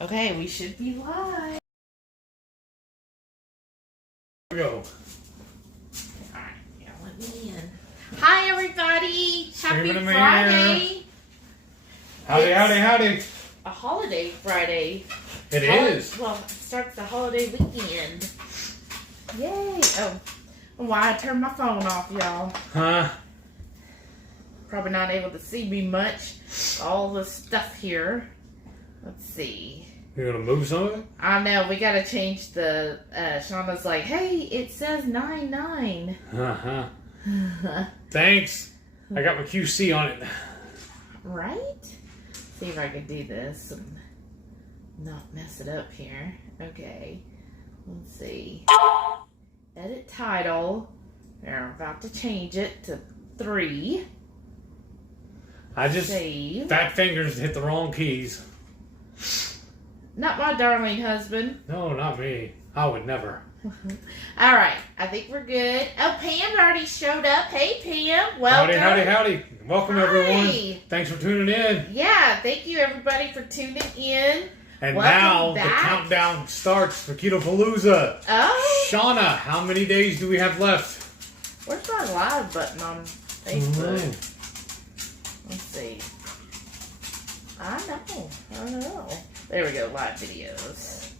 Okay, we should be live. Here we go. Alright, yeah, let me in. Hi, everybody. Happy Screaming Friday. Howdy. A holiday Friday. It is. Well, it starts the holiday weekend. Yay. Oh, why I turned my phone off, y'all. Huh? Probably not able to see me much. All the stuff here. Let's see. You gonna move some of it? I know, we gotta change the, Shauna's like, hey, it says 9-9. Uh-huh. Thanks. I got my QC on it. Right? See if I can do this and not mess it up here. Okay. Let's see. Edit title. They're about to change it to 3. I just Save. fat fingers hit the wrong keys. Not my darling husband. No, not me. I would never. Alright, I think we're good. Oh, Pam already showed up. Hey, Pam. Welcome. Howdy. Welcome, Hi. everyone. Thanks for tuning in. Yeah, thank you, everybody, for tuning in. And Welcome now back. the countdown starts for Keto-Palooza. Oh. Shauna, how many days do we have left? Where's my live button on Facebook? Let's see. I don't know. There we go, live videos.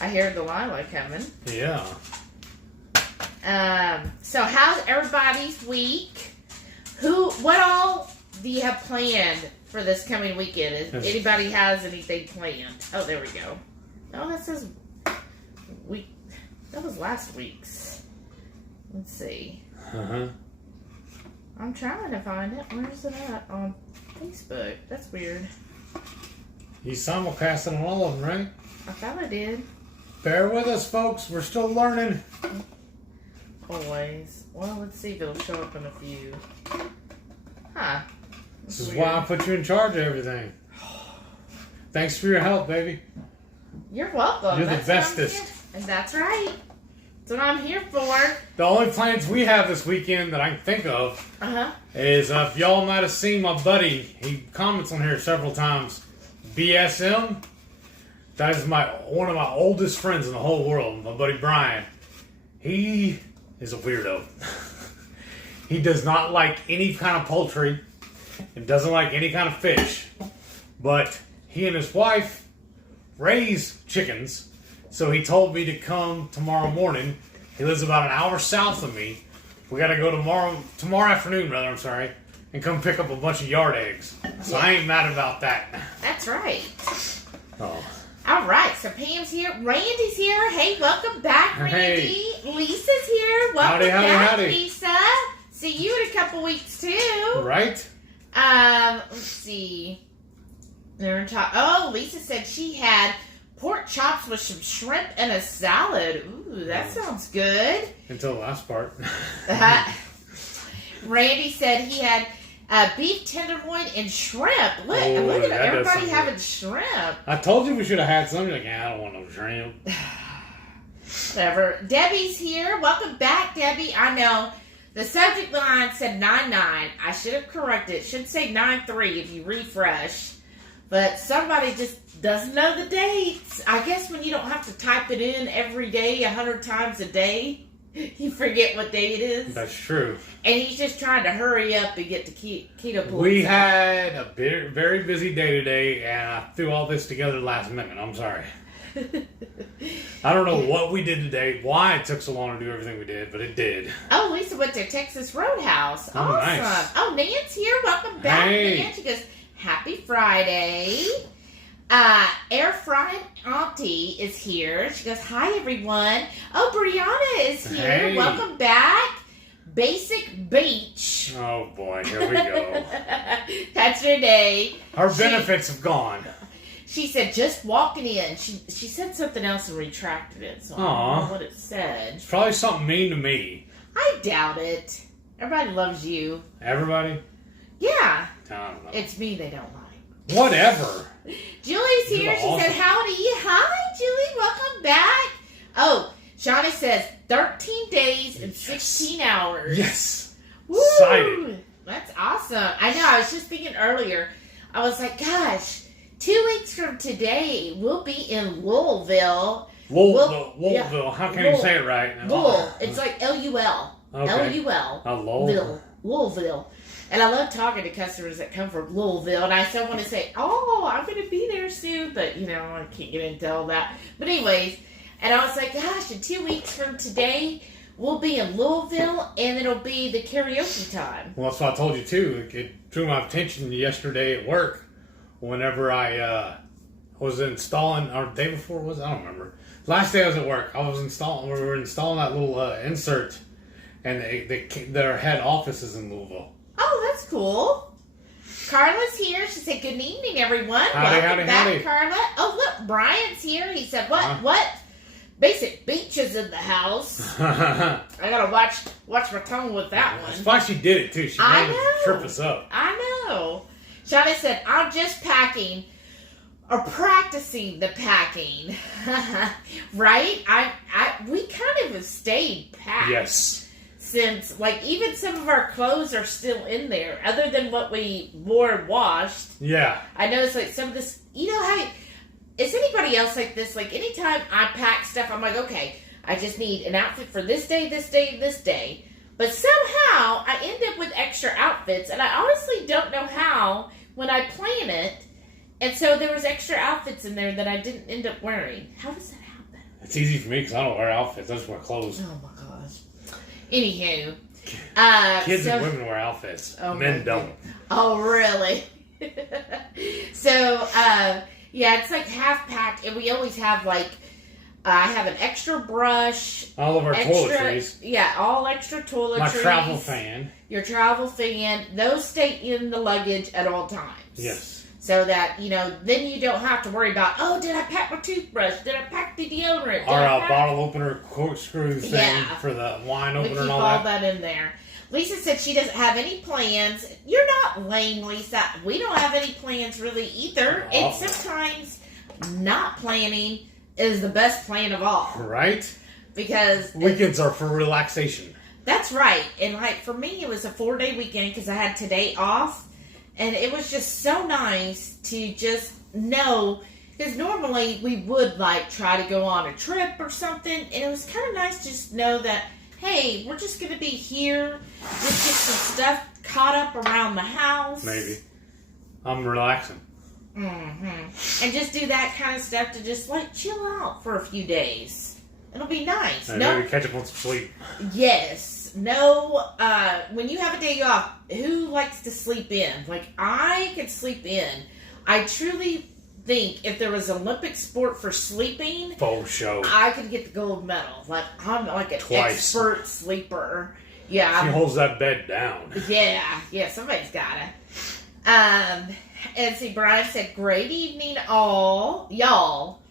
I hear the Lila coming. Yeah. So how's everybody's week? What all do you have planned for this coming weekend? If anybody has anything planned? Oh, there we go. Oh, that says week. That was last week's. Let's see. Uh-huh. I'm trying to find it. Where's it at? On Facebook. That's weird. You simulcasting on all of them, right? I thought I did. Bear with us, folks. We're still learning. Always. Well, let's see if it'll show up in a few. Huh. This is why I put you in charge of everything. Thanks for your help, baby. You're welcome. You're the That's what I'm bestest. here- And that's right. That's what I'm here for. The only plans we have this weekend that I can think of is if y'all might have seen my buddy. He comments on here several times. BSM. That is one of my oldest friends in the whole world. My buddy Brian. He is a weirdo. He does not like any kind of poultry. And doesn't like any kind of fish. But he and his wife raise chickens. So he told me to come tomorrow morning. He lives about an hour south of me. We got to go tomorrow afternoon, and come pick up a bunch of yard eggs. So I ain't mad about that. That's right. Oh. All right. So Pam's here. Randy's here. Hey, welcome back, Randy. Hey. Lisa's here. Welcome Howdy, back, howdy. Lisa. See you in a couple weeks too. Right? Let's see. Lisa said she had pork chops with some shrimp and a salad. Ooh, that sounds good. Until the last part. Randy said he had beef tenderloin and shrimp. Look Oh, at that everybody does sound having good. shrimp. I told you we should have had some. You're like, I don't want no shrimp. Whatever. Debbie's here. Welcome back, Debbie. I know the subject line said 9-9. I should have corrected it. It should say 9-3 if you refresh. But somebody just doesn't know the dates. I guess when you don't have to type it in every day 100 times a day, you forget what day it is. That's true. And he's just trying to hurry up and get to Keto-Palooza. We had a very busy day today, and I threw all this together last minute. I'm sorry. I don't know what we did today, why it took so long to do everything we did, but it did. Oh, Lisa went to Texas Roadhouse. Oh, Awesome. nice. Oh, Nan's here. Welcome back, Hey. Nan. She goes, happy Friday. Airfryer Auntie is here. She goes, hi, everyone. Oh, Brianna is here. Hey. Welcome back. Basic Beach. Oh boy, here we go. That's her day. Our benefits have gone. She said, just walking in. She said something else and retracted it, so I don't know what it said. It's probably something mean to me. I doubt it. Everybody loves you. Everybody? Yeah. I don't know. It's me they don't like. Whatever. Julie's here. You're She awesome. said, howdy. Hi, Julie. Welcome back. Oh, Shawnee says 13 days and 16 hours. Yes. Woo! Excited. That's awesome. I know. I was just thinking earlier. I was like, gosh, 2 weeks from today, we'll be in Louisville. Louisville. Yeah. How can you say it right? Louisville. It's like L-U-L. Okay. L-U-L. Louisville. And I love talking to customers that come from Louisville. And I still want to say, I'm going to be there soon. But, I can't get into all that. But anyways, and I was like, gosh, in 2 weeks from today, we'll be in Louisville. And it'll be the karaoke time. Well, that's what I told you, too. It drew my attention yesterday at work. Whenever I was installing, or the day before was, I don't remember. Last day I was at work, we were installing that little insert, and their head office is in Louisville. Oh, that's cool. Carla's here. She said, good evening, everyone. Welcome back, Carla. Oh, look, Brian's here. He said, what? Basic Beaches in the house. I gotta watch my tone with that one. That's why she did it, too. She made to trip us up. I know. Shauna said, I'm just packing or practicing the packing. Right? We kind of have stayed packed. Yes. Since, even some of our clothes are still in there, other than what we wore and washed. Yeah. I noticed, some of this, how, is anybody else like this? Anytime I pack stuff, I'm like, okay, I just need an outfit for this day, this day, this day. But somehow, I end up with extra outfits, and I honestly don't know how when I plan it. And so there was extra outfits in there that I didn't end up wearing. How does that happen? It's easy for me because I don't wear outfits. I just wear clothes. Oh, my gosh. Anywho. Kids and women wear outfits. Men don't. Oh, really? So, it's half packed. And we always have, I have an extra brush. All of our toiletries. Yeah, all extra toiletries. My travel fan. Your travel fan. Those stay in the luggage at all times. Yes. So that, then you don't have to worry about, did I pack my toothbrush? Did I pack the deodorant? Or a bottle opener corkscrew thing for the wine opener and all that. We keep all that in there. Lisa said she doesn't have any plans. You're not lame, Lisa. We don't have any plans really either. And sometimes not planning is the best plan of all. Right? Because weekends are for relaxation. That's right. And for me, it was a 4-day weekend because I had today off. And it was just so nice to just know, because normally we would try to go on a trip or something. And it was kind of nice to just know that, hey, we're just going to be here. Let's get some stuff caught up around the house. Maybe. I'm relaxing. Mm-hmm. And just do that kind of stuff to just chill out for a few days. It'll be nice. Maybe catch up on some sleep. Yes. No, when you have a day off, who likes to sleep in? I could sleep in. I truly think if there was an Olympic sport for sleeping, show, I could get the gold medal. I'm an expert sleeper. Yeah. She holds that bed down. Yeah, somebody's gotta. And see, Brian said, great evening all, y'all.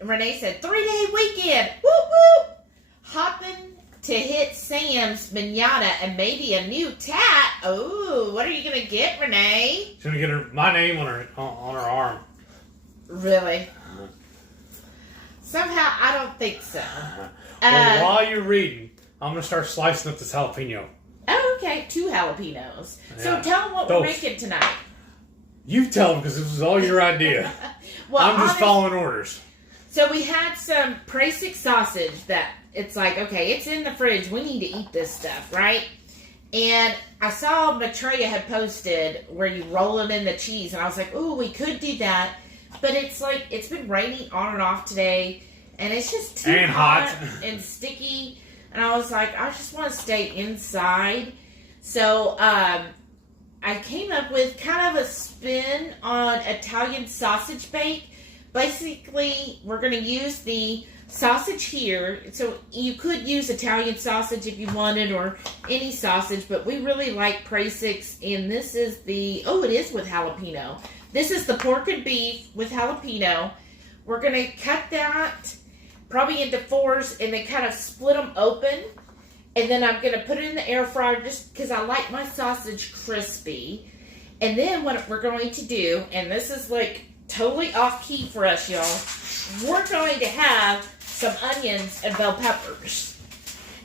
Renee said, 3-day weekend. Whoop, whoop. Hopping to hit Sam's manana and maybe a new tat. Oh, what are you gonna get, Renee? She's gonna get my name on her arm. Really? Somehow, I don't think so. Well, while you're reading, I'm gonna start slicing up this jalapeno. Oh, okay, 2 jalapenos. Yeah. So tell them what we're making tonight. You tell them because this was all your idea. Well, I'm just following orders. So we had some Prasik sausage that it's okay, it's in the fridge. We need to eat this stuff, right? And I saw Maitreya had posted where you roll it in the cheese. And I was like, ooh, we could do that. But it's it's been raining on and off today. And it's just too hot and sticky. And I was like, I just want to stay inside. So I came up with kind of a spin on Italian sausage bake. Basically, we're going to use the sausage here. So you could use Italian sausage if you wanted, or any sausage, but we really like Prasik's, and this is it is with jalapeno. This is the pork and beef with jalapeno. We're going to cut that probably into 4s and then kind of split them open, and then I'm going to put it in the air fryer just because I like my sausage crispy. And then what we're going to do, and this is totally off key for us, y'all, we're going to have some onions and bell peppers.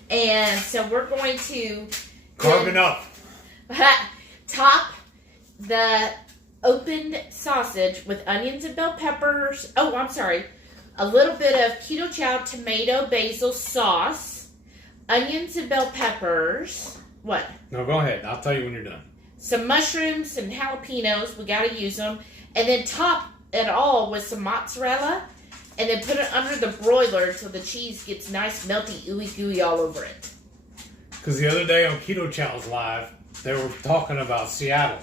And so we're going to carve it up. Top the opened sausage with onions and bell peppers. Oh, I'm sorry. A little bit of keto chow tomato basil sauce, onions and bell peppers. What? No, go ahead. I'll tell you when you're done. Some mushrooms and jalapenos. We got to use them. And then top it all with some mozzarella. And then put it under the broiler until the cheese gets nice, melty, ooey gooey all over it. Because the other day on Keto Chow's Live, they were talking about Seattle.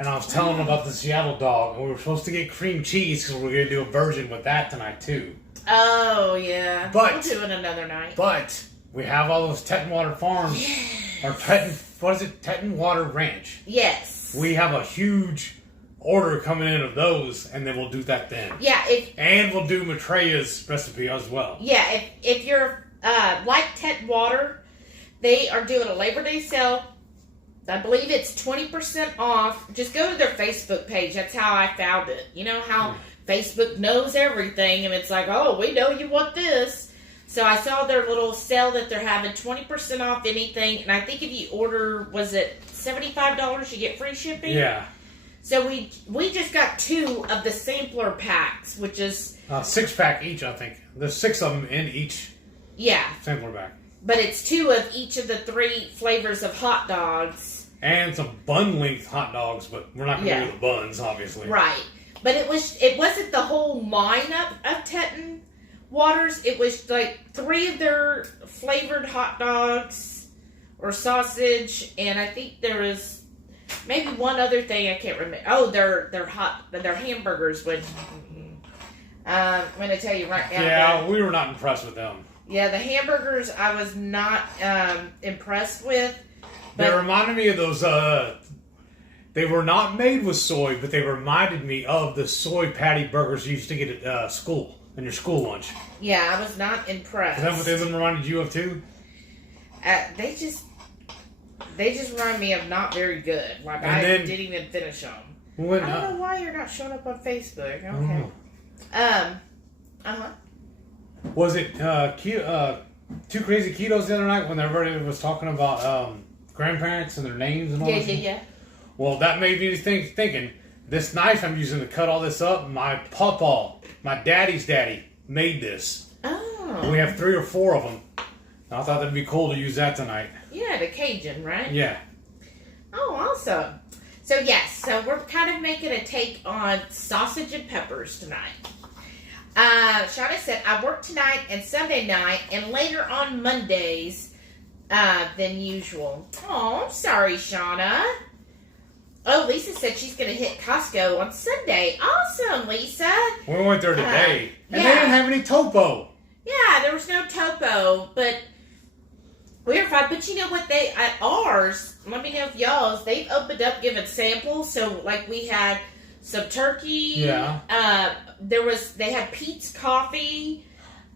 And I was telling them about the Seattle dog. And we were supposed to get cream cheese because we're going to do a version with that tonight, too. Oh, yeah. But, we'll do it another night. But we have all those Tettenwater Farms. Yes. Or Tettenwater Ranch. Yes. We have a huge order coming in of those, and then we'll do that then. Yeah. And we'll do Matreya's recipe as well. Yeah, if you're like Tettenwater, they are doing a Labor Day sale. I believe it's 20% off. Just go to their Facebook page. That's how I found it. You know how Facebook knows everything, and it's like, oh, we know you want this. So I saw their little sale that they're having 20% off anything, and I think if you order, was it $75, you get free shipping? Yeah. So we just got 2 of the sampler packs, which is 6-pack each, I think. There's 6 of them in each. Sampler pack. But it's 2 of each of the 3 flavors of hot dogs. And some bun-length hot dogs, but we're not going to do the buns, obviously. Right. But it wasn't the whole lineup of Teton Waters. It was like 3 of their flavored hot dogs or sausage, and I think there was maybe one other thing I can't remember. Oh, their hamburgers, which I'm going to tell you right now. Yeah, we were not impressed with them. Yeah, the hamburgers I was not impressed with. They reminded me of those, they were not made with soy, but they reminded me of the soy patty burgers you used to get at school, in your school lunch. Yeah, I was not impressed. Is that what they reminded you of too? They just remind me of not very good. Like, I didn't even finish them. I don't know why you're not showing up on Facebook. Okay. Was it Two Crazy Ketos the other night when everybody was talking about grandparents and their names and all that? Yeah. Well, that made me thinking, this knife I'm using to cut all this up, my pawpaw, my daddy's daddy, made this. Oh. And we have 3 or 4 of them. I thought that'd be cool to use that tonight. Yeah, the Cajun, right? Yeah. Oh, awesome. So, yes. So, we're kind of making a take on sausage and peppers tonight. Shauna said, I work tonight and Sunday night and later on Mondays than usual. Oh, I'm sorry, Shauna. Oh, Lisa said she's going to hit Costco on Sunday. Awesome, Lisa. We went there today. And they didn't have any topo. Yeah, there was no topo, but we were fine. But you know what? At ours, let me know if y'all's, they've opened up giving samples. So, like, we had some turkey. Yeah. They had Pete's coffee.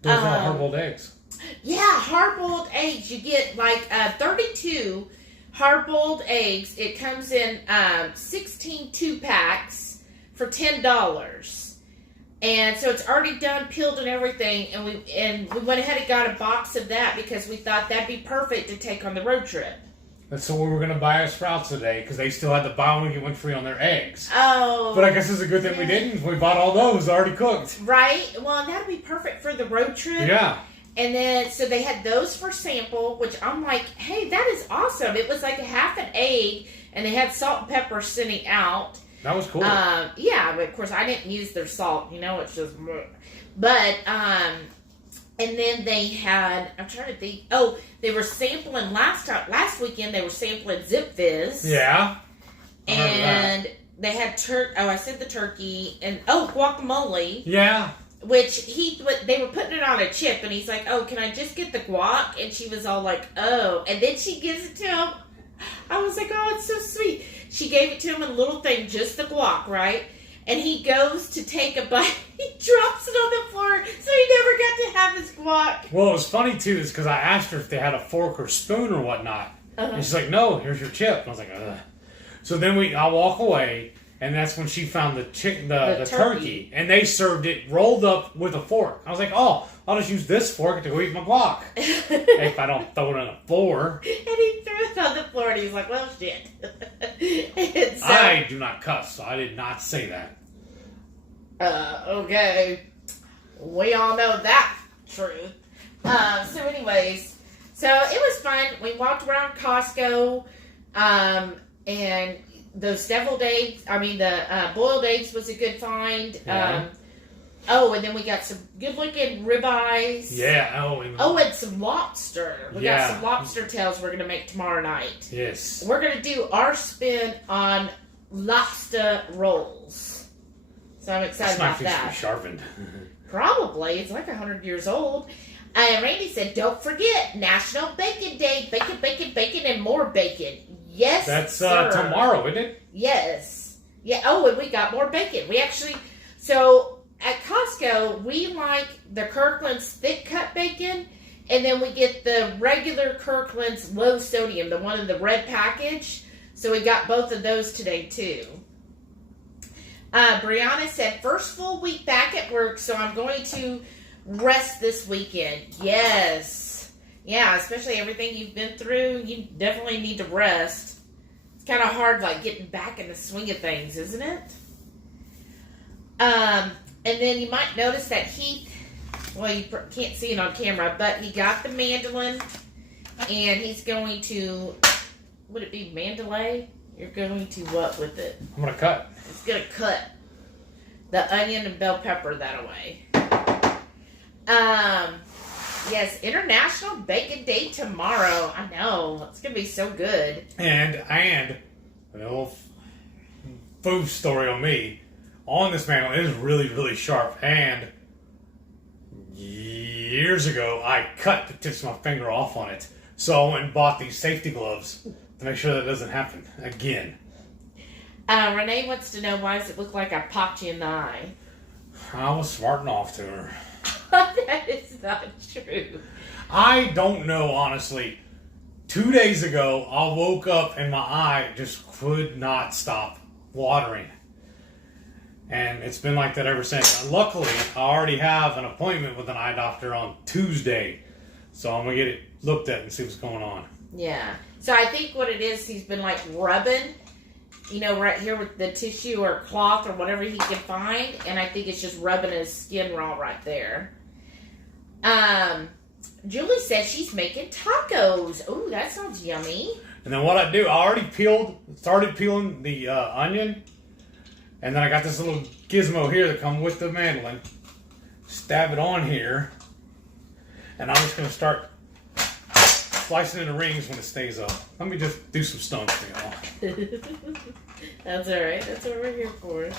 Those are hard-boiled eggs. Yeah, hard-boiled eggs. You get like 32 hard-boiled eggs. It comes in 16 2-packs for $10. And so it's already done, peeled and everything. And we went ahead and got a box of that because we thought that'd be perfect to take on the road trip. That's what we were going to buy at Sprouts today because they still had the buy one get one free on their eggs. Oh. But I guess it's a good thing we didn't. We bought all those already cooked. Right. Well, that'd be perfect for the road trip. Yeah. And then, so they had those for sample, which I'm like, hey, that is awesome. It was like a half an egg, and they had salt and pepper sitting out. That was cool. Yeah, but of course, I didn't use their salt. You know, it's just... But, and then they had, I'm trying to think, they were sampling last weekend, they were sampling Zip Fizz. Yeah. And they had I said the turkey, and guacamole. Yeah. Which they were putting it on a chip, and he's like, oh, can I just get the guac? And she was all like, oh. And then she gives it to him. I was like, oh, it's so sweet. She gave it to him in a little thing, just the guac, right? And he goes to take a bite. He drops it on the floor, so he never got to have his guac. Well, it was funny, too, is because I asked her if they had a fork or spoon or whatnot. Uh-huh. And she's like, no, here's your chip. And I was like, ugh. So then I walk away, And that's when she found the turkey. And they served it rolled up with a fork. I was like, oh, I'll just use this fork to go eat my guac. If I don't throw it on the floor. And he threw it on the floor and he was like, well, shit. So, I do not cuss, so I did not say that. Okay. We all know that truth. So anyways, so it was fun. We walked around Costco, and those deviled eggs, the boiled eggs was a good find. Yeah. And then we got some good-looking ribeyes. Yeah. And some lobster. We got some lobster tails we're going to make tomorrow night. Yes. We're going to do our spin on lobster rolls. So I'm excited about that. That's not sharpened. Probably. It's like 100 years old. Randy said, don't forget, National Bacon Day. Bacon, bacon, bacon, and more bacon. Yes, that's sir. Tomorrow, isn't it? Yes. Yeah. Oh, and we got more bacon. We actually... So, at Costco, we like the Kirkland's thick cut bacon, and then we get the regular Kirkland's low sodium, the one in the red package. So, we got both of those today, too. Brianna said, first full week back at work, so I'm going to rest this weekend. Yes. Yeah, especially everything you've been through, you definitely need to rest. It's kind of hard, like, getting back in the swing of things, isn't it? And then you might notice that Heath, well, you can't see it on camera, but he got the mandolin, and he's going to, would it be mandalay? You're going to what with it? I'm going to cut. It's going to cut the onion and bell pepper that away. Yes, International Bacon Day tomorrow. I know. It's going to be so good. And a little food story on me. On this mandolin, it is really, really sharp. And years ago, I cut the tips of my finger off on it. So I went and bought these safety gloves to make sure that doesn't happen again. Renee wants to know, why does it look like I popped you in the eye? I was smarting off to her. That is not true. I don't know, honestly. 2 days ago, I woke up and my eye just could not stop watering. And it's been like that ever since. And luckily, I already have an appointment with an eye doctor on Tuesday. So I'm going to get it looked at and see what's going on. Yeah. So I think what it is, he's been like rubbing, right here with the tissue or cloth or whatever he can find. And I think it's just rubbing his skin raw right there. Julie said she's making tacos. Ooh, that sounds yummy. And then what I do, I already started peeling the onion. And then I got this little gizmo here that comes with the mandolin. Stab it on here. And I'm just going to start slicing into rings when it stays up. Let me just do some stunts for y'all. That's alright. That's what we're here for.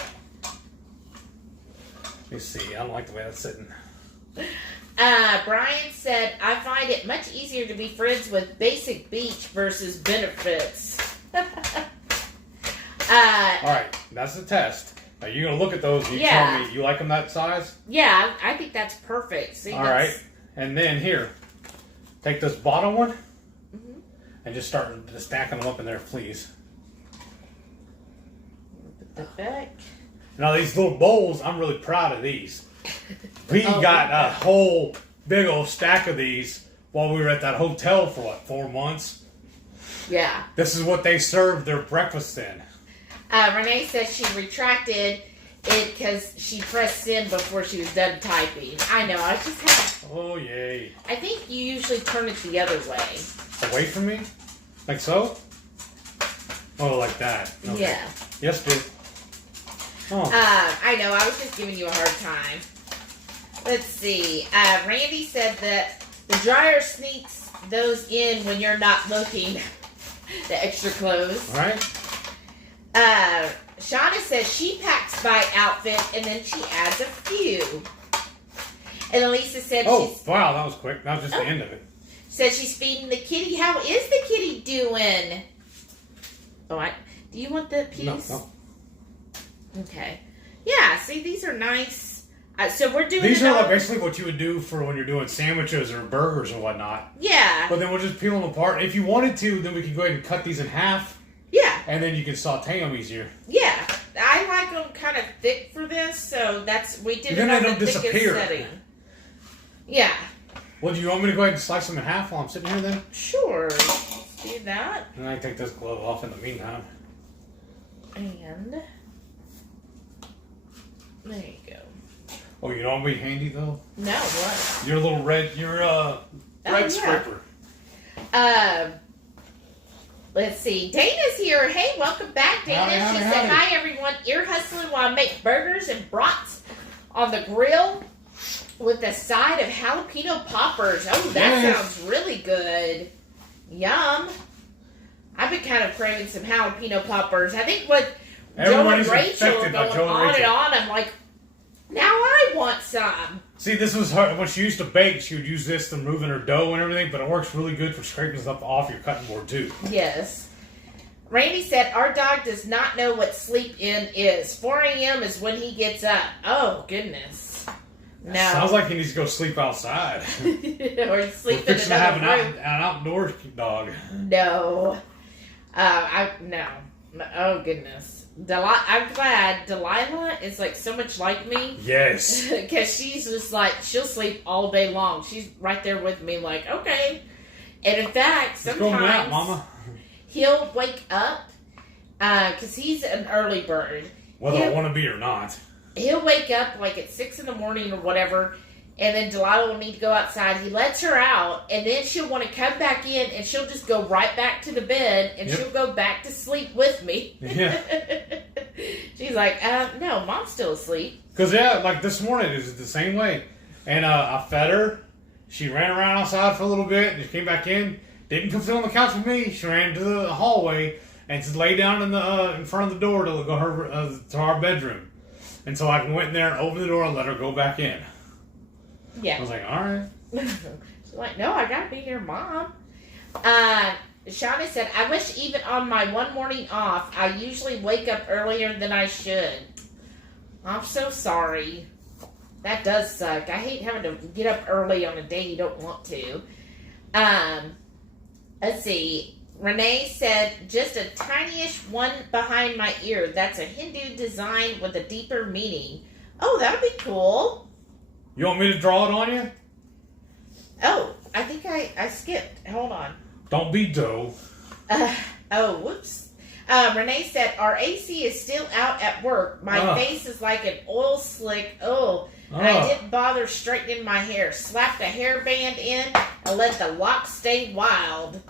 Let me see. I don't like the way that's sitting. Brian said, I find it much easier to be friends with Basic Beach versus Benefits. Alright, that's the test. Now you're going to look at those and you tell me, you like them that size? Yeah, I think that's perfect. See, alright, and then here, take this bottom one and just start stacking them up in there, please. Put that back. Now these little bowls, I'm really proud of these. We got a whole big old stack of these while we were at that hotel for 4 months? Yeah. This is what they served their breakfast in. Renee says she retracted it because she pressed send before she was done typing. I know, I just have... Oh, yay. I think you usually turn it the other way. Away from me? Like so? Oh, like that. Okay. Yeah. Yes, dude. Oh. I know, I was just giving you a hard time. Let's see. Randy said that the dryer sneaks those in when you're not looking. The extra clothes. All right. Shauna says she packs by outfit and then she adds a few. And Alicia said wow, that was quick. That was just the end of it. Says she's feeding the kitty. How is the kitty doing? Do you want the piece? No. Okay. Yeah, see, these are nice. So we're doing these are like basically what you would do for when you're doing sandwiches or burgers or whatnot. Yeah. But then we'll just peel them apart. If you wanted to, then we can go ahead and cut these in half. Yeah. And then you can saute them easier. Yeah. I like them kind of thick for this, so we did You're it gonna on let the them thickest disappear. setting. Yeah. Well, do you want me to go ahead and slice them in half while I'm sitting here then? Sure. Let's do that. And I can take this glove off in the meantime. And there you go. Oh, you know what would be handy though? No, what? Your little red scraper. Let's see. Dana's here. Hey, welcome back, Dana. Howdy, She howdy, said, howdy. hi, everyone. Ear hustling while I make burgers and brats on the grill with a side of jalapeno poppers. Oh, that Yes. sounds really good. Yum. I've been kind of craving some jalapeno poppers. I think what Everybody's Joe and Rachel are infected by going Joe and on and Rachel. on. I'm like, now I want some. See, this was her when she used to bake. She would use this to move in her dough and everything, but it works really good for scraping stuff off your cutting board too. Yes. Randy said, our dog does not know what sleep in is. 4 a.m. is when he gets up. Oh, goodness. No. Sounds like he needs to go sleep outside. Or sleep We're in fixing to have another room. an outdoor dog. No. No. Oh, goodness. I'm glad Delilah is like so much like me. Yes. Because she's just like, she'll sleep all day long. She's right there with me like, okay. And in fact, What's going out, sometimes Mama? he'll wake up, because he's an early bird. Whether I want to be or not. He'll wake up like at 6 a.m. or whatever, and then Delilah will need to go outside. He lets her out, and then she'll want to come back in, and she'll just go right back to the bed, and she'll go back to sleep with me. Yeah. She's like, no, Mom's still asleep. Because, like this morning, it was the same way. And I fed her. She ran around outside for a little bit, and she came back in. Didn't come sit on the couch with me. She ran to the hallway and just lay down in front of the door to go to our bedroom. And so I went in there and opened the door and let her go back in. Yeah. I was like, all right. She's like, no, I gotta be here, Mom. Shauna said, I wish even on my one morning off, I usually wake up earlier than I should. I'm so sorry. That does suck. I hate having to get up early on a day you don't want to. Let's see. Renee said, just a tinyish one behind my ear. That's a Hindu design with a deeper meaning. Oh, that'll be cool. You want me to draw it on you? Oh, I think I skipped. Hold on. Don't be dough. Whoops. Renee said, our AC is still out at work. My face is like an oil slick. And I didn't bother straightening my hair. Slapped a hairband in and let the locks stay wild.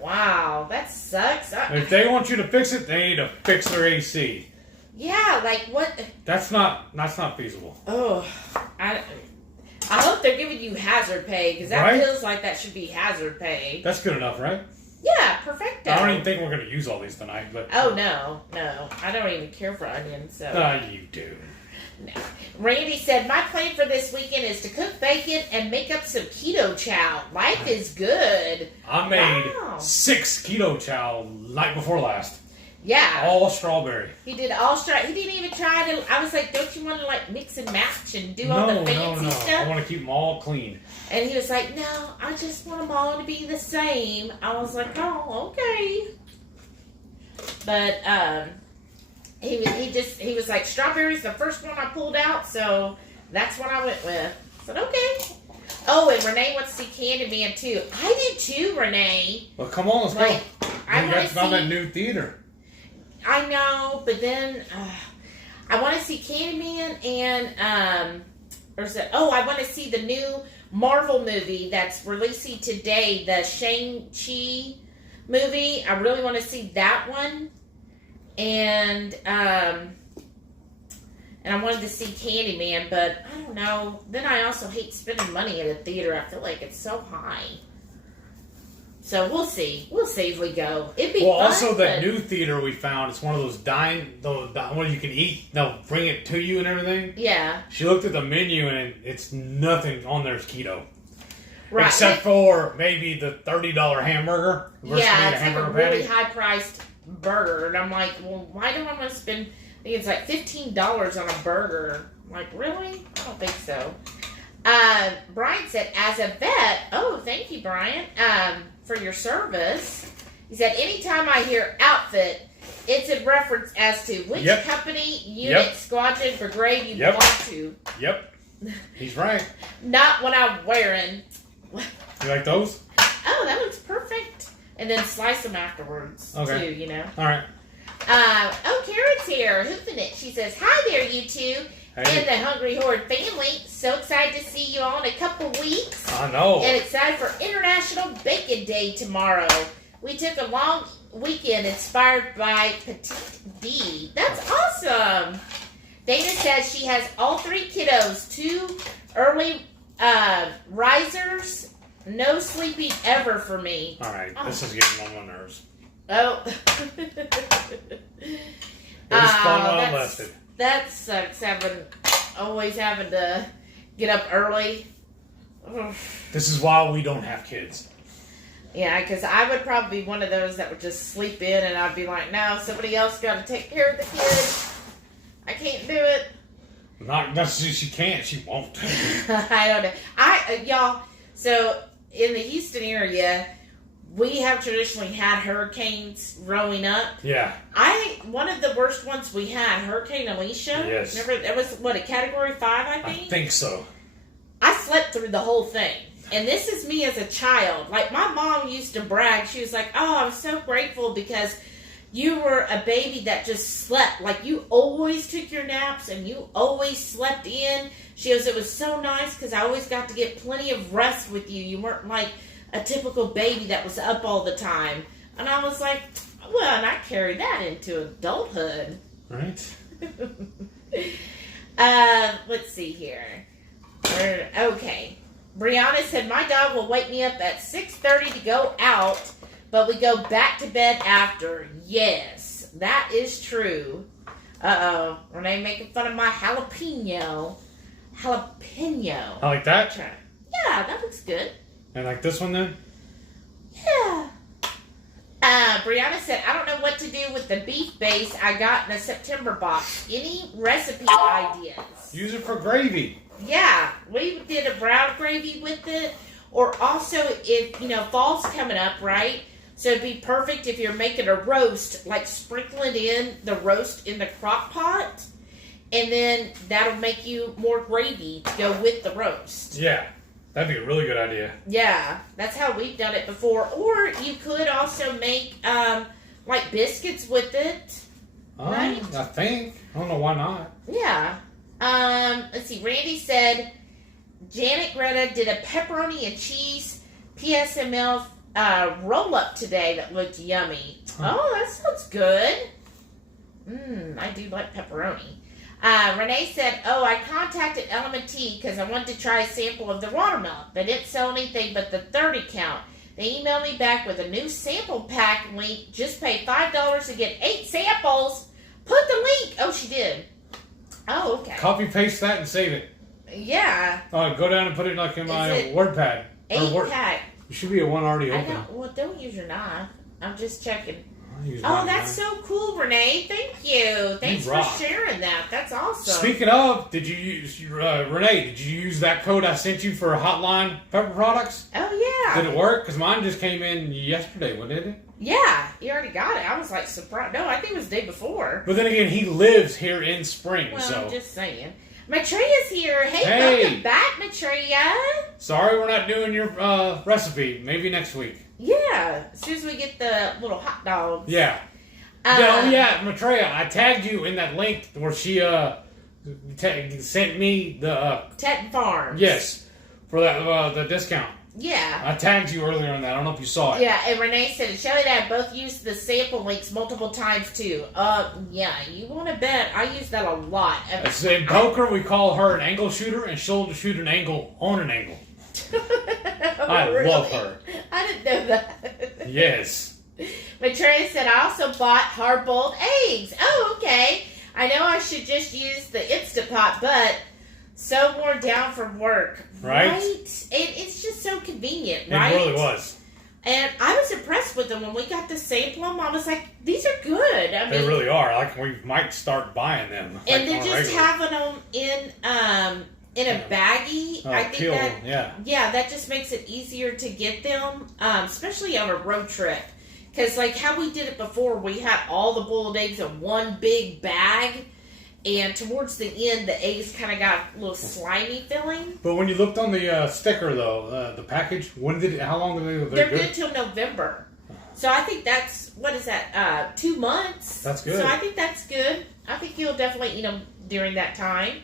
Wow, that sucks. If they want you to fix it, they need to fix their AC. Yeah, like what? That's not feasible. Oh, I hope they're giving you hazard pay, because that feels like that should be hazard pay. That's good enough, right? Yeah, perfecto. I don't even think we're going to use all these tonight, but... Oh, no. I don't even care for onions, so... you do. No. Randy said, my plan for this weekend is to cook bacon and make up some keto chow. Life is good. I made 6 keto chow night before last. Yeah. All strawberry. He did all strawberry. He didn't even try to... I was like, don't you want to, like, mix and match and do all the fancy stuff? I want to keep them all clean. And he was like, no, I just want them all to be the same. I was like, oh, okay. But, he was like, strawberry's the first one I pulled out, so that's what I went with. I said, okay. Oh, and Renee wants to see Candyman, too. I do, too, Renee. Well, come on, let's go. I want to see... that new theater. I know, but then I want to see Candyman and I want to see the new Marvel movie that's releasing today, the Shang-Chi movie. I really want to see that one, and I wanted to see Candyman, but I don't know. Then I also hate spending money at a theater. I feel like it's so high. So we'll see. We'll see if we go. It'd be fun. Well, also that new theater we found, it's one of those one you can eat. They'll bring it to you and everything. Yeah. She looked at the menu and it's nothing on there is keto. Right. Except for maybe the $30 hamburger. Yeah, it's like a really high-priced burger. And I'm like, well, why do I want to spend... I think it's like $15 on a burger. I'm like, really? I don't think so. Brian said, as a vet... Oh, thank you, Brian. For your service. He said, anytime I hear outfit, it's in reference as to which company, unit, squadron, brigade you belong to. Yep. He's right. Not what I'm wearing. You like those? Oh, that looks perfect. And then slice them afterwards, too, you know. All right. Karen's here, hoofing it. She says, hi there, you two. Hey. And the Hungry Horde family. So excited to see you all in a couple weeks. I know. And excited for International Bacon Day tomorrow. We took a long weekend inspired by Petite D. That's awesome. Dana says she has all 3 kiddos, 2 early risers, no sleeping ever for me. All right, this is getting on my nerves. Oh. There's fun unlisted. That sucks, always having to get up early. This is why we don't have kids. Yeah, because I would probably be one of those that would just sleep in, and I'd be like, no, somebody else got to take care of the kids. I can't do it. Not necessarily she can't, she won't. I don't know. Y'all, so in the Houston area, we have traditionally had hurricanes growing up. Yeah. One of the worst ones we had, Hurricane Alicia. Yes. Remember, it was, a Category 5, I think? I think so. I slept through the whole thing. And this is me as a child. Like, my mom used to brag. She was like, oh, I'm so grateful because you were a baby that just slept. Like, you always took your naps and you always slept in. She goes, it was so nice because I always got to get plenty of rest with you. You weren't like a typical baby that was up all the time. And I was like, well, and I carried that into adulthood. Right. Let's see here. Okay. Brianna said, my dog will wake me up at 6:30 to go out, but we go back to bed after. Yes, that is true. Uh-oh. Renee making fun of my jalapeno. Jalapeno. I like that? Yeah, that looks good. And like this one then? Yeah. Brianna said, I don't know what to do with the beef base I got in a September box. Any recipe ideas? Use it for gravy. Yeah, we did a brown gravy with it. Or also, if, fall's coming up, right? So it'd be perfect if you're making a roast, like sprinkling in the roast in the crock pot. And then that'll make you more gravy to go with the roast. Yeah, that'd be a really good idea. Yeah, that's how we've done it before. Or you could also make, like biscuits with it. Right? I think. I don't know why not. Yeah. Let's see. Randy said Janet Greta did a pepperoni and cheese PSML roll up today that looked yummy. Huh. Oh, that sounds good. I do like pepperoni. Renee said, I contacted Element because I wanted to try a sample of the watermelon, but didn't sell anything but the 30 count. They emailed me back with a new sample pack link. Just pay $5 to get 8 samples. Put the link. Oh, she did. Oh, okay. Copy paste that and save it. Yeah. Go down and put it like in my WordPad. 8 pack. There should be a one already open. Don't use your knife. I'm just checking. That's knife. So cool, Renee. Thank you. Thanks for sharing that. That's awesome. Speaking of, did you use Renee? Did you use that code I sent you for Hotline Pepper Products? Oh yeah. Did it work? Because mine just came in yesterday. What did it? Yeah, you already got it. I was like surprised. No, I think it was the day before. But then again, he lives here in Spring, I'm just saying. Matreya's here. Hey, welcome back, Matreya. Sorry we're not doing your recipe. Maybe next week. Yeah, as soon as we get the little hot dogs. Yeah. Matreya, I tagged you in that link where she sent me the... Teton Farms. Yes, for that the discount. Yeah. I tagged you earlier on that. I don't know if you saw it. Yeah, and Renee said, Shelly and I both used the sample links multiple times too. Yeah, you want to bet. I use that a lot. In poker, we call her an angle shooter, and she'll shoot an angle on an angle. I love her. I didn't know that. Yes. Matreya said, I also bought hard-boiled eggs. Oh, okay. I know I should just use the Instant Pot, but... so worn down from work. Right? It's just so convenient, right? It really was. And I was impressed with them. When we got to sample them, I was like, these are good. They really are. Like, we might start buying them. And they're just having them in a baggie. I think that that just makes it easier to get them, especially on a road trip. Because, like, how we did it before, we had all the boiled eggs in one big bag. And towards the end, the eggs kind of got a little slimy feeling. But when you looked on the sticker, though, the package, how long did they They're good till November. So I think that's, what is that, 2 months? That's good. So I think that's good. I think you'll definitely eat them during that time.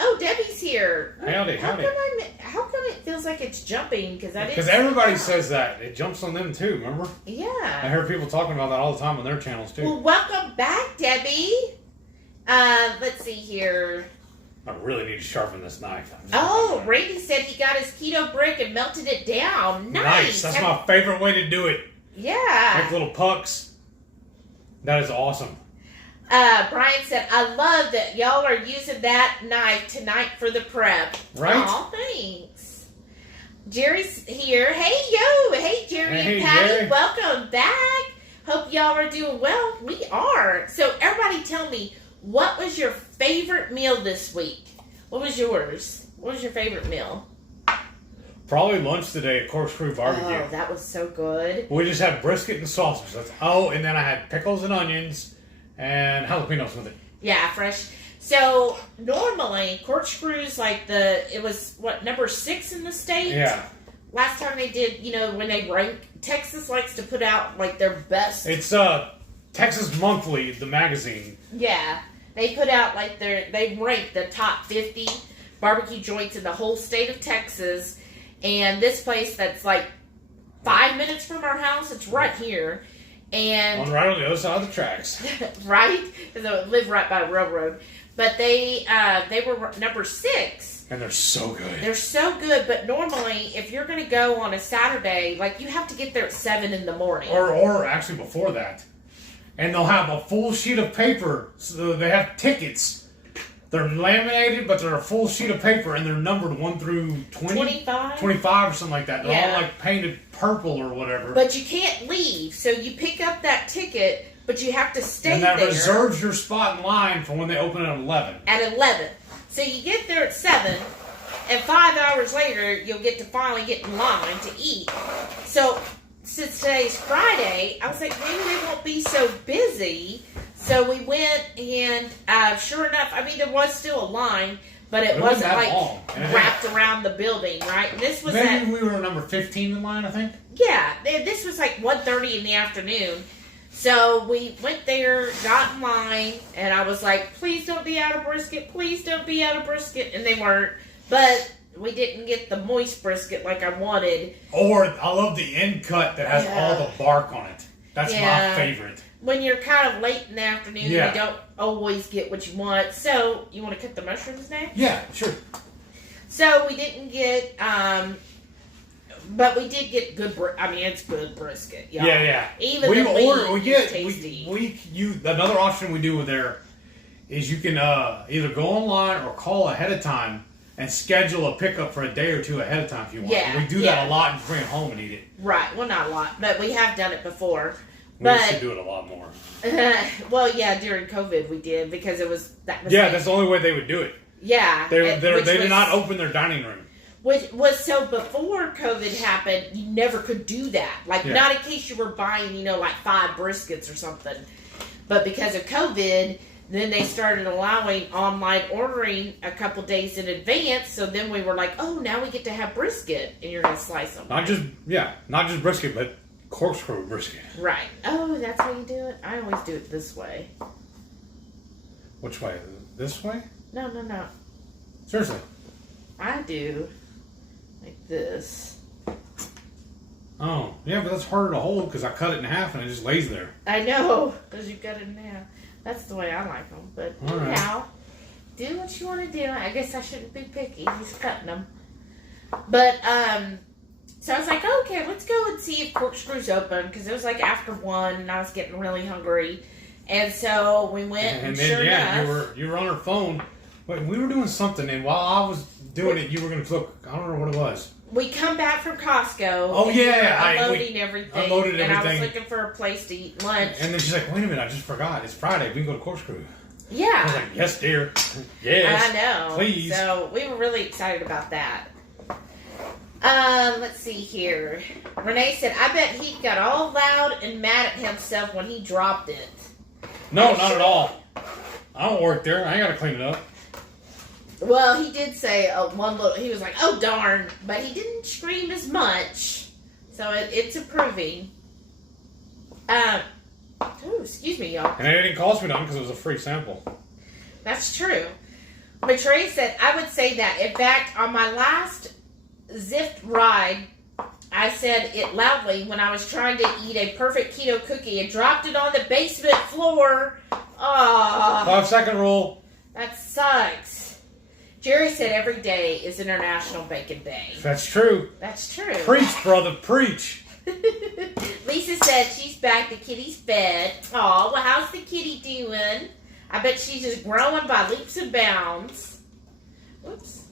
Oh, Debbie's here. Howdy. How come it feels like it's jumping? Because everybody says that. It jumps on them, too, remember? Yeah. I heard people talking about that all the time on their channels, too. Well, welcome back, Debbie. Let's see here. I really need to sharpen this knife. Oh, Randy said he got his keto brick and melted it down. Nice. That's my favorite way to do it. Yeah. Like little pucks. That is awesome. Brian said, I love that y'all are using that knife tonight for the prep. Right? Aw, thanks. Jerry's here. Hey, yo. Hey, Jerry and Patty. Jerry. Welcome back. Hope y'all are doing well. We are. So, everybody tell me, what was your favorite meal this week? What was yours? What was your favorite meal? Probably lunch today at Corkscrew Barbecue. Oh, that was so good. We just had brisket and sausage. And then I had pickles and onions and jalapenos with it. Yeah, fresh. So, normally, Corkscrew's it was, number 6 in the state? Yeah. Last time they did, when they rank, Texas likes to put out, their best. It's, Texas Monthly, the magazine. Yeah. They put out, they rank the top 50 barbecue joints in the whole state of Texas. And this place that's, 5 minutes from our house, it's right here. And Right on the other side of the tracks. Right? Because I live right by a railroad. But they were number 6. And they're so good. They're so good, but normally, if you're going to go on a Saturday, you have to get there at 7 in the morning. Or actually before that. And they'll have a full sheet of paper. So they have tickets. They're laminated, but they're a full sheet of paper, and they're numbered 1 through 20? 25? 25 or something like that. They're Yeah. all, painted purple or whatever. But you can't leave, so you pick up that ticket, but you have to stay there. And that reserves your spot in line for when they open at 11. At 11. So you get there at 7, and 5 hours later, you'll get to finally get in line to eat. So, since today's Friday, I was like, maybe they won't be so busy. So we went, and sure enough, there was still a line, but it wasn't that long. wrapped around the building, right? And this was Maybe we were number 15 in line, I think. Yeah, this was 1:30 in the afternoon. So we went there, got in line, and I was like, please don't be out of brisket. Please don't be out of brisket. And they weren't. But we didn't get the moist brisket like I wanted. Or I love the end cut that has all the bark on it. That's my favorite. When you're kind of late in the afternoon, you don't always get what you want. So, you want to cut the mushrooms next? Yeah, sure. So, we didn't get, but we did get good, it's good brisket, y'all. Yeah. Even the meat is tasty. Another option we do with there is you can either go online or call ahead of time and schedule a pickup for a day or two ahead of time if you want. Yeah, we do that a lot and bring it home and eat it. Right. Well, not a lot, but we have done it before. We used to do it a lot more. Well, yeah, during COVID we did because that was that's the only way they would do it. Yeah. They did not open their dining room. Which was so before COVID happened, you never could do that. Not in case you were buying, 5 briskets or something. But because of COVID, then they started allowing online ordering a couple days in advance. So then we were like, oh, now we get to have brisket, and you're going to slice them. Not just brisket, but corkscrew brisket. Right. Oh, that's how you do it? I always do it this way. Which way? This way? No. Seriously? I do. Like this. Oh, yeah, but that's harder to hold because I cut it in half and it just lays there. I know, because you cut it in half. That's the way I like them. But anyhow, do what you want to do. I guess I shouldn't be picky. He's cutting them. But, so I was like, okay, let's go and see if Corkscrew's open. Because it was after 1 and I was getting really hungry. And so we went and then, sure enough. you were on her phone. But we were doing something, and while I was doing it, you were going to look. I don't know what it was. We come back from Costco. Oh, yeah. Unloading everything. Unloaded everything. And I was looking for a place to eat lunch. And then she's like, wait a minute, I just forgot. It's Friday. We can go to Corkscrew. Yeah. I was like, yes, dear. Yes. I know. Please. So we were really excited about that. Let's see here. Renee said, I bet he got all loud and mad at himself when he dropped it. No, not at all. I don't work there. I ain't got to clean it up. Well, he did say he was like, oh darn, but he didn't scream as much. So it's improving. Excuse me, y'all. And it didn't cost me nothing because it was a free sample. That's true. Matray said, I would say that. In fact, on my last Zift ride, I said it loudly when I was trying to eat a perfect keto cookie and dropped it on the basement floor. Aww. 5-second rule. That sucks. Jerry said every day is International Bacon Day. That's true. That's true. Preach, brother, preach. Lisa said she's back. The kitty's fed. Aw, well, how's the kitty doing? I bet she's just growing by leaps and bounds. Oops.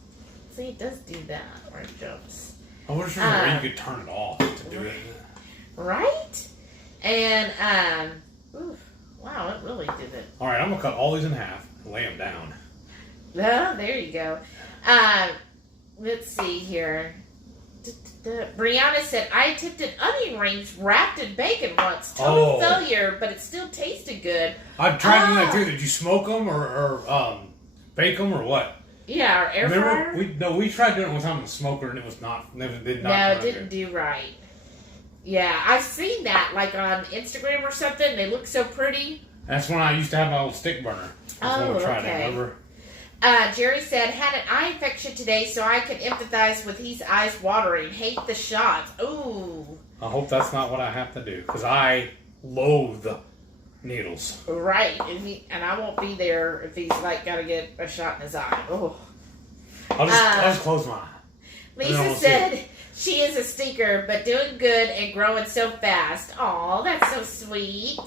See, it does do that where it jumps. I was wondering where you could turn it off to do it. Right? And, wow, it really did it. All right, I'm going to cut all these in half and lay them down. Oh, there you go. Let's see here. Brianna said, I attempted onion rings wrapped in bacon once. Total failure, but it still tasted good. I've tried doing that too. Did you smoke them or bake them or what? Yeah, our Airfryer. We tried doing it one time with a smoker and it was not. It didn't do right. Yeah, I've seen that like on Instagram or something. They look so pretty. That's when I used to have my old stick burner. Okay. Remember? Jerry said, had an eye infection today, so I could empathize with his eyes watering. Hate the shots. Ooh. I hope that's not what I have to do, because I loathe needles. Right, and I won't be there if he's like got to get a shot in his eye. Oh. I'll just close my eye. Lisa said she is a stinker, but doing good and growing so fast. Aw, that's so sweet.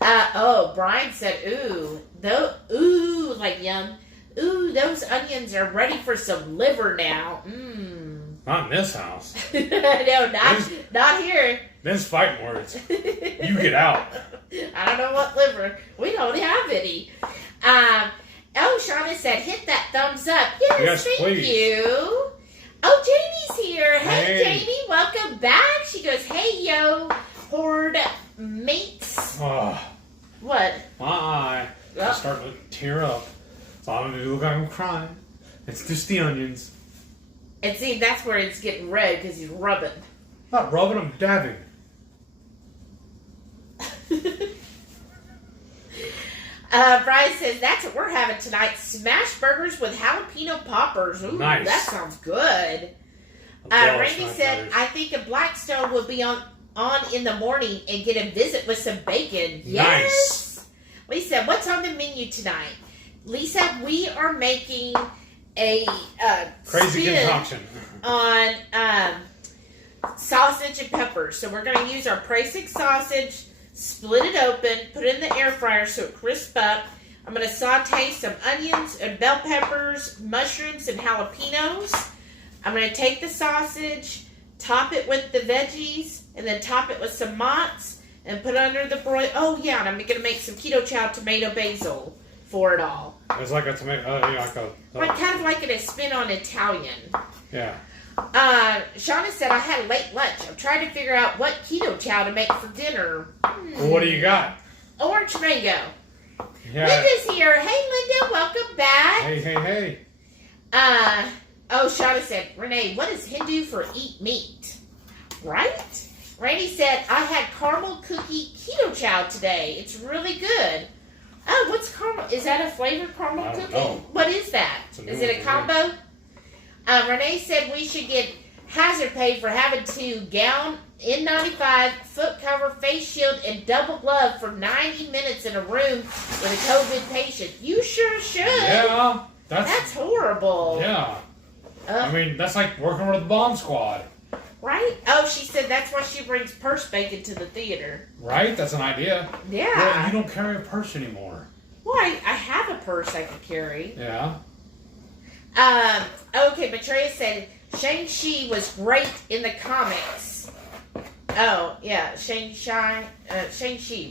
Brian said, like yum. Ooh, those onions are ready for some liver now. Mmm. Not in this house. No, not here. Them's fighting words. You get out. I don't know what liver. We don't have any. Shauna said, hit that thumbs up. Yes, thank please. you. Oh, Jamie's here. Hey, Hey. Jamie, welcome back. She goes, hey, yo, horde mates. What? My eye is starting to tear up. So I'm going to look like I'm crying. It's just the onions. And see, that's where it's getting red because he's rubbing. Not rubbing, I'm dabbing. Brian says, that's what we're having tonight. Smash burgers with jalapeno poppers. Ooh, nice. That sounds good. Randy said, I think a Blackstone will be on in the morning and get a visit with some bacon. Yes. Nice. Lisa, what's on the menu tonight? Lisa, we are making a crazy spin concoction on sausage and peppers. So we're going to use our Prasik sausage, split it open, put it in the air fryer so it crisps up. I'm going to saute some onions and bell peppers, mushrooms, and jalapenos. I'm going to take the sausage, top it with the veggies, and then top it with some mozz and put it under the broil. Oh, yeah, and I'm going to make some keto chow tomato basil for it all. It's like a tomato, Kind of like a spin on Italian. Yeah. Shauna said, I had a late lunch. I'm trying to figure out what keto chow to make for dinner. Well, what do you got? Orange mango. Yeah. Linda's here. Hey, Linda, welcome back. Hey. Shauna said, Renee, what is Hindu for eat meat? Right? Randy said, I had caramel cookie keto chow today. It's really good. Oh, what's caramel? Is that a flavored caramel cookie? Know. What is that? Is it a combo? Renee said we should get hazard pay for having to gown N95, foot cover, face shield, and double glove for 90 minutes in a room with a COVID patient. You sure should. Yeah. That's horrible. Yeah. I mean, that's like working with the bomb squad. Right? Oh, she said that's why she brings purse bacon to the theater. Right? That's an idea. Yeah. Well, you don't carry a purse anymore. Well, I have a purse I can carry. Yeah. Okay, Betrayal said Shang-Chi was great in the comics. Oh, yeah, Shang-Chi,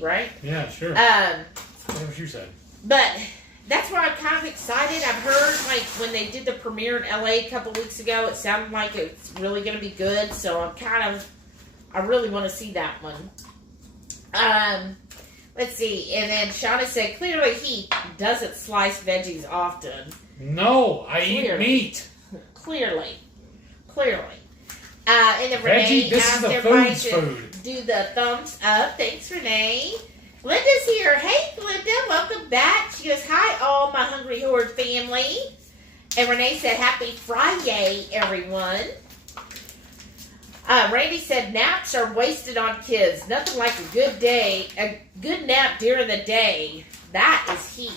right? Yeah, sure. That's what you said. But that's why I'm kind of excited. I've heard, like, when they did the premiere in LA a couple weeks ago, it sounded like it's really going to be good. So I really want to see that one. Let's see. And then Shauna said, clearly he doesn't slice veggies often. No, I eat meat. Clearly. And then Renee this asked is the everybody food's to food. do the thumbs up. Thanks, Renee. Glenda's here. Hey, Glenda. Welcome back. She goes, hi, all my Hungry Horde family. And Renee said, happy Friday, everyone. Randy said, naps are wasted on kids. Nothing like a good nap during the day. That is heat.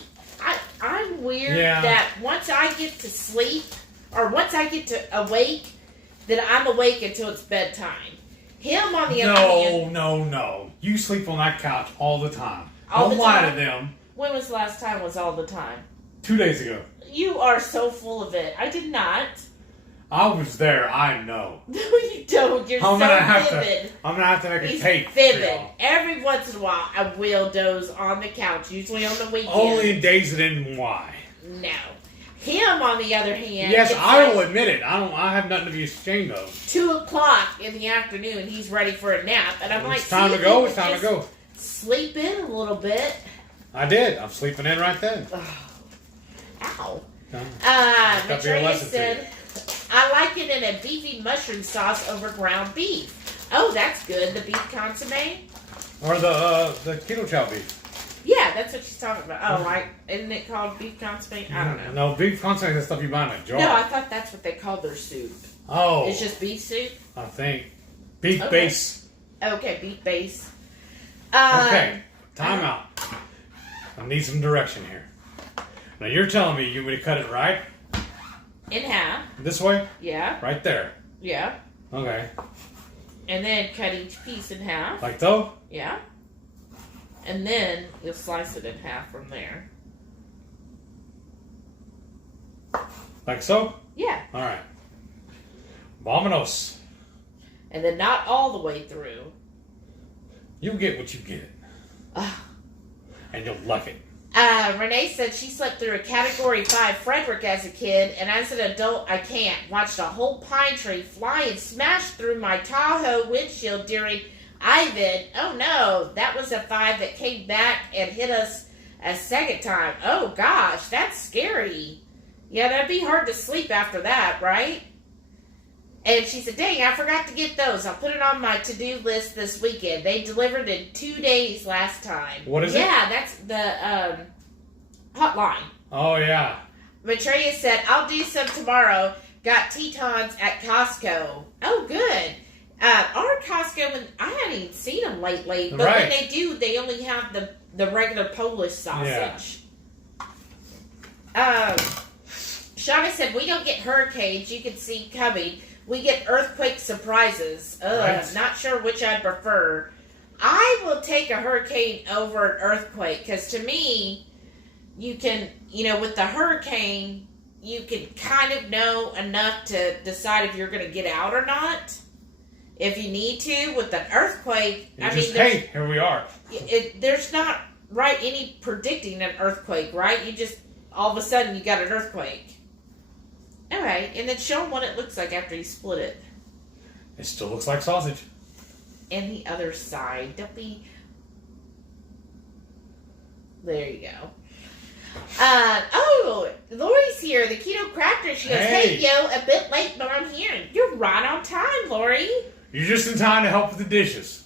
I'm weird that once I get to sleep, or once I get to awake, then I'm awake until it's bedtime. Him, on the other hand... No. You sleep on that couch all the time. Don't lie to them. When was the last time it was all the time? 2 days ago. You are so full of it. I did not. I was there. I know. No, you don't. You're so vivid. I'm going to have to make a tape. Vivid. Every once in a while, I will doze on the couch, usually on the weekend. Only in days that end in Y. No. Him, on the other hand... Yes, I will admit it. I have nothing to be ashamed of. 2 o'clock in the afternoon, he's ready for a nap. And I'm like, it's time to go. It's time to go. Sleep in a little bit. I did. I'm sleeping in right then. Ow. Matrona said, I like it in a beefy mushroom sauce over ground beef. Oh, that's good. The beef consomme? Or the keto chow beef. Yeah, that's what she's talking about. Oh, isn't it called beef consomme? I don't know. No, beef consomme is the stuff you buy in a jar. No, I thought that's what they called their soup. Oh. It's just beef soup? I think. Beef base. Okay, beef base. Okay, time out. I need some direction here. Now you're telling me you want me to cut it right? In half. This way? Yeah. Right there? Yeah. Okay. And then cut each piece in half. Like so? Yeah. And then you'll slice it in half from there. Like so? Yeah. Alright. Vamonos. And then not all the way through. You get what you get. And you'll like it. Renee said she slept through a Category 5 Frederick as a kid, and as an adult, I can't. Watched a whole pine tree fly and smash through my Tahoe windshield during Ivan. Oh no, that was a 5 that came back and hit us a second time. Oh gosh, that's scary. Yeah, that'd be hard to sleep after that, right? And she said, dang, I forgot to get those. I'll put it on my to-do list this weekend. They delivered in 2 days last time. What is it? Yeah, that's the hotline. Oh, yeah. Maitreya said, I'll do some tomorrow. Got Tetons at Costco. Oh, good. Our Costco, I haven't even seen them lately. But when they do, they only have the regular Polish sausage. Yeah. Shauna said, we don't get hurricanes you can see coming. We get earthquake surprises. Not sure which I'd prefer. I will take a hurricane over an earthquake because to me, you can, with the hurricane, you can kind of know enough to decide if you're going to get out or not. If you need to. With an earthquake, hey, here we are. There's not any predicting an earthquake, right? You just all of a sudden you got an earthquake. Alright, and then show them what it looks like after you split it. It still looks like sausage. And the other side. Don't be... There you go. Lori's here, the Keto Crafter. She goes, hey, yo, a bit late, but I'm here. You're right on time, Lori. You're just in time to help with the dishes.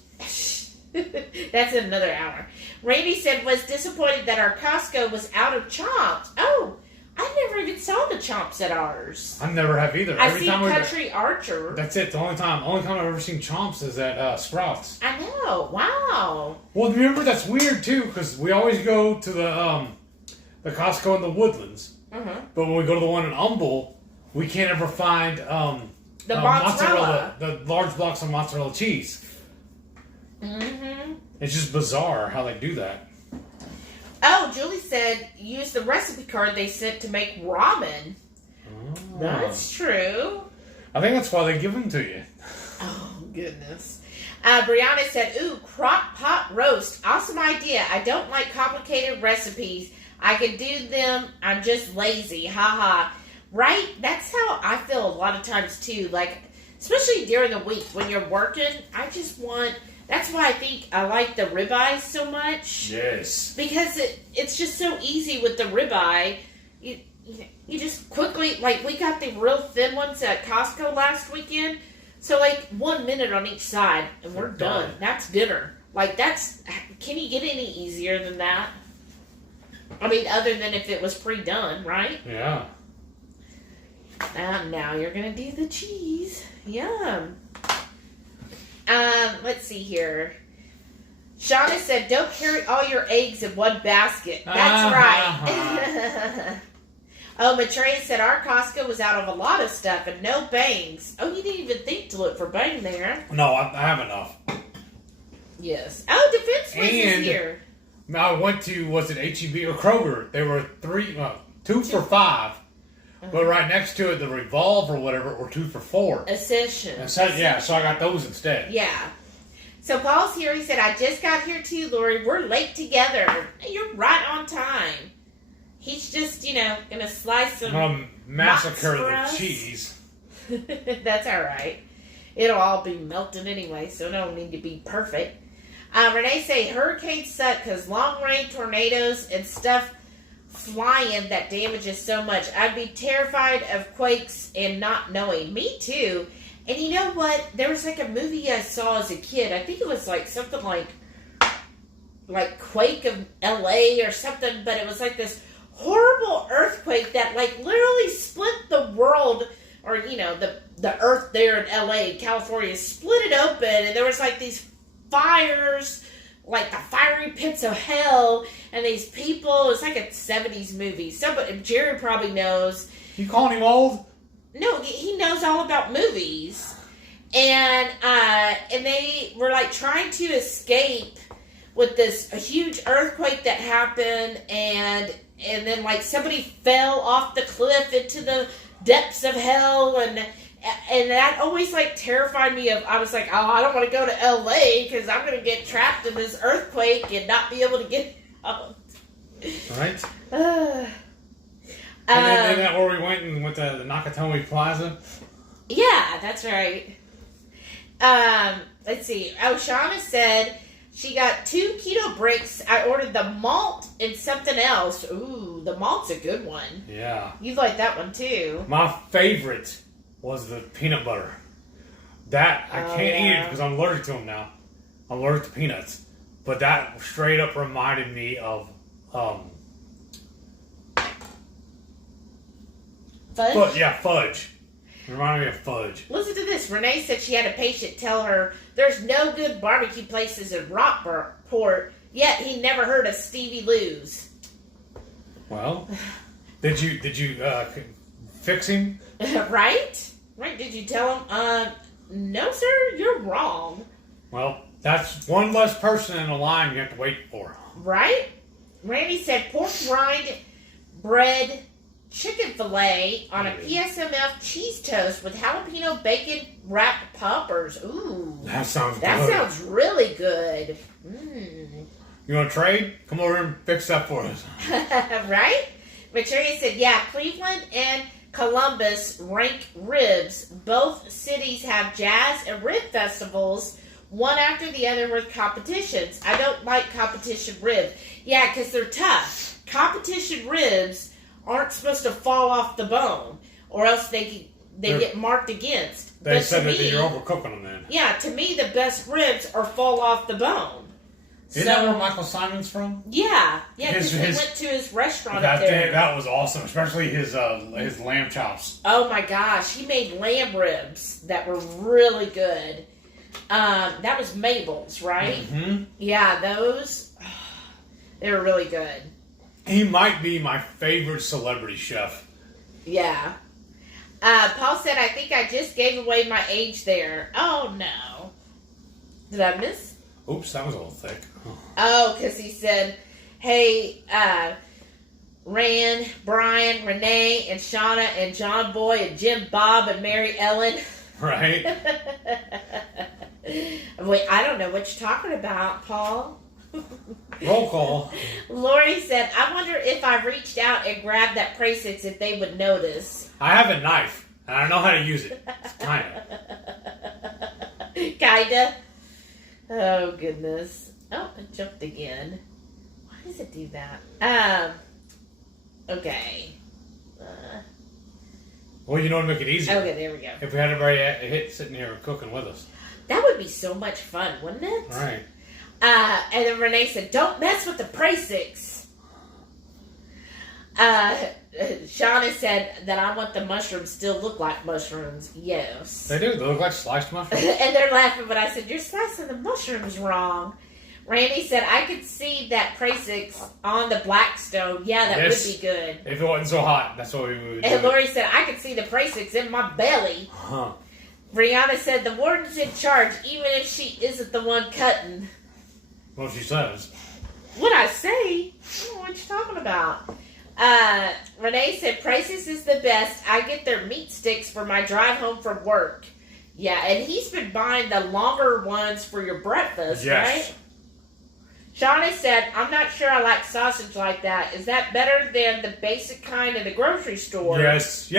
That's another hour. Randy said, was disappointed that our Costco was out of chomps. Oh, I never even saw the chomps at ours. I never have either. I see Country Archer. That's it. The only time I've ever seen chomps is at Sprouts. I know. Wow. Well, remember that's weird too because we always go to the Costco in the Woodlands, but when we go to the one in Humble, we can't ever find the mozzarella, the large blocks of mozzarella cheese. It's just bizarre how they do that. Oh, Julie said use the recipe card they sent to make ramen. Oh. That's true. I think that's why they give them to you. Oh, goodness. Brianna said, ooh, crock pot roast. Awesome idea. I don't like complicated recipes. I can do them. I'm just lazy. Haha. Right? That's how I feel a lot of times too. Like, especially during the week when you're working, I just want. That's why I think I like the ribeye so much. Yes. Because it's just so easy with the ribeye. You just quickly, like, we got the real thin ones at Costco last weekend. So, like, 1 minute on each side, and we're done. That's dinner. Like, can you get any easier than that? I mean, other than if it was pre-done, right? Yeah. Now you're going to do the cheese. Yum. Let's see here. Shauna said, don't carry all your eggs in one basket. That's right. Oh, Maitreya said, our Costco was out of a lot of stuff and no bangs. Oh, you didn't even think to look for bang there. No, I have enough. Yes. Oh, Defense Force is here. I went to, was it H-E-B or Kroger? There were 2 for $5. But right next to it, the Revolve or whatever, or 2 for $4. Ascension. Yeah, so I got those instead. Yeah. So Paul's here. He said, I just got here too, Lori. We're late together. You're right on time. He's just, going to slice some massacre the cheese. That's all right. It'll all be melted anyway, so it don't need to be perfect. Renee say hurricanes suck because long rain, tornadoes, and stuff flying that damages so much. I'd be terrified of quakes and not knowing. Me too. And you know what? There was like a movie I saw as a kid. I think it was like something like Quake of LA or something, but it was like this horrible earthquake that like literally split the world, or the earth there in LA, California, split it open, and there was like these fires, like the fiery pits of hell, and these people. It's like a 70s movie. Somebody, Jerry probably knows. You calling him old? No, he knows all about movies. And they were like trying to escape with this huge earthquake that happened, and then like somebody fell off the cliff into the depths of hell, and that always like terrified me. I was like, oh, I don't want to go to LA because I'm going to get trapped in this earthquake and not be able to get out. Right. Isn't that where we went and went to the Nakatomi Plaza? Yeah, that's right. Let's see. Oh, Shauna said she got 2 keto breaks. I ordered the malt and something else. Ooh, the malt's a good one. Yeah. You like that one too. My favorite was the peanut butter. That, I can't eat it because I'm allergic to them now. I'm allergic to peanuts. But that straight up reminded me of fudge? Fudge. It reminded me of fudge. Listen to this. Renee said she had a patient tell her there's no good barbecue places in Rockport, yet he never heard of Stevie Lou's. Well, did you fix him? Right? Right? Did you tell him? No, sir, you're wrong. Well, that's one less person in the line you have to wait for. Right? Randy said pork rind bread chicken fillet on a PSMF cheese toast with jalapeno bacon wrapped poppers. Ooh. That sounds good. That sounds really good. Mm. You want to trade? Come over and fix that for us. Right? Maitreya said, yeah, Cleveland and Columbus rank ribs. Both cities have jazz and rib festivals, one after the other with competitions. I don't like competition ribs. Yeah, because they're tough. Competition ribs aren't supposed to fall off the bone, or else they get marked against. They said that you're overcooking them then. Yeah, to me, the best ribs are fall off the bone. Isn't that where Michael Simon's from? Yeah, because we went to his restaurant up there. That was awesome, especially his lamb chops. Oh my gosh, he made lamb ribs that were really good. That was Mabel's, right? Mm-hmm. Yeah, those, they were really good. He might be my favorite celebrity chef. Yeah. Paul said, I think I just gave away my age there. Oh, no. Did I miss? Oops, that was a little thick. Oh, because he said, hey, Rand, Brian, Renee, and Shauna, and John Boy, and Jim Bob, and Mary Ellen. Right. Wait, I don't know what you're talking about, Paul. Roll call. Lori said, I wonder if I reached out and grabbed that Prasix if they would notice. I have a knife, and I know how to use it. Kinda. Kinda. Oh, goodness. Oh, it jumped again. Why does it do that? Okay. Well, you know what would make it easier? Okay, there we go. If we had everybody sitting here cooking with us. That would be so much fun, wouldn't it? Right. And then Renee said, don't mess with the Prasix. Shauna said that I want the mushrooms still look like mushrooms. Yes. They do. They look like sliced mushrooms. And they're laughing, but I said, you're slicing the mushrooms wrong. Randy said, I could see that Prasix on the black stove. Yeah, that would be good. If it wasn't so hot, that's what we would do. And Lori said, I could see the Prasix in my belly. Huh. Brianna said, the warden's in charge, even if she isn't the one cutting. Well, she says. What I say? I don't know what you're talking about. Renee said, Prasix is the best. I get their meat sticks for my drive home from work. Yeah, and he's been buying the longer ones for your breakfast, right? Shauna said, I'm not sure I like sausage like that. Is that better than the basic kind in the grocery store? Yes.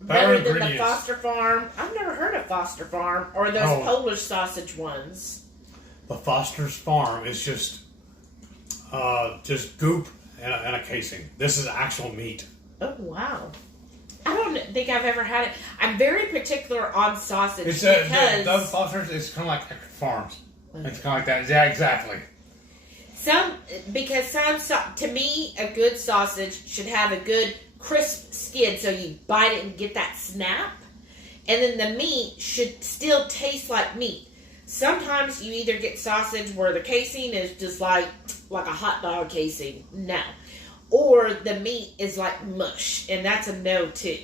Better than the Foster Farm? I've never heard of Foster Farm. Or those Polish sausage ones. The Foster's Farm is just goop and a casing. This is actual meat. Oh, wow. I don't think I've ever had it. I'm very particular on sausage It's because... the Foster's is kind of like farms. It's kind of like that. Yeah, exactly. To me, a good sausage should have a good crisp skin so you bite it and get that snap. And then the meat should still taste like meat. Sometimes you either get sausage where the casing is just like a hot dog casing. No. Or the meat is like mush, and that's a no too.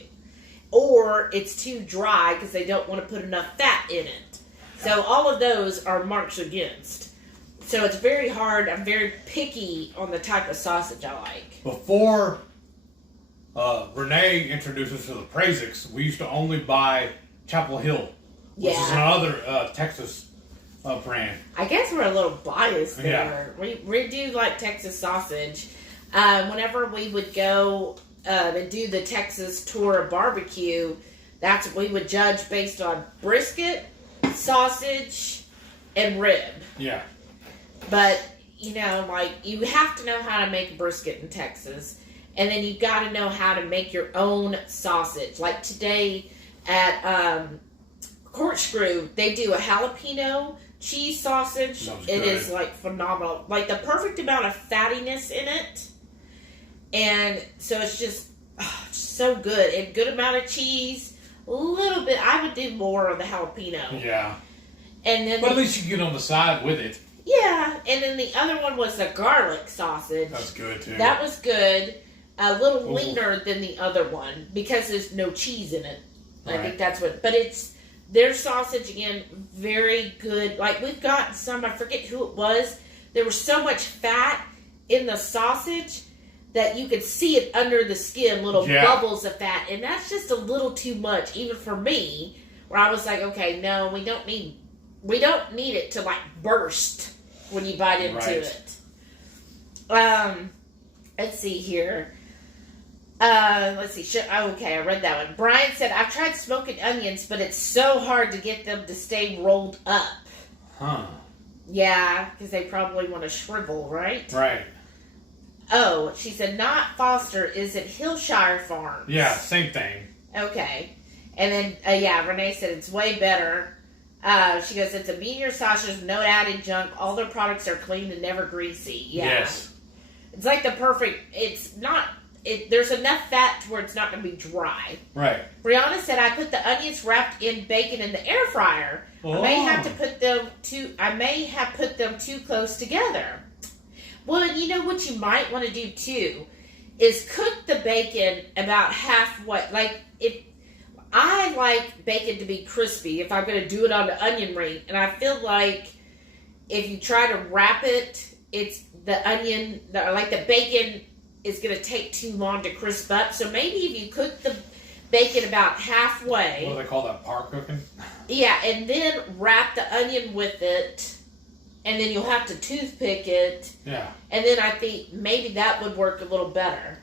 Or it's too dry because they don't want to put enough fat in it. So all of those are marks against. So it's very hard. I'm very picky on the type of sausage I like. Before Renee introduced us to the Prasix, we used to only buy Chapel Hill, which is another Texas brand. I guess we're a little biased there. Yeah. We do like Texas sausage. Whenever we would go and do the Texas tour of barbecue, that's what we would judge based on brisket, sausage, and rib. Yeah. But, you have to know how to make a brisket in Texas. And then you got to know how to make your own sausage. Like today at Corkscrew, they do a jalapeno cheese sausage. It is phenomenal. Like the perfect amount of fattiness in it. And so it's just so good. And good amount of cheese. A little bit. I would do more of the jalapeno. Yeah. And then but at least you can get on the side with it. Yeah. And then the other one was the garlic sausage. That's good too. That was good. A little leaner than the other one because there's no cheese in it. Right. I think that's what. But it's their sausage again, very good. Like we've gotten some. I forget who it was. There was so much fat in the sausage that you could see it under the skin, little bubbles of fat, and that's just a little too much, even for me. Where I was like, okay, no, we don't need it to burst when you bite into it. Let's see here. Let's see. Okay, I read that one. Brian said, I've tried smoking onions, but it's so hard to get them to stay rolled up. Huh. Yeah, because they probably want to shrivel, right? Right. Oh, she said, not Foster. Is it Hillshire Farms? Yeah, same thing. Okay. And then, Renee said it's way better. She goes, it's a meatier sausage, no added junk. All their products are clean and never greasy. Yeah. Yes. It's like the perfect, there's enough fat to where it's not going to be dry. Right. Brianna said, I put the onions wrapped in bacon in the air fryer. I may have put them too close together. Well, you know what you might want to do too is cook the bacon about halfway. I like bacon to be crispy if I'm going to do it on the onion ring, and I feel like if you try to wrap it, it's the bacon is going to take too long to crisp up. So maybe if you cook the bacon about halfway. What do they call that? Par cooking? Yeah, and then wrap the onion with it. and then you'll have to toothpick it. Yeah. And then I think maybe that would work a little better.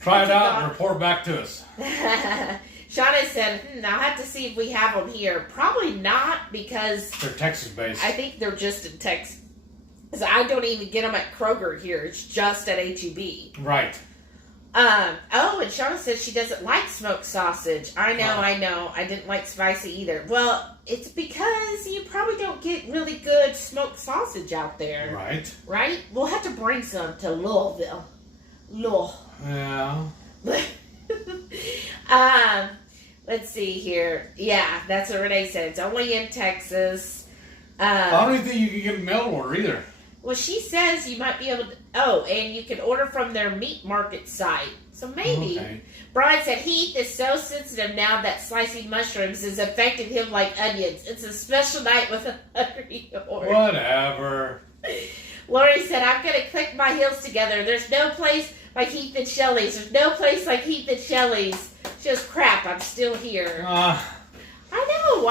Try it out and report back to us. Shauna said, I'll have to see if we have them here. Probably not, because they're Texas-based. I think they're just in Texas. Because I don't even get them at Kroger here. It's just at H-E-B. Right. And Shauna says she doesn't like smoked sausage. I know. I didn't like spicy either. Well, it's because you probably don't get really good smoked sausage out there. Right. Right? We'll have to bring some to Louisville. Yeah. Let's see here. Yeah, that's what Renee said. It's only in Texas. I don't even think you can get a mail order either. Well, she says you might be able to... Oh, and you can order from their meat market site. So maybe. Okay. Brian said, Heath is so sensitive now that slicing mushrooms is affecting him like onions. It's a special night with a hungry horse. Whatever. Lori said, I'm going to click my heels together. There's no place like Heath and Shelley's. There's no place like Heath and Shelley's. Just crap, I'm still here. I know.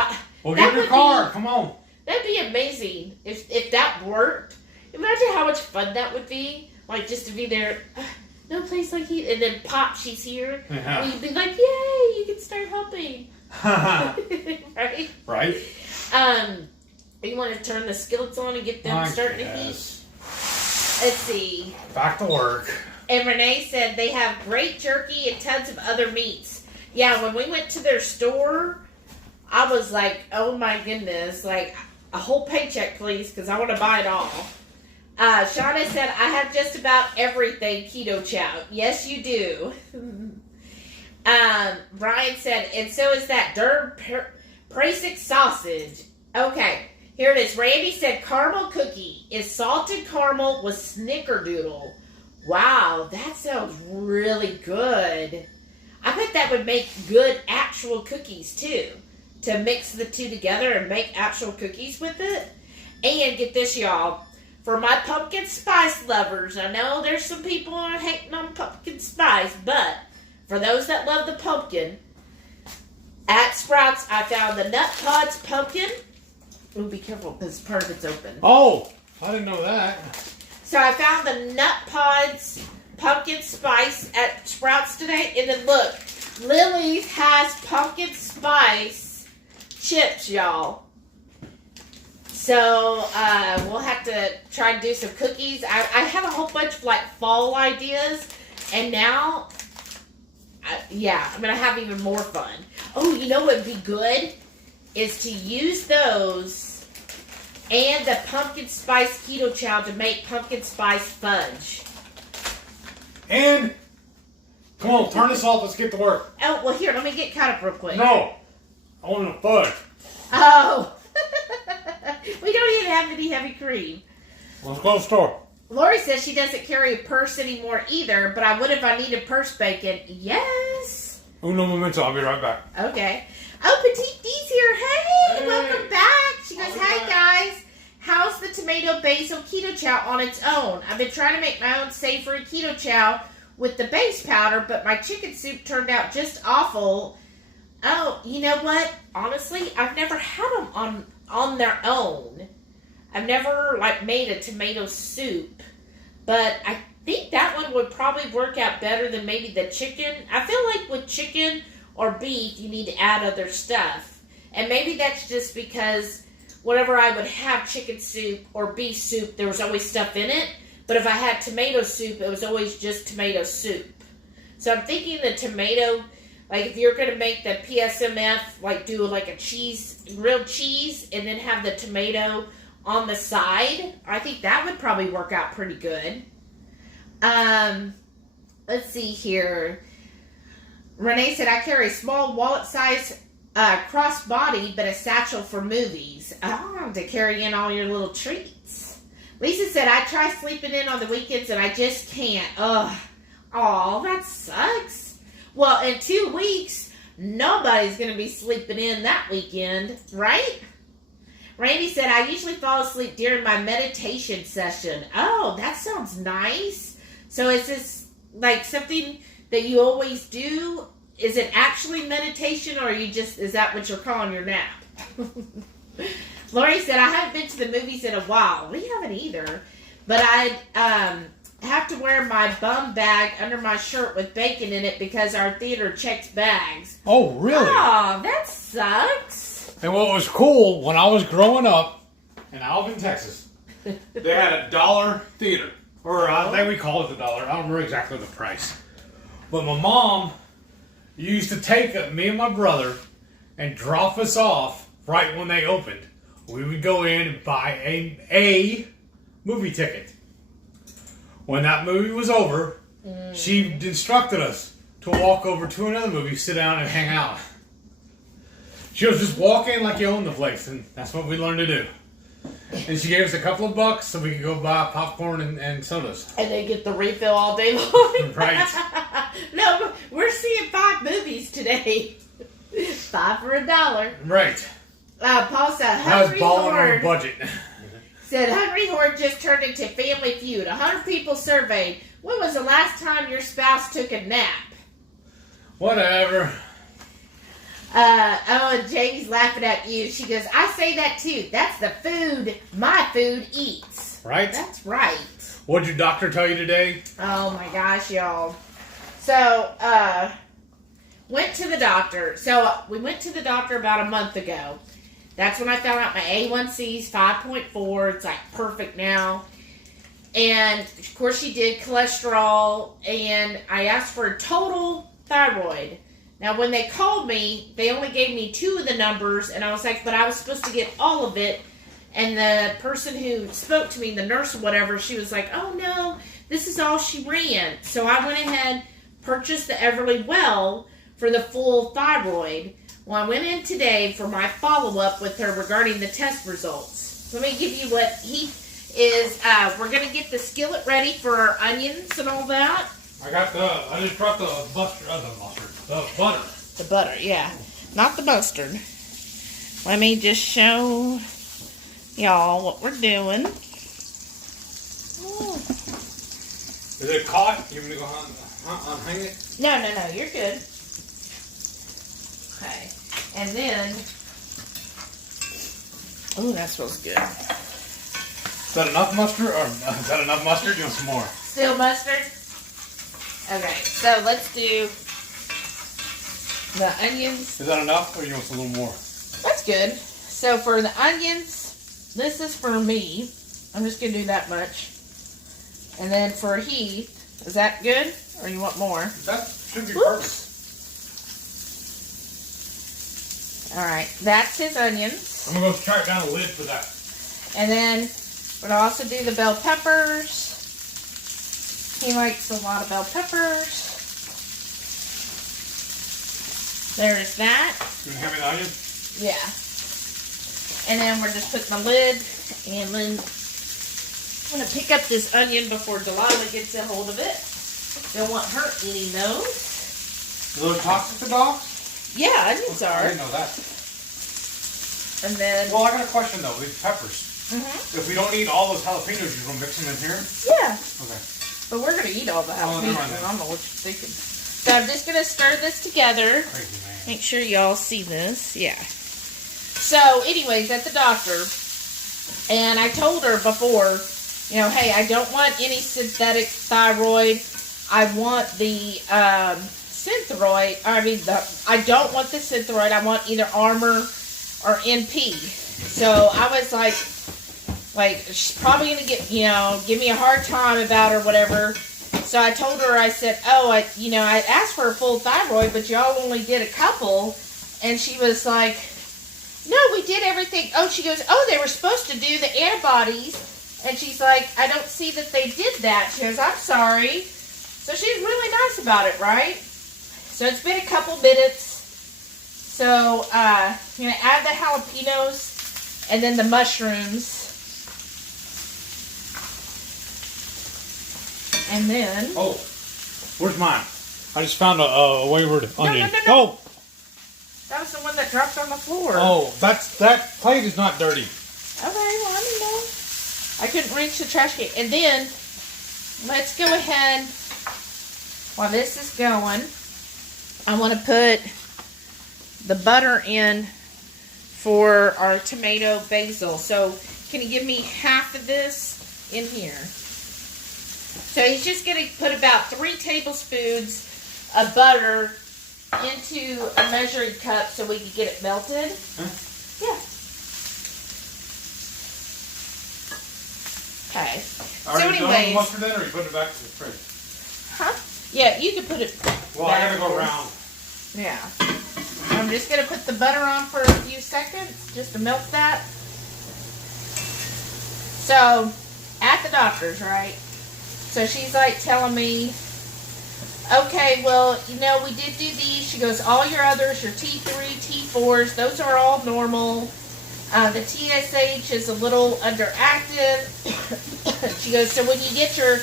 Well, get your car. Come on. That'd be amazing if that worked. Imagine how much fun that would be. Like, just to be there. No place like Heath. And then pop, she's here. Yeah. And you'd be like, yay, you can start helping. Right? Right. You want to turn the skillets on and get them starting to heat? Let's see. Back to work. And Renee said they have great jerky and tons of other meats. Yeah, when we went to their store, I was like, oh my goodness, like a whole paycheck, please, because I want to buy it all. Shauna said, I have just about everything keto chow. Yes, you do. Brian said, and so is that Durham Prasik sausage. Okay, here it is. Randy said caramel cookie is salted caramel with Snickerdoodle. Wow, that sounds really good. I bet that would make good actual cookies too. To mix the two together and make actual cookies with it. And get this, y'all. For my pumpkin spice lovers, I know there's some people who are hating on pumpkin spice, but for those that love the pumpkin, at Sprouts, I found the Nut Pods pumpkin. Oh, be careful because part of it's open. Oh, I didn't know that. So I found the Nut Pods pumpkin spice at Sprouts today. And then look, Lily's has pumpkin spice chips, y'all. So we'll have to try and do some cookies. I have a whole bunch of like fall ideas. And now, I'm going to have even more fun. Oh, you know what would be good? Is to use those and the pumpkin spice keto chow to make pumpkin spice fudge. And, come on, turn this off. Let's get to work. Oh, well, here, let me get caught up real quick. No, I want a fudge. Oh. We don't even have any heavy cream. Let's go to the store. Lori says she doesn't carry a purse anymore either, but I would if I needed purse bacon. Yes. Uno momento, I'll be right back. Okay. Oh, Petite D's here. Hey, welcome back. She goes, hey, guys. How's the tomato basil keto chow on its own? I've been trying to make my own savory keto chow with the base powder, but my chicken soup turned out just awful. Oh, you know what? Honestly, I've never had them on their own. I've never made a tomato soup, but I think that one would probably work out better than maybe the chicken. I feel like with chicken or beef, you need to add other stuff. And maybe that's just because whenever I would have chicken soup or beef soup, there was always stuff in it. But if I had tomato soup, it was always just tomato soup. So I'm thinking the tomato, if you're going to make the PSMF, do a cheese, grilled cheese, and then have the tomato on the side, I think that would probably work out pretty good. Let's see here. Renee said, I carry a small wallet-size crossbody, but a satchel for movies. Oh, to carry in all your little treats. Lisa said, I try sleeping in on the weekends, and I just can't. Ugh. Aw, that sucks. Well, in 2 weeks, nobody's going to be sleeping in that weekend, right? Randy said, I usually fall asleep during my meditation session. Oh, that sounds nice. So is this something that you always do? Is it actually meditation, or is that what you're calling your nap? Lori said, I haven't been to the movies in a while. We haven't either. But I have to wear my bum bag under my shirt with bacon in it because our theater checks bags. Oh, really? Oh, that sucks. And what was cool, when I was growing up in Alvin, Texas, they had a $1 theater. Or I think we call it the $1. I don't remember exactly the price. But my mom used to take me and my brother and drop us off right when they opened. We would go in and buy a movie ticket. When that movie was over, she instructed us to walk over to another movie, sit down, and hang out. She was just walk in like you own the place, and that's what we learned to do. And she gave us a couple of bucks so we could go buy popcorn and sodas. And they get the refill all day long. Right. No, we're seeing 5 movies today. 5 for $1. Right. Paul said, I was Hungry balling on a Horde budget. said, Hungry Horde just turned into Family Feud. 100 people surveyed. When was the last time your spouse took a nap? Whatever. And Jamie's laughing at you. She goes, I say that too. That's the food my food eats. Right? That's right. What'd your doctor tell you today? Oh my gosh, y'all. So, went to the doctor. So, we went to the doctor about a month ago. That's when I found out my A1C's 5.4. It's like perfect now. And, of course, she did cholesterol. And I asked for a total thyroid. Now, when they called me, they only gave me 2 of the numbers, and I was like, but I was supposed to get all of it. And the person who spoke to me, the nurse or whatever, she was like, oh, no, this is all she ran. So I went ahead, purchased the Everly Well for the full thyroid. Well, I went in today for my follow-up with her regarding the test results. Let me give you what he is. We're going to get the skillet ready for our onions and all that. I just brought the butter. The butter, yeah. Not the mustard. Let me just show y'all what we're doing. Ooh. Is it caught? You want me to go unhang it? No, you're good. Okay. And then, oh, that smells good. Is that enough mustard? Or is that enough mustard? You want some more? Still mustard? Okay, so let's do the onions. Is that enough, or you want a little more? That's good. So for the onions, this is for me. I'm just going to do that much. And then for Heath, is that good, or you want more? That should be perfect. All right, that's his onions. I'm going to go track down a lid for that. And then we're going to also do the bell peppers. He likes a lot of bell peppers. There's that. You want to hand me the onion? Yeah. And then we're just putting the lid. And then I'm going to pick up this onion before Delilah gets a hold of it. Don't want her eating those. Are those toxic to dogs? Yeah, onions are. I didn't know that. And then... Well, I got a question, though. These peppers. Mm-hmm. If we don't need all those jalapenos, you're going to mix them in here? Yeah. Okay. But we're going to eat all the jalapenos. I don't know what you're thinking. So I'm just going to stir this together. Crazy, man. Make sure y'all see this. Yeah. So, anyways, at the doctor, and I told her before, you know, hey, I don't want any synthetic thyroid. I want the Synthroid. I don't want the Synthroid. I want either Armor or NP. So I was like, she's probably going to give me a hard time about or whatever. So I told her, I said, I asked for a full thyroid, but y'all only did a couple. And she was like, no, we did everything. Oh, she goes, they were supposed to do the antibodies. And she's like, I don't see that they did that. She goes, I'm sorry. So she's really nice about it, right? So it's been a couple minutes. So I'm going to add the jalapenos and then the mushrooms. And then... Oh, where's mine? I just found a wayward onion. No. Oh! That was the one that dropped on the floor. Oh, that plate is not dirty. Okay, well, I don't know. I couldn't reach the trash can. And then, let's go ahead, while this is going, I want to put the butter in for our tomato basil. So can you give me half of this in here? So he's just going to put about 3 tablespoons of butter into a measuring cup so we can get it melted. Huh? Yeah. Okay. Are so you anyways, done with mustard then, or you put it back to the fridge? Huh? Yeah, you can put it Well, I gotta go around. Yeah. I'm just going to put the butter on for a few seconds just to melt that. So, at the doctor's, right? So she's like telling me, okay, well, you know, we did do these. She goes, all your others, your T3, T4s, those are all normal. The TSH is a little underactive. She goes, so when you get your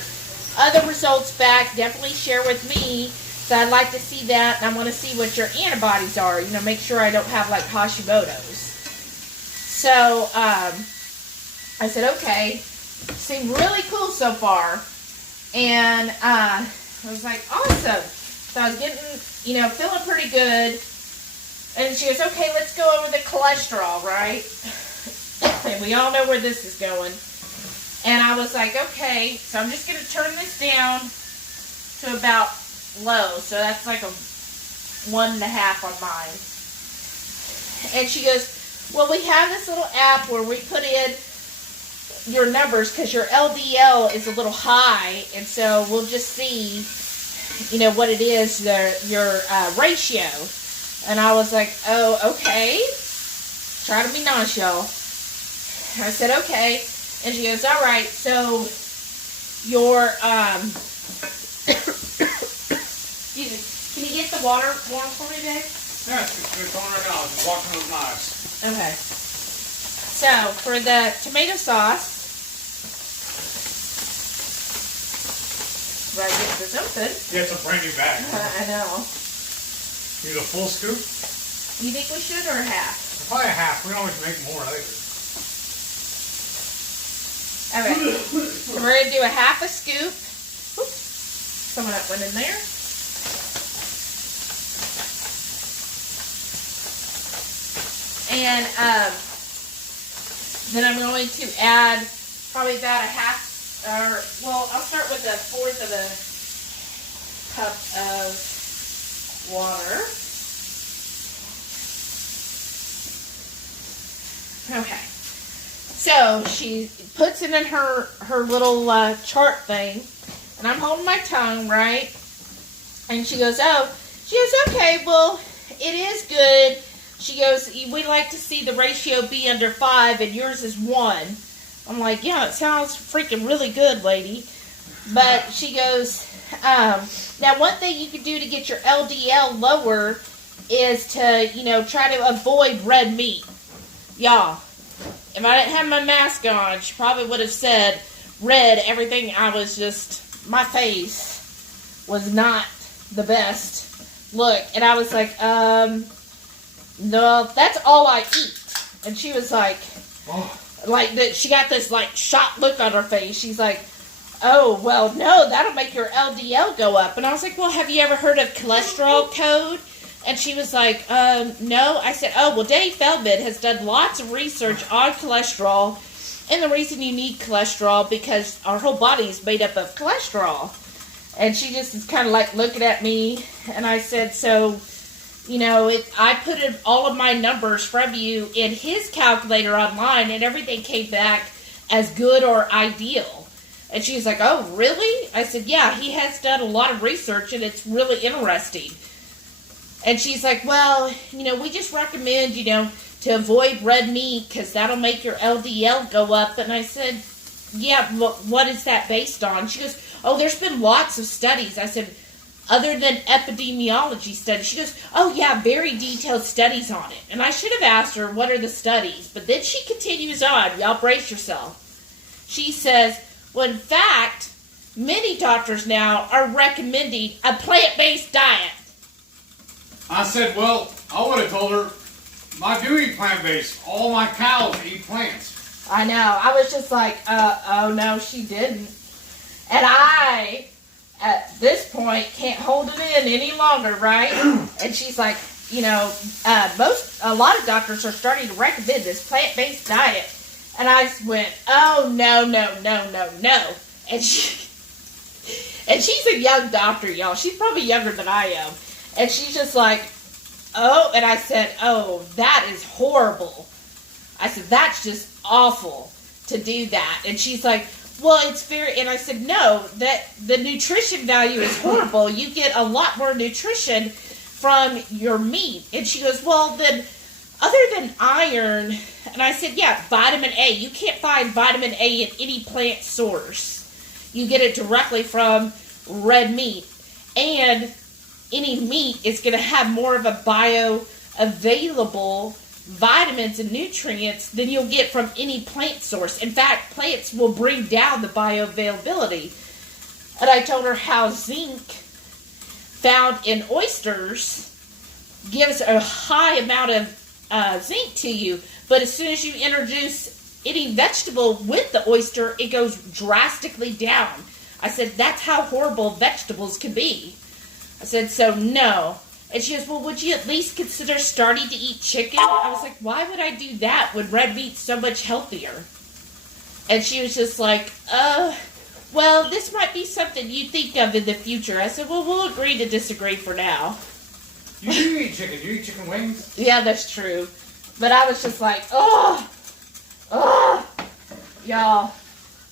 other results back, definitely share with me. So I'd like to see that, and I want to see what your antibodies are. You know, make sure I don't have, like, Hashimoto's. So, I said, okay. Seemed really cool so far. And I was like, awesome. So I was getting, you know, feeling pretty good. And she goes, okay, let's go over the cholesterol, right? And we all know where this is going. And I was like, okay, so I'm just going to turn this down to about low. So that's like a 1.5 on mine. And she goes, well, we have this little app where we put in your numbers because your LDL is a little high. And so we'll just see, you know, what it is, your ratio. And I was like, oh, okay. Try to be nice, y'all. I said, okay. And she goes, all right, so your, can you get the water warm for me, babe? Yeah, it's on right now. Just washing those knives. Okay. So, for the tomato sauce, right, get this open. Yeah, it's a brand new bag. I know. Need a full scoop? You think we should, or half? Probably a half. We always make more later. Okay. So we're going to do a half a scoop. Oops. Some of that went in there. And then I'm going to add probably about a half, well, I'll start with 1/4 of a cup of water. Okay. So she puts it in her little chart thing, and I'm holding my tongue, right? And she goes, okay, well, it is good. She goes, we'd like to see the ratio be under 5, and yours is 1. I'm like, yeah, it sounds freaking really good, lady. But she goes, now one thing you can do to get your LDL lower is to, you know, try to avoid red meat. Y'all, if I didn't have my mask on, she probably would have said red. Everything I was just, my face was not the best look. And I was like, no, that's all I eat. And she was like, like that. She got this like shocked look on her face. She's like, oh, well, no, that'll make your LDL go up. And I was like, well, have you ever heard of cholesterol code? And she was like, no. I said, oh, well, Dave Feldman has done lots of research on cholesterol. And the reason you need cholesterol, because our whole body is made up of cholesterol. And she just is kind of like looking at me. And I said, so, you know, I put in all of my numbers from you in his calculator online, and everything came back as good or ideal. And she's like, oh, really? I said, yeah, he has done a lot of research, and it's really interesting. And she's like, well, you know, we just recommend, you know, to avoid red meat because that'll make your LDL go up. And I said, yeah, what is that based on? She goes, oh, there's been lots of studies. I said, other than epidemiology studies. She goes, oh, yeah, very detailed studies on it. And I should have asked her, what are the studies? But then she continues on. Y'all brace yourself. She says, well, in fact, many doctors now are recommending a plant-based diet. I said, well, I would have told her, I do eat plant-based. All my cows eat plants. I know. I was just like, oh, no, she didn't. And I, at this point, can't hold it in any longer, right? And she's like, a lot of doctors are starting to recommend this plant-based diet. And I went, oh, no. And she's a young doctor, y'all. She's probably younger than I am. And she's just like, oh, and I said, oh, that is horrible. I said, that's just awful to do that. And she's like, well, it's fair. And I said, no, that the nutrition value is horrible. You get a lot more nutrition from your meat. And she goes, well, then other than iron, and I said, yeah, vitamin A. You can't find vitamin A in any plant source. You get it directly from red meat. And any meat is going to have more of a bioavailable vitamins and nutrients than you'll get from any plant source. In fact, plants will bring down the bioavailability. And I told her how zinc found in oysters gives a high amount of zinc to you, but as soon as you introduce any vegetable with the oyster, it goes drastically down. I said, that's how horrible vegetables can be. I said, so no. And she goes, well, would you at least consider starting to eat chicken? I was like, why would I do that when red meat's so much healthier? And she was just like, well, this might be something you think of in the future. I said, well, we'll agree to disagree for now. You do eat chicken. You eat chicken wings? Yeah, that's true. But I was just like, y'all.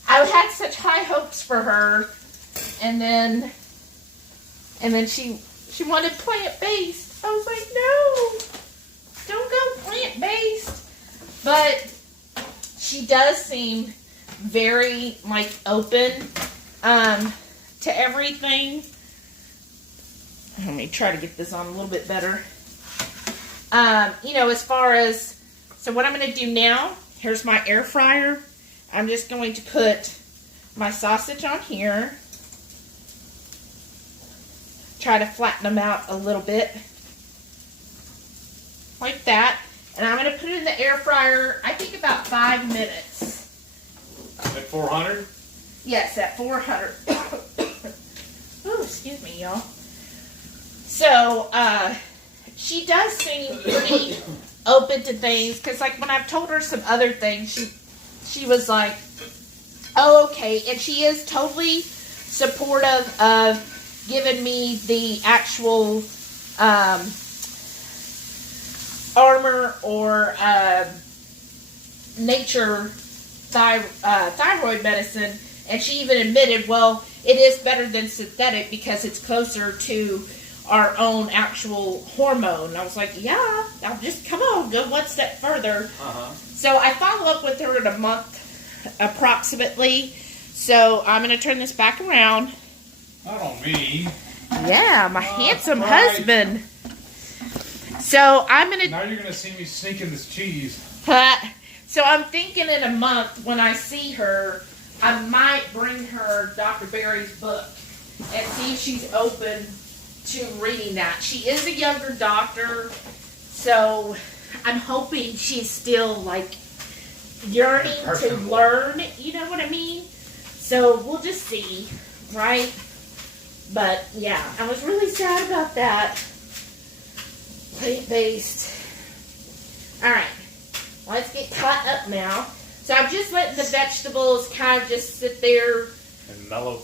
I had such high hopes for her. And then she wanted plant-based. I was like, no, don't go plant-based. But she does seem very, open to everything. Let me try to get this on a little bit better. As far as, so what I'm going to do now, here's my air fryer. I'm just going to put my sausage on here. Try to flatten them out a little bit. Like that. And I'm going to put it in the air fryer, I think about 5 minutes. At 400? Yes, at 400. Oh, excuse me, y'all. So, she does seem pretty open to things. Because, when I've told her some other things, she was like, oh, okay. And she is totally supportive of giving me the actual Armor or nature thyroid medicine. And she even admitted, well, it is better than synthetic because it's closer to our own actual hormone. And I was like, yeah, I'll just, come on, go one step further. So I follow up with her in a month, approximately. So I'm going to turn this back around. Not on me. Yeah, my handsome husband. So I'm going to... Now you're going to see me sneaking this cheese. So I'm thinking in a month when I see her, I might bring her Dr. Barry's book and see if she's open to reading that. She is a younger doctor, so I'm hoping she's still yearning to learn, you know what I mean? So we'll just see, right? But yeah, I was really sad about that. Plant-based. Alright, let's get caught up now. So I'm just letting the vegetables kind of just sit there and mellow.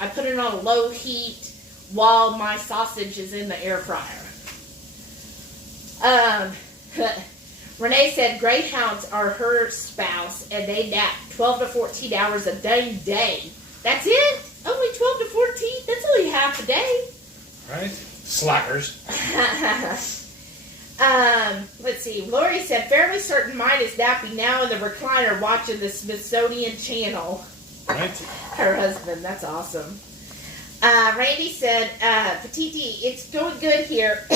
I put it on a low heat while my sausage is in the air fryer. Renee said greyhounds are her spouse and they nap 12 to 14 hours a day. That's it? Only 12 to 14? That's only half a day. Right? Slackers. Let's see. Lori said, fairly certain mine is napping now in the recliner watching the Smithsonian Channel. Right. Her husband. That's awesome. Randy said, Petiti, it's going good here.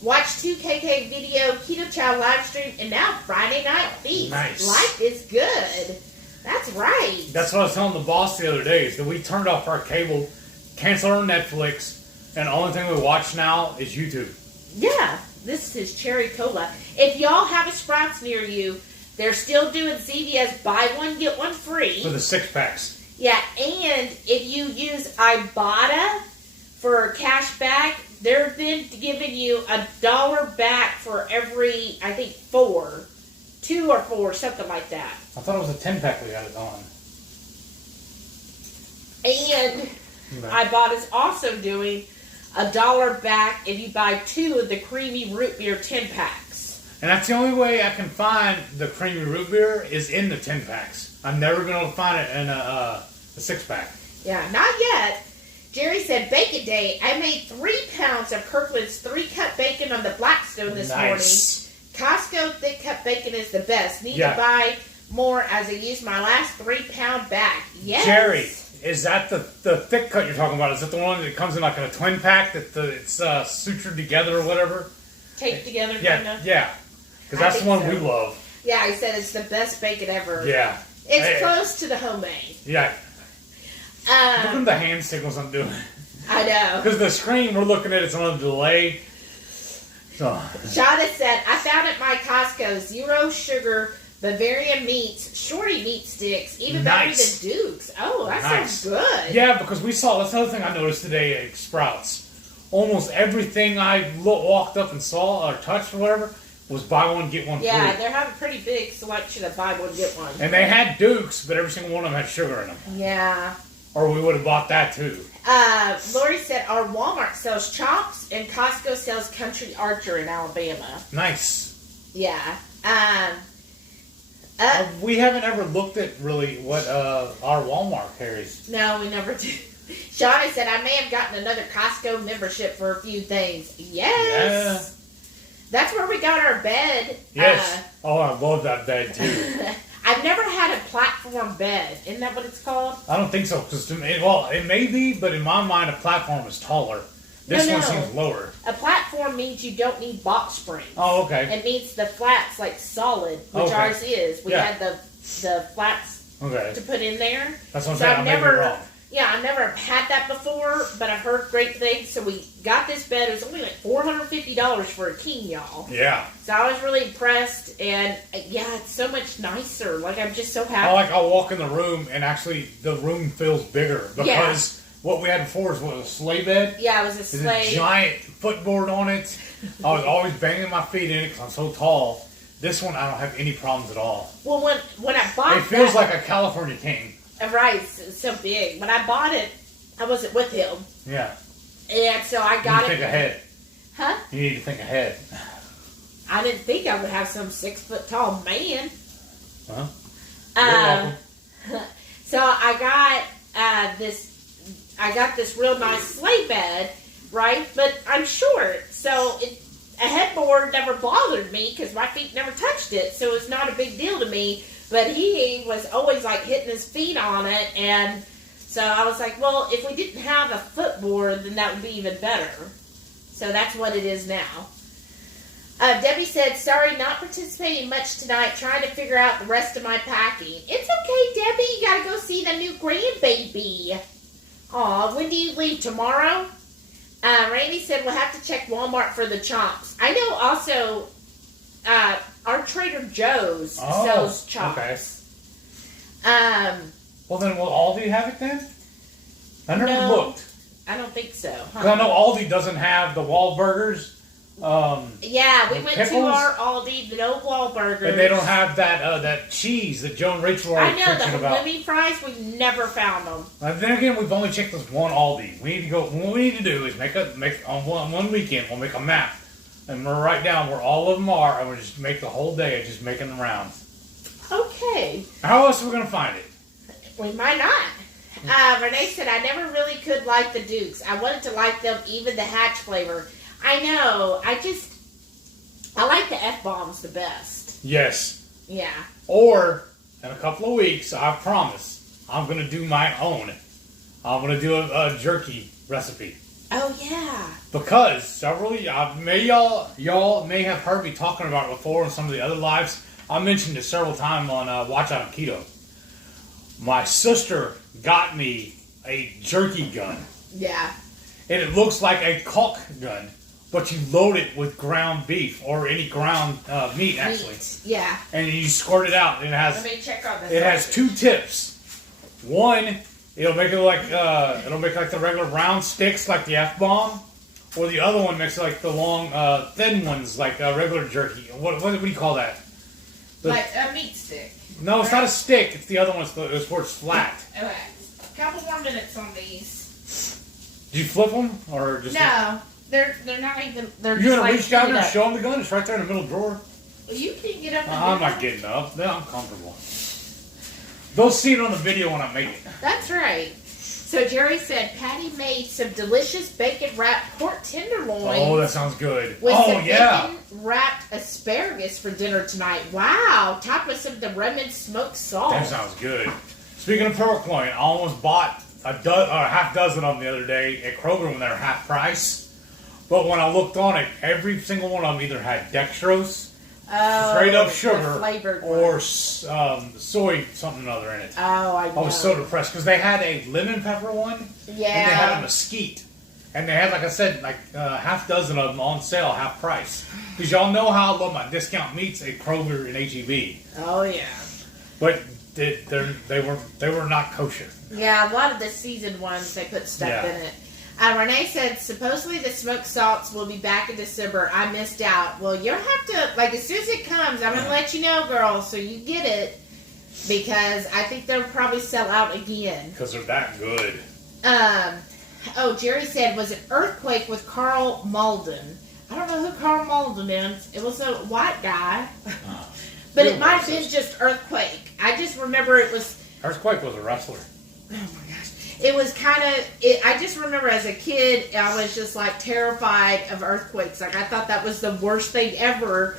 Watch 2KK video, Keto Chow live stream, and now Friday Night Feast. Nice. Life is good. That's right. That's what I was telling the boss the other day, is that we turned off our cable, canceled our Netflix, and the only thing we watch now is YouTube. Yeah, this is cherry cola. If y'all have a Sprouts near you, they're still doing CVS buy one, get one free. For the 6-packs. Yeah, and if you use Ibotta for cash back, they're then giving you $1 back for every, I think, 4. 2 or 4, something like that. I thought it was a 10-pack we got it on. And iBot is also doing $1 back if you buy 2 of the creamy root beer 10-packs. And that's the only way I can find the creamy root beer is in the 10-packs. I've never been able to find it in a 6-pack. Yeah, not yet. Jerry said, Bacon Day. I made 3 pounds of Kirkland's 3-cut bacon on the Blackstone this morning. Costco thick-cut bacon is the best. Need to buy more as I use my last 3-pound bag. Yes. Jerry, is that the thick cut you're talking about? Is that the one that comes in like in a twin pack that it's sutured together or whatever? Taped together, yeah, kind of? Yeah. Because that's the one we love. Yeah, he said it's the best bacon ever. Yeah. It's close to the homemade. Yeah. Look at the hand signals I'm doing. I know. Because the screen we're looking at, it's on a delay. So. Shada said, I found at my Costco 0 sugar Bavarian meats, shorty meat sticks, even better than Duke's. Oh, that sounds good. Yeah, because we saw, that's another thing I noticed today at Sprouts. Almost everything I walked up and saw or touched or whatever was buy one, get one free. Yeah, they have a pretty big selection of buy one, get one. And they had Duke's, but every single one of them had sugar in them. Yeah. Or we would have bought that too. Lori said our Walmart sells chops and Costco sells Country Archer in Alabama. Nice. Yeah. We haven't ever looked at really what our Walmart carries. No, we never do. Shauna said I may have gotten another Costco membership for a few things. Yes. Yeah. That's where we got our bed. Yes. I love that bed too. I've never had a platform bed. Isn't that what it's called? I don't think so. It may be, but in my mind, a platform is taller. This one seems lower. A platform means you don't need box springs. Oh, okay. It means the flat's like solid, which ours is. We had the flats to put in there. That's what I'm saying. I may be wrong. Yeah, I've never had that before, but I've heard great things. So we got this bed. It was only like $450 for a king, y'all. Yeah. So I was really impressed, and yeah, it's so much nicer. Like, I'm just so happy. I'll walk in the room, and actually the room feels bigger because what we had before was a sleigh bed. Yeah, it was a sleigh. There's a giant footboard on it. I was always banging my feet in it because I'm so tall. This one, I don't have any problems at all. Well, when I bought it feels like a California king. Right, it's so big. When I bought it, I wasn't with him. Yeah. And so I got it. You need to think ahead. Huh? You need to think ahead. I didn't think I would have some 6-foot-tall man. Huh? So I got this real nice sleigh bed, right? But I'm short, so a headboard never bothered me because my feet never touched it, so it's not a big deal to me. But he was always like hitting his feet on it, and so I was like, well, if we didn't have a footboard, then that would be even better. So that's what it is now. Debbie said, sorry, not participating much tonight, trying to figure out the rest of my packing. It's okay, Debbie, you gotta go see the new grandbaby. Aw, when do you leave, tomorrow? Randy said, we'll have to check Walmart for the chops. I know also, our Trader Joe's sells chops. Okay. Well, then will Aldi have it then? I never looked. I don't think so. Because I know Aldi doesn't have the Wahlburgers. Yeah, we went to our Aldi, no Wahlburgers. And they don't have that cheese that Joe and Rachel are preaching about. I know, the halloumi fries, we've never found them. Then again, we've only checked this one Aldi. We need to go. What we need to do is make on one weekend, we'll make a map. And we'll write down where all of them are, and we'll just make the whole day of just making the rounds. Okay. How else are we going to find it? We might not. Renee said, I never really could like the Dukes. I wanted to like them, even the Hatch flavor. I know. I like the F-bombs the best. Yes. Yeah. Or, in a couple of weeks, I promise, I'm going to do my own. I'm going to do a jerky recipe. Oh, yeah. Because y'all may have heard me talking about it before in some of the other lives. I mentioned it several times on Watch Out on Keto. My sister got me a jerky gun. Yeah. And it looks like a caulk gun, but you load it with ground beef or any ground meat, actually. Yeah. And you squirt it out. And it has. Let me check on this. It has 2 tips. One, it'll make it like the regular round sticks, like the F-bomb, or the other one makes like the long, thin ones, like regular jerky. What do you call that? Like a meat stick. No, it's not a stick. It's the other one. It's where it's flat. Okay. Couple more minutes on these. Did you flip them or just? No, they're not even. They're You're just gonna like reach down there and up. show them the gun? It's right there in the middle drawer. Well, you can get up. And I'm not getting up. No, I'm comfortable. They'll see it on the video when I make it. That's right. So Jerry said Patty made some delicious bacon wrapped pork tenderloins. Oh, that sounds good. With some yeah. bacon wrapped asparagus for dinner tonight. Wow. Topped with some of the Redmond smoked salt. That sounds good. Speaking of pork loin, I almost bought a half dozen of them the other day at Kroger when they were half price. But when I looked on it, every single one of them either had dextrose, straight up sugar, or soy something or other in it. Oh, I know. I was so depressed because they had a lemon pepper one, Yeah. and they had a mesquite, and they had, like I said, like half dozen of them on sale, half price. Because y'all know how I love my discount meats at Kroger and H-E-B. Oh yeah. But they were not kosher. Yeah, a lot of the seasoned ones they put stuff in it. Renee said, supposedly the smoked salts will be back in December. I missed out. Well, you'll have to, like, as soon as it comes, I'm going to let you know, girl, so you get it. Because I think they'll probably sell out again. Because they're that good. Jerry said, was it Earthquake with Carl Malden? I don't know who Carl Malden is. It was a white guy. But it might have been just Earthquake. I just remember it was... Earthquake was a wrestler. Oh, my gosh. It was kind of, I just remember as a kid, I was just like terrified of earthquakes. Like I thought that was the worst thing ever.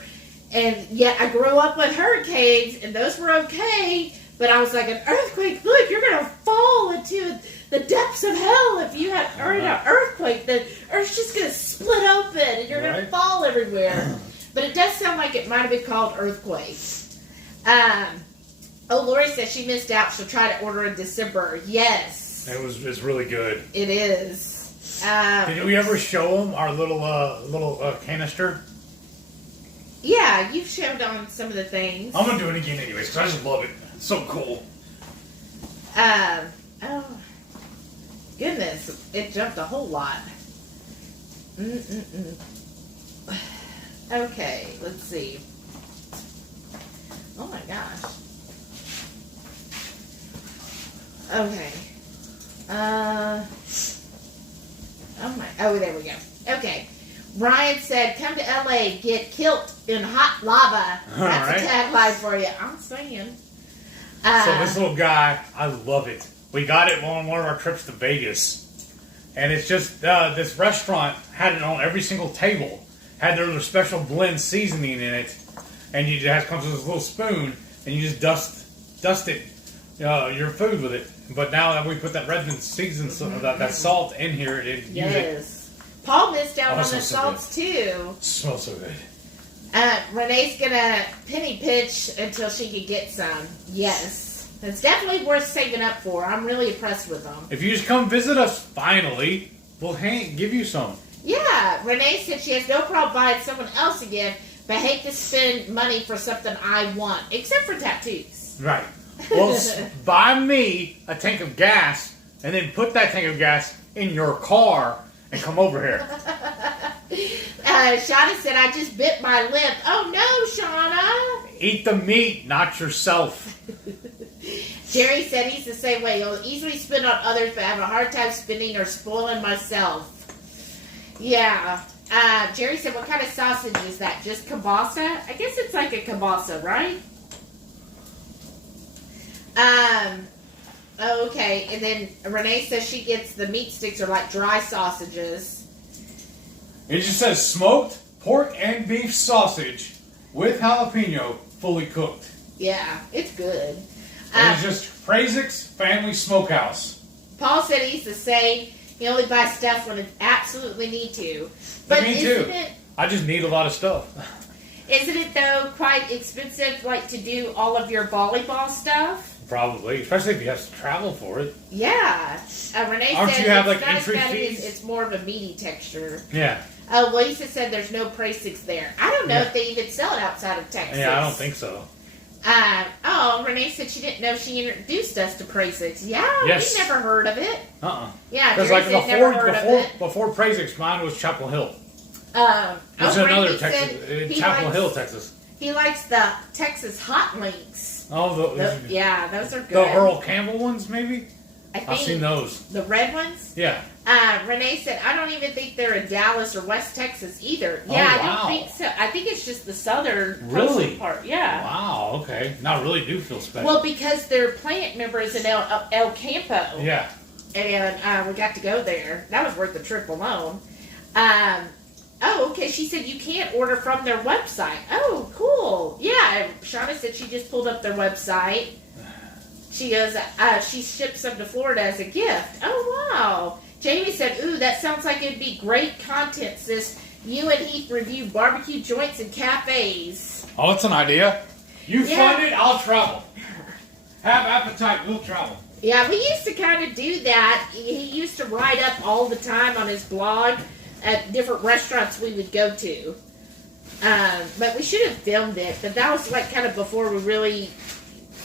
And yet I grew up with hurricanes and those were okay. But I was like, an earthquake, look, you're going to fall into the depths of hell if you have an earthquake. The earth's just going to split open and you're going to fall everywhere. But it does sound like it might have been called Earthquake. Lori says she missed out. She'll try to order in December. Yes. It's really good. It is. Did we ever show them our little canister? Yeah, you've showed on some of the things. I'm gonna do it again anyways because I just love it. It's so cool. Oh, goodness, it jumped a whole lot. Okay, let's see. Oh my gosh. Okay. Oh, there we go. Okay. Ryan said, come to LA, get killed in hot lava. That's a tagline for you. I'm saying. So this little guy, I love it. We got it on one of our trips to Vegas. And it's just, this restaurant had it on every single table. Had their special blend seasoning in it. And it comes with this little spoon. And you just dust it, your food with it. But now that we put that Redmond season, that salt in here, it Paul missed out on the salts too. It smells so good. Renee's gonna penny pitch until she can get some. Yes, it's definitely worth saving up for. I'm really impressed with them. If you just come visit us, finally, we'll give you some. Yeah, Renee said she has no problem buying someone else a gift, but hate to spend money for something I want, except for tattoos. Right. Well, buy me a tank of gas, and then put that tank of gas in your car and come over here. Shauna said, I just bit my lip. Oh no, Shauna. Eat the meat, not yourself. Jerry said he's the same way. He'll easily spend on others, but have a hard time spending or spoiling myself. Yeah. Jerry said, what kind of sausage is that? Just kielbasa? I guess it's like a kielbasa, right? Okay, and then Renee says she gets the meat sticks are like dry sausages. It just says smoked pork and beef sausage with jalapeno, fully cooked. Yeah, it's good. And it's just Praisix Family Smokehouse. Paul said he's the same. He only buys stuff when it absolutely need to. But me too. I just need a lot of stuff. Isn't it though quite expensive, like to do all of your volleyball stuff? Probably, especially if you have to travel for it. Yeah. Renee Aren't said you have it's like not entry as bad fees? as it's more of a meaty texture. Yeah. Lisa said there's no Praisix there. I don't know if they even sell it outside of Texas. Yeah, I don't think so. Renee said she didn't know she introduced us to Prazix. Yeah, yes. we never heard of it. Yeah, because like before Prazix, mine was Chapel Hill. Which is another Texas, Chapel Hill, Texas. He likes the Texas hot links. Oh, those are good. The Earl Campbell ones, maybe. I've seen those. The red ones. Yeah. Renee said, I don't even think they're in Dallas or West Texas either. Oh, yeah, wow. I don't think so. I think it's just the southern part. Yeah. Wow, okay. Now I really do feel special. Well, because they're plant members in El Campo. Yeah. And we got to go there. That was worth the trip alone. Okay. She said you can't order from their website. Oh, cool. Yeah. Shauna said she just pulled up their website. She goes, she ships them to Florida as a gift. Oh, wow. Jamie said, ooh, that sounds like it'd be great content, sis. You and Heath review barbecue joints and cafes. Oh, that's an idea. You fund it, I'll travel. Have appetite, we'll travel. Yeah, we used to kind of do that. He used to write up all the time on his blog at different restaurants we would go to. But we should have filmed it. But that was like kind of before we really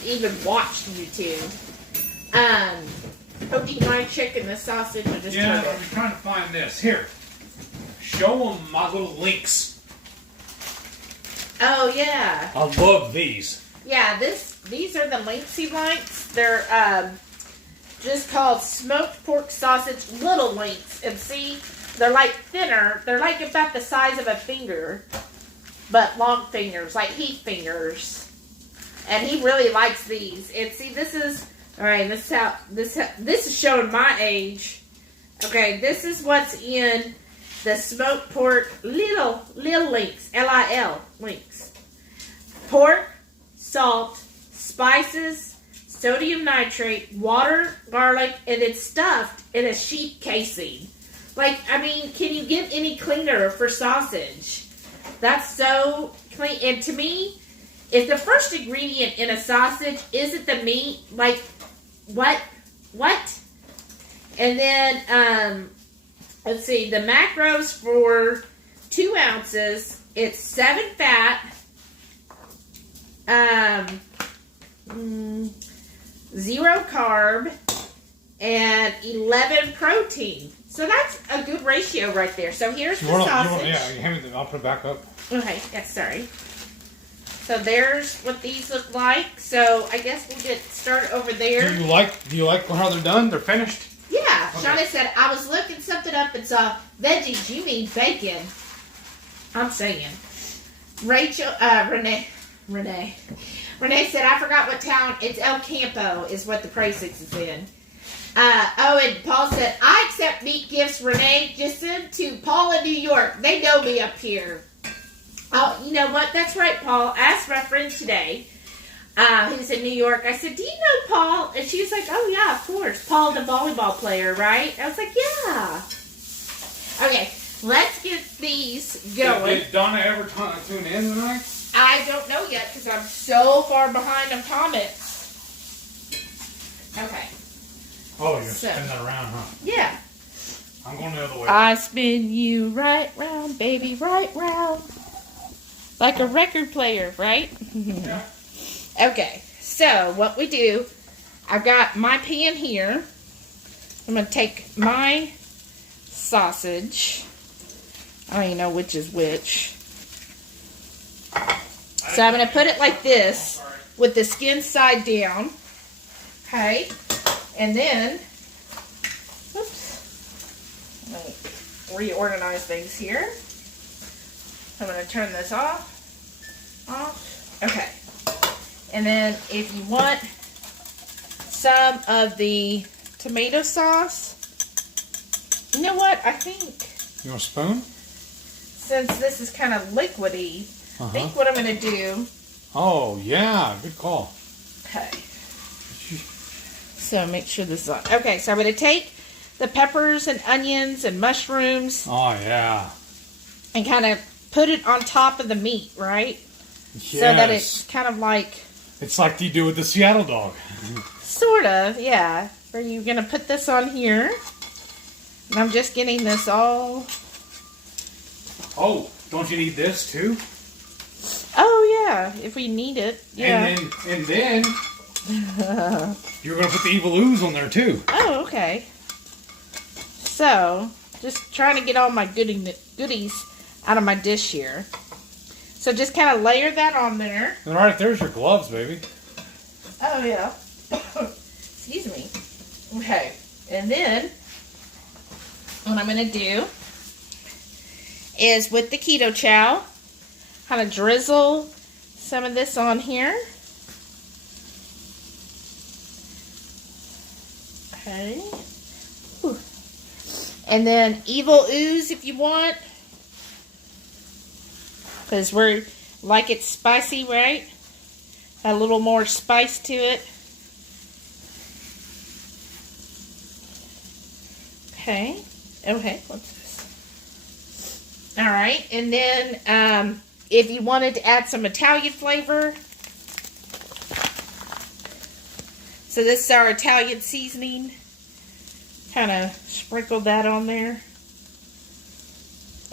even watched YouTube. Hope you mind checking the sausage or just I'm trying to find this. Here. Show them my little links. Oh, yeah. I love these. Yeah, these are the links he likes. They're just called smoked pork sausage little links. And see, they're like thinner. They're like about the size of a finger, but long fingers, like Heath fingers. And he really likes these. And see, this is all right. This is showing my age. Okay, this is what's in the smoked pork little links, LIL links. Pork, salt, spices, sodium nitrate, water, garlic, and it's stuffed in a sheep casing. Like, I mean, can you get any cleaner for sausage? That's so clean. And to me, if the first ingredient in a sausage isn't the meat, like, what? And then, let's see, the macros for 2 ounces, it's 7 fat, 0 carb, and 11 protein. So that's a good ratio right there. So here's the sausage. Hand me I'll put it back up. Okay, yeah, sorry. So there's what these look like. So I guess we'll get started over there. Do you like how they're done? They're finished? Yeah. Okay. Shauna said, I was looking something up and saw veggies. You mean bacon. I'm saying. Renee said, I forgot what town. It's El Campo is what the Prazix is in. And Paul said, I accept meat gifts, Renee. Just send to Paul in New York. They know me up here. Oh, you know what? That's right, Paul. I asked my friend today, who's in New York. I said, do you know Paul? And she was like, oh, yeah, of course. Paul, the volleyball player, right? I was like, yeah. Okay, let's get these going. Did Donna ever tune in tonight? I don't know yet because I'm so far behind on comments. Okay. Oh, you're spinning that around, huh? Yeah. I'm going the other way. I spin you right round, baby, right round. Like a record player, right? Yeah. Okay, so what we do, I've got my pan here. I'm going to take my sausage. I don't even know which is which. So I'm going to put it like this with the skin side down. Okay. And then, oops, let me reorganize things here. I'm going to turn this off. Okay. And then if you want some of the tomato sauce, you know what? I think, you want a spoon? Since this is kind of liquidy, I think what I'm going to do. Oh, yeah. Good call. Okay. So make sure this is on. Okay, so I'm going to take the peppers and onions and mushrooms. Oh, yeah. And kind of put it on top of the meat, right? Yes. So that it's kind of like... It's like you do with the Seattle dog. Sort of, yeah. Where you're going to put this on here. And I'm just getting this all... Oh, don't you need this too? Oh, yeah, if we need it. Yeah. And then you're going to put the evil ooze on there too. Oh, okay. So, just trying to get all my goodies out of my dish here. So just kind of layer that on there. And right there's your gloves, baby. Oh, yeah. Excuse me. Okay. And then, what I'm going to do is with the keto chow, kind of drizzle some of this on here. Okay. Whew. And then evil ooze if you want. Because we're like it spicy, right? A little more spice to it. Okay. Okay. What's this? All right. And then if you wanted to add some Italian flavor. So this is our Italian seasoning. Kind of sprinkle that on there.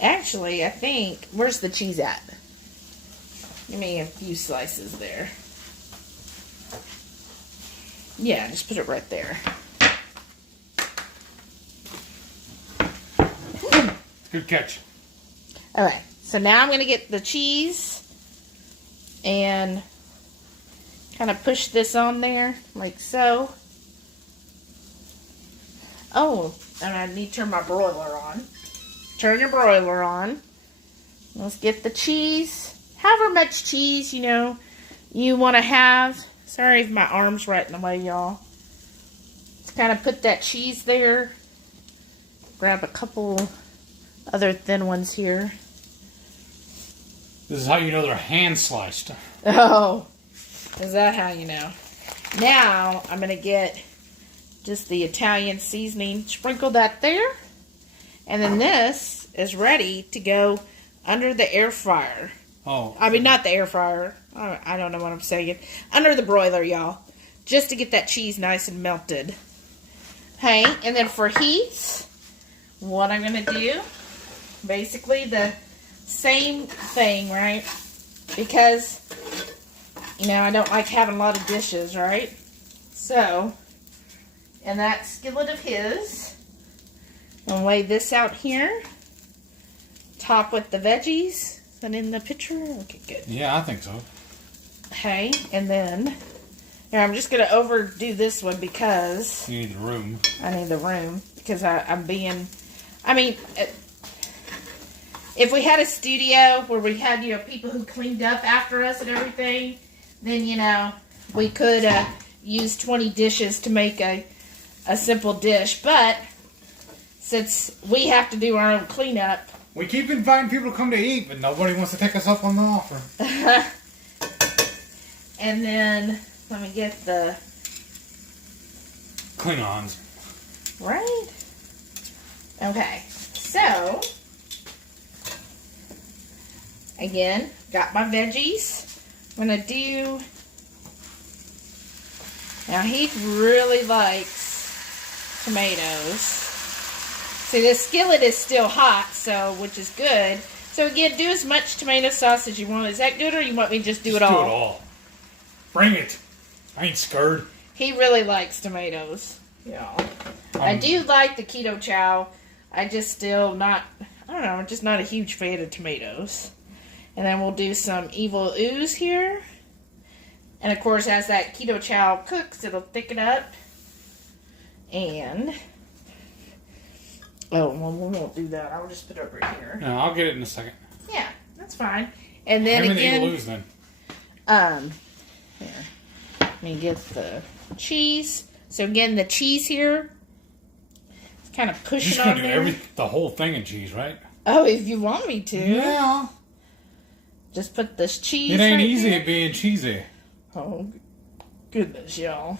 Actually, I think, where's the cheese at? Give me a few slices there. Yeah, just put it right there. Good catch. Okay, so now I'm going to get the cheese and kind of push this on there, like so. Oh, and I need to turn my broiler on. Turn your broiler on. Let's get the cheese. However much cheese, you want to have. Sorry if my arm's right in the way, y'all. Let's kind of put that cheese there. Grab a couple other thin ones here. This is how you know they're hand sliced. Oh, is that how you know? Now, I'm going to get just the Italian seasoning. Sprinkle that there. And then this is ready to go under the air fryer. Oh. I mean, not the air fryer. I don't know what I'm saying. Under the broiler, y'all. Just to get that cheese nice and melted. Okay, and then for heat, what I'm going to do, basically the same thing, right? Because, I don't like having a lot of dishes, right? So, in that skillet of his, I'll lay this out here. Top with the veggies. Is that in the picture? Okay, good. Yeah, I think so. Okay, and then here, I'm just going to overdo this one because you need the room. I need the room because I'm being, if we had a studio where we had, people who cleaned up after us and everything, then, we could use 20 dishes to make a simple dish. But since we have to do our own cleanup. We keep inviting people to come to eat, but nobody wants to take us up on the offer. And then, let me get the Klingons. Right? Okay. So, again, got my veggies. I'm going to do... Now, he really likes tomatoes. See, this skillet is still hot, which is good. So, again, do as much tomato sauce as you want. Is that good, or you want me to just do it all? Do it all. Bring it. I ain't scared. He really likes tomatoes. Yeah. I do like the keto chow. I just still not, just not a huge fan of tomatoes. And then we'll do some evil ooze here. And, of course, as that keto chow cooks, it'll thicken up. And... Oh, well, we won't do that. I'll just put it over here. No, I'll get it in a second. Yeah, that's fine. And then Him again... and the evil ooze, then. Here. Let me get the cheese. So, again, the cheese here. It's kind of push it on there. You're just going to do the whole thing in cheese, right? Oh, if you want me to. Yeah. Just put this cheese It ain't right easy there. at being cheesy. Oh, goodness, y'all.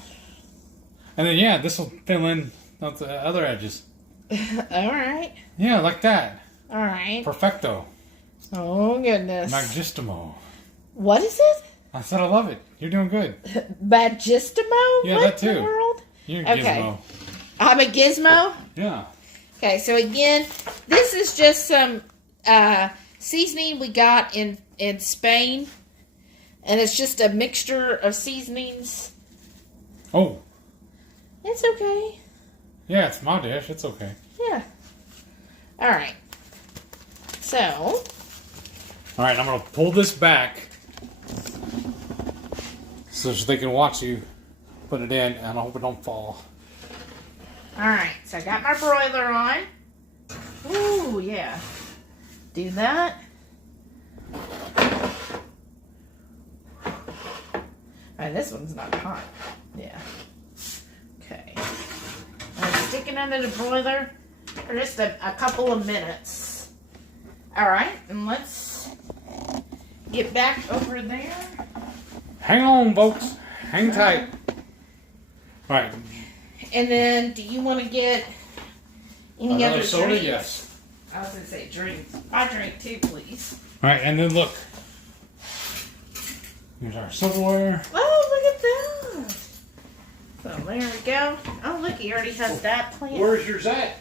And then, yeah, this will fill in the other edges. Alright. Yeah, like that. Alright. Perfecto. Oh, goodness. Magistimo. What is it? I said I love it. You're doing good. Magistimo? Yeah, what that too. In the world? You're a gizmo. I'm a gizmo? Yeah. Okay, so again, this is just some seasoning we got in Spain. And it's just a mixture of seasonings. Oh. It's okay. Yeah, it's my dish. It's okay. Yeah. All right. So. All right, I'm going to pull this back so they can watch you put it in, and I hope it don't fall. All right, so I got my broiler on. Ooh, yeah. Do that. And this one's not hot. Yeah. Okay. I'm sticking under the broiler for just a couple of minutes. All right, and let's get back over there. Hang on, folks. Hang tight. All right. And then, do you want to get any Another other soda? drinks? Yes. I was going to say drinks. I drink too, please. All right, and then look. Here's our silverware. Oh, look at that. So there we go. Oh, look, he already has that planned. Where's yours at?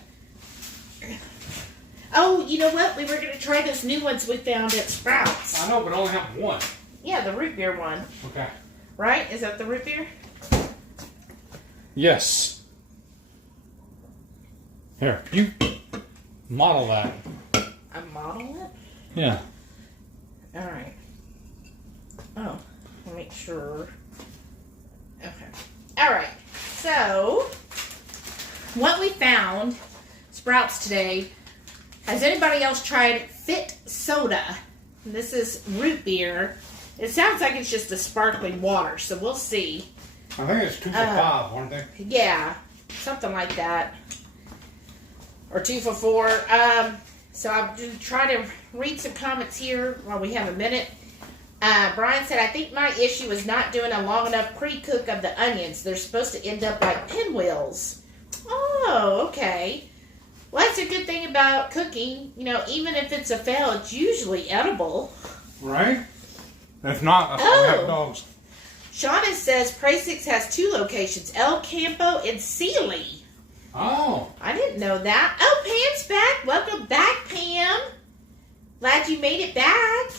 Oh, you know what? We were going to try those new ones we found at Sprouts. I know, but I only have one. Yeah, the root beer one. Okay. Right? Is that the root beer? Yes. Here, you model that. I model it? Yeah. All right. Oh, I'll make sure. Okay. All right. So, what we found, Sprouts today, has anybody else tried Fit Soda? This is root beer. It sounds like it's just a sparkling water, so we'll see. I think it's 2 for $5, aren't they? Yeah, something like that. Or 2 for $4. So I'm going to try to read some comments here while we have a minute. Brian said, I think my issue is not doing a long enough pre-cook of the onions. They're supposed to end up like pinwheels. Oh, okay. Well, that's a good thing about cooking. You know, even if it's a fail, it's usually edible. Right? If not, that's why we have dogs. Shauna says Prasix has 2 locations, El Campo and Sealy. Oh. I didn't know that. Oh, Pam's back. Welcome back, Pam. Glad you made it back.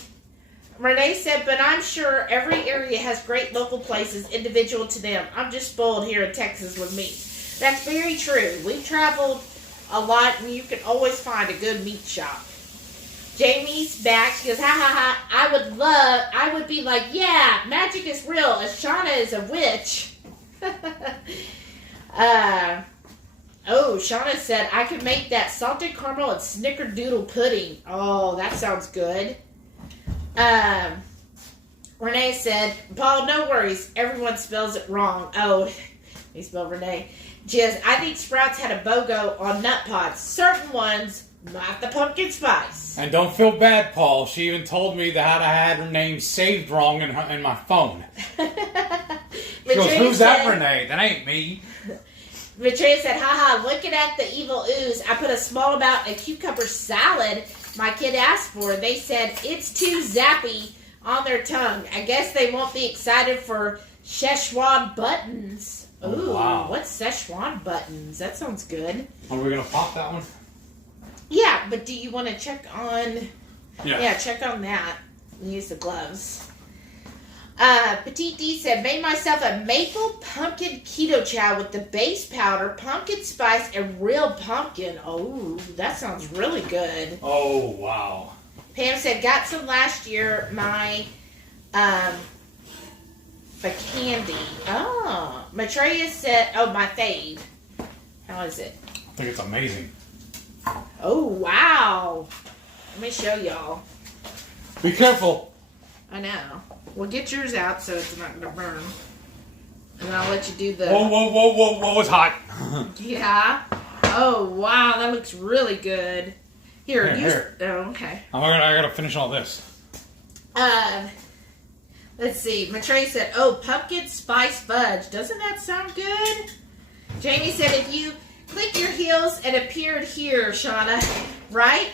Renee said, but I'm sure every area has great local places individual to them. I'm just spoiled here in Texas with meat. That's very true. We've traveled a lot, and you can always find a good meat shop. Jamie's back. She goes, ha ha ha. I would be like, yeah, magic is real, as Shauna is a witch. Oh, Shauna said, I could make that salted caramel and Snickerdoodle pudding. Oh, that sounds good. Renee said, Paul, no worries. Everyone spells it wrong. Oh, he spelled Renee. Jizz, I think Sprouts had a BOGO on nut pots. Certain ones, not the pumpkin spice. And don't feel bad, Paul. She even told me that I had her name saved wrong in my phone. She goes, who's that, Renee? That ain't me. Maitreya said, haha, looking at the evil ooze, I put a small amount of cucumber salad my kid asked for. They said, it's too zappy on their tongue. I guess they won't be excited for Szechuan buttons. Ooh, wow. What's Szechuan buttons? That sounds good. Are we going to pop that one? Yeah, but do you want to check on... Yeah, check on that. Use the gloves. Petite D said, made myself a maple pumpkin keto chow with the base powder, pumpkin spice, and real pumpkin. Oh, that sounds really good. Oh, wow. Pam said, got some last year, my candy. Oh, Maitreya said, oh, my fave. How is it? I think it's amazing. Oh, wow. Let me show y'all. Be careful. I know. Well, get yours out so it's not going to burn. And then I'll let you do the... Whoa, it's hot. Yeah. Oh, wow, that looks really good. Here. Oh, okay. I gotta finish all this. Let's see. Maitreya said, oh, pumpkin spice fudge. Doesn't that sound good? Jamie said, if you click your heels, it appeared here, Shauna. Right?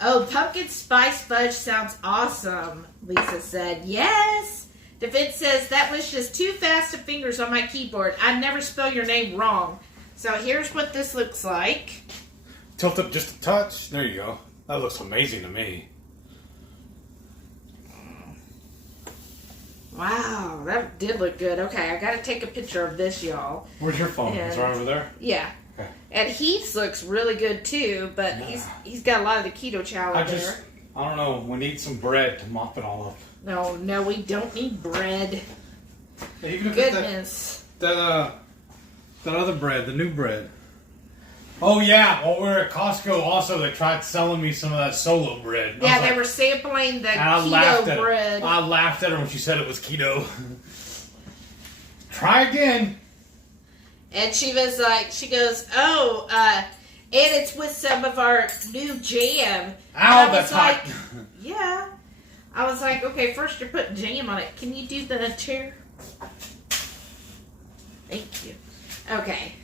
Oh, pumpkin spice fudge sounds awesome, Lisa said. Yes. Defense says, that was just too fast of fingers on my keyboard. I never spell your name wrong. So here's what this looks like. Tilt it just a touch. There you go. That looks amazing to me. Wow, that did look good. Okay, I gotta take a picture of this, y'all. Where's your phone? It's right over there? Yeah. Okay. And Heath's looks really good too, but he's got a lot of the keto chow in there. I don't know. We need some bread to mop it all up. No, we don't need bread. Even if Goodness. That other bread, the new bread. Oh yeah, while we were at Costco also, they tried selling me some of that solo bread. Yeah, they were sampling the keto bread. I laughed at her when she said it was keto. Try again. And she was like, she goes, oh, and it's with some of our new jam. Ow, that's hot. Yeah. I was like, okay, first you're putting jam on it. Can you do the chair? Thank you. Okay.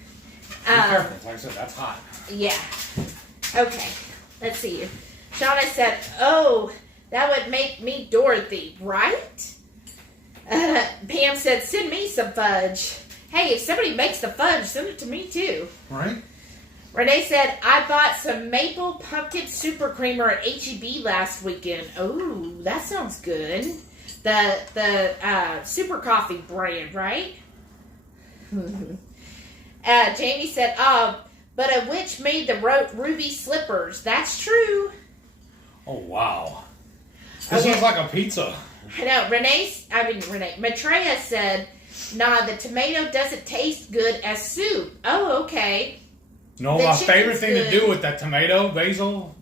Be careful. Like I said, that's hot. Yeah. Okay. Let's see here. Shauna said, oh, that would make me Dorothy, right? Pam said, send me some fudge. Hey, if somebody makes the fudge, send it to me too. Right. Renee said, I bought some maple pumpkin super creamer at HEB last weekend. Oh, that sounds good. The super coffee brand, right? Jamie said, but a witch made the ruby slippers. That's true. Oh, wow. This looks like a pizza. I know. Maitreya said, nah, the tomato doesn't taste good as soup. Oh, okay. No, my favorite thing to do with that tomato, basil,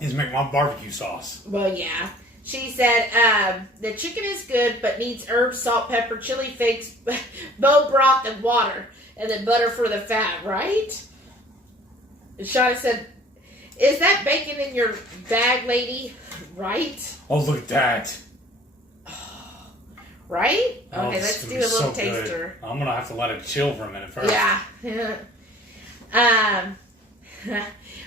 is make my barbecue sauce. Well, yeah. She said, the chicken is good, but needs herbs, salt, pepper, chili flakes, bone broth, and water. And then butter for the fat, right? And Shauna said, is that bacon in your bag, lady? Right? Oh, look at that. Right? Okay, let's do a little taster. I'm going to have to let it chill for a minute first. Yeah.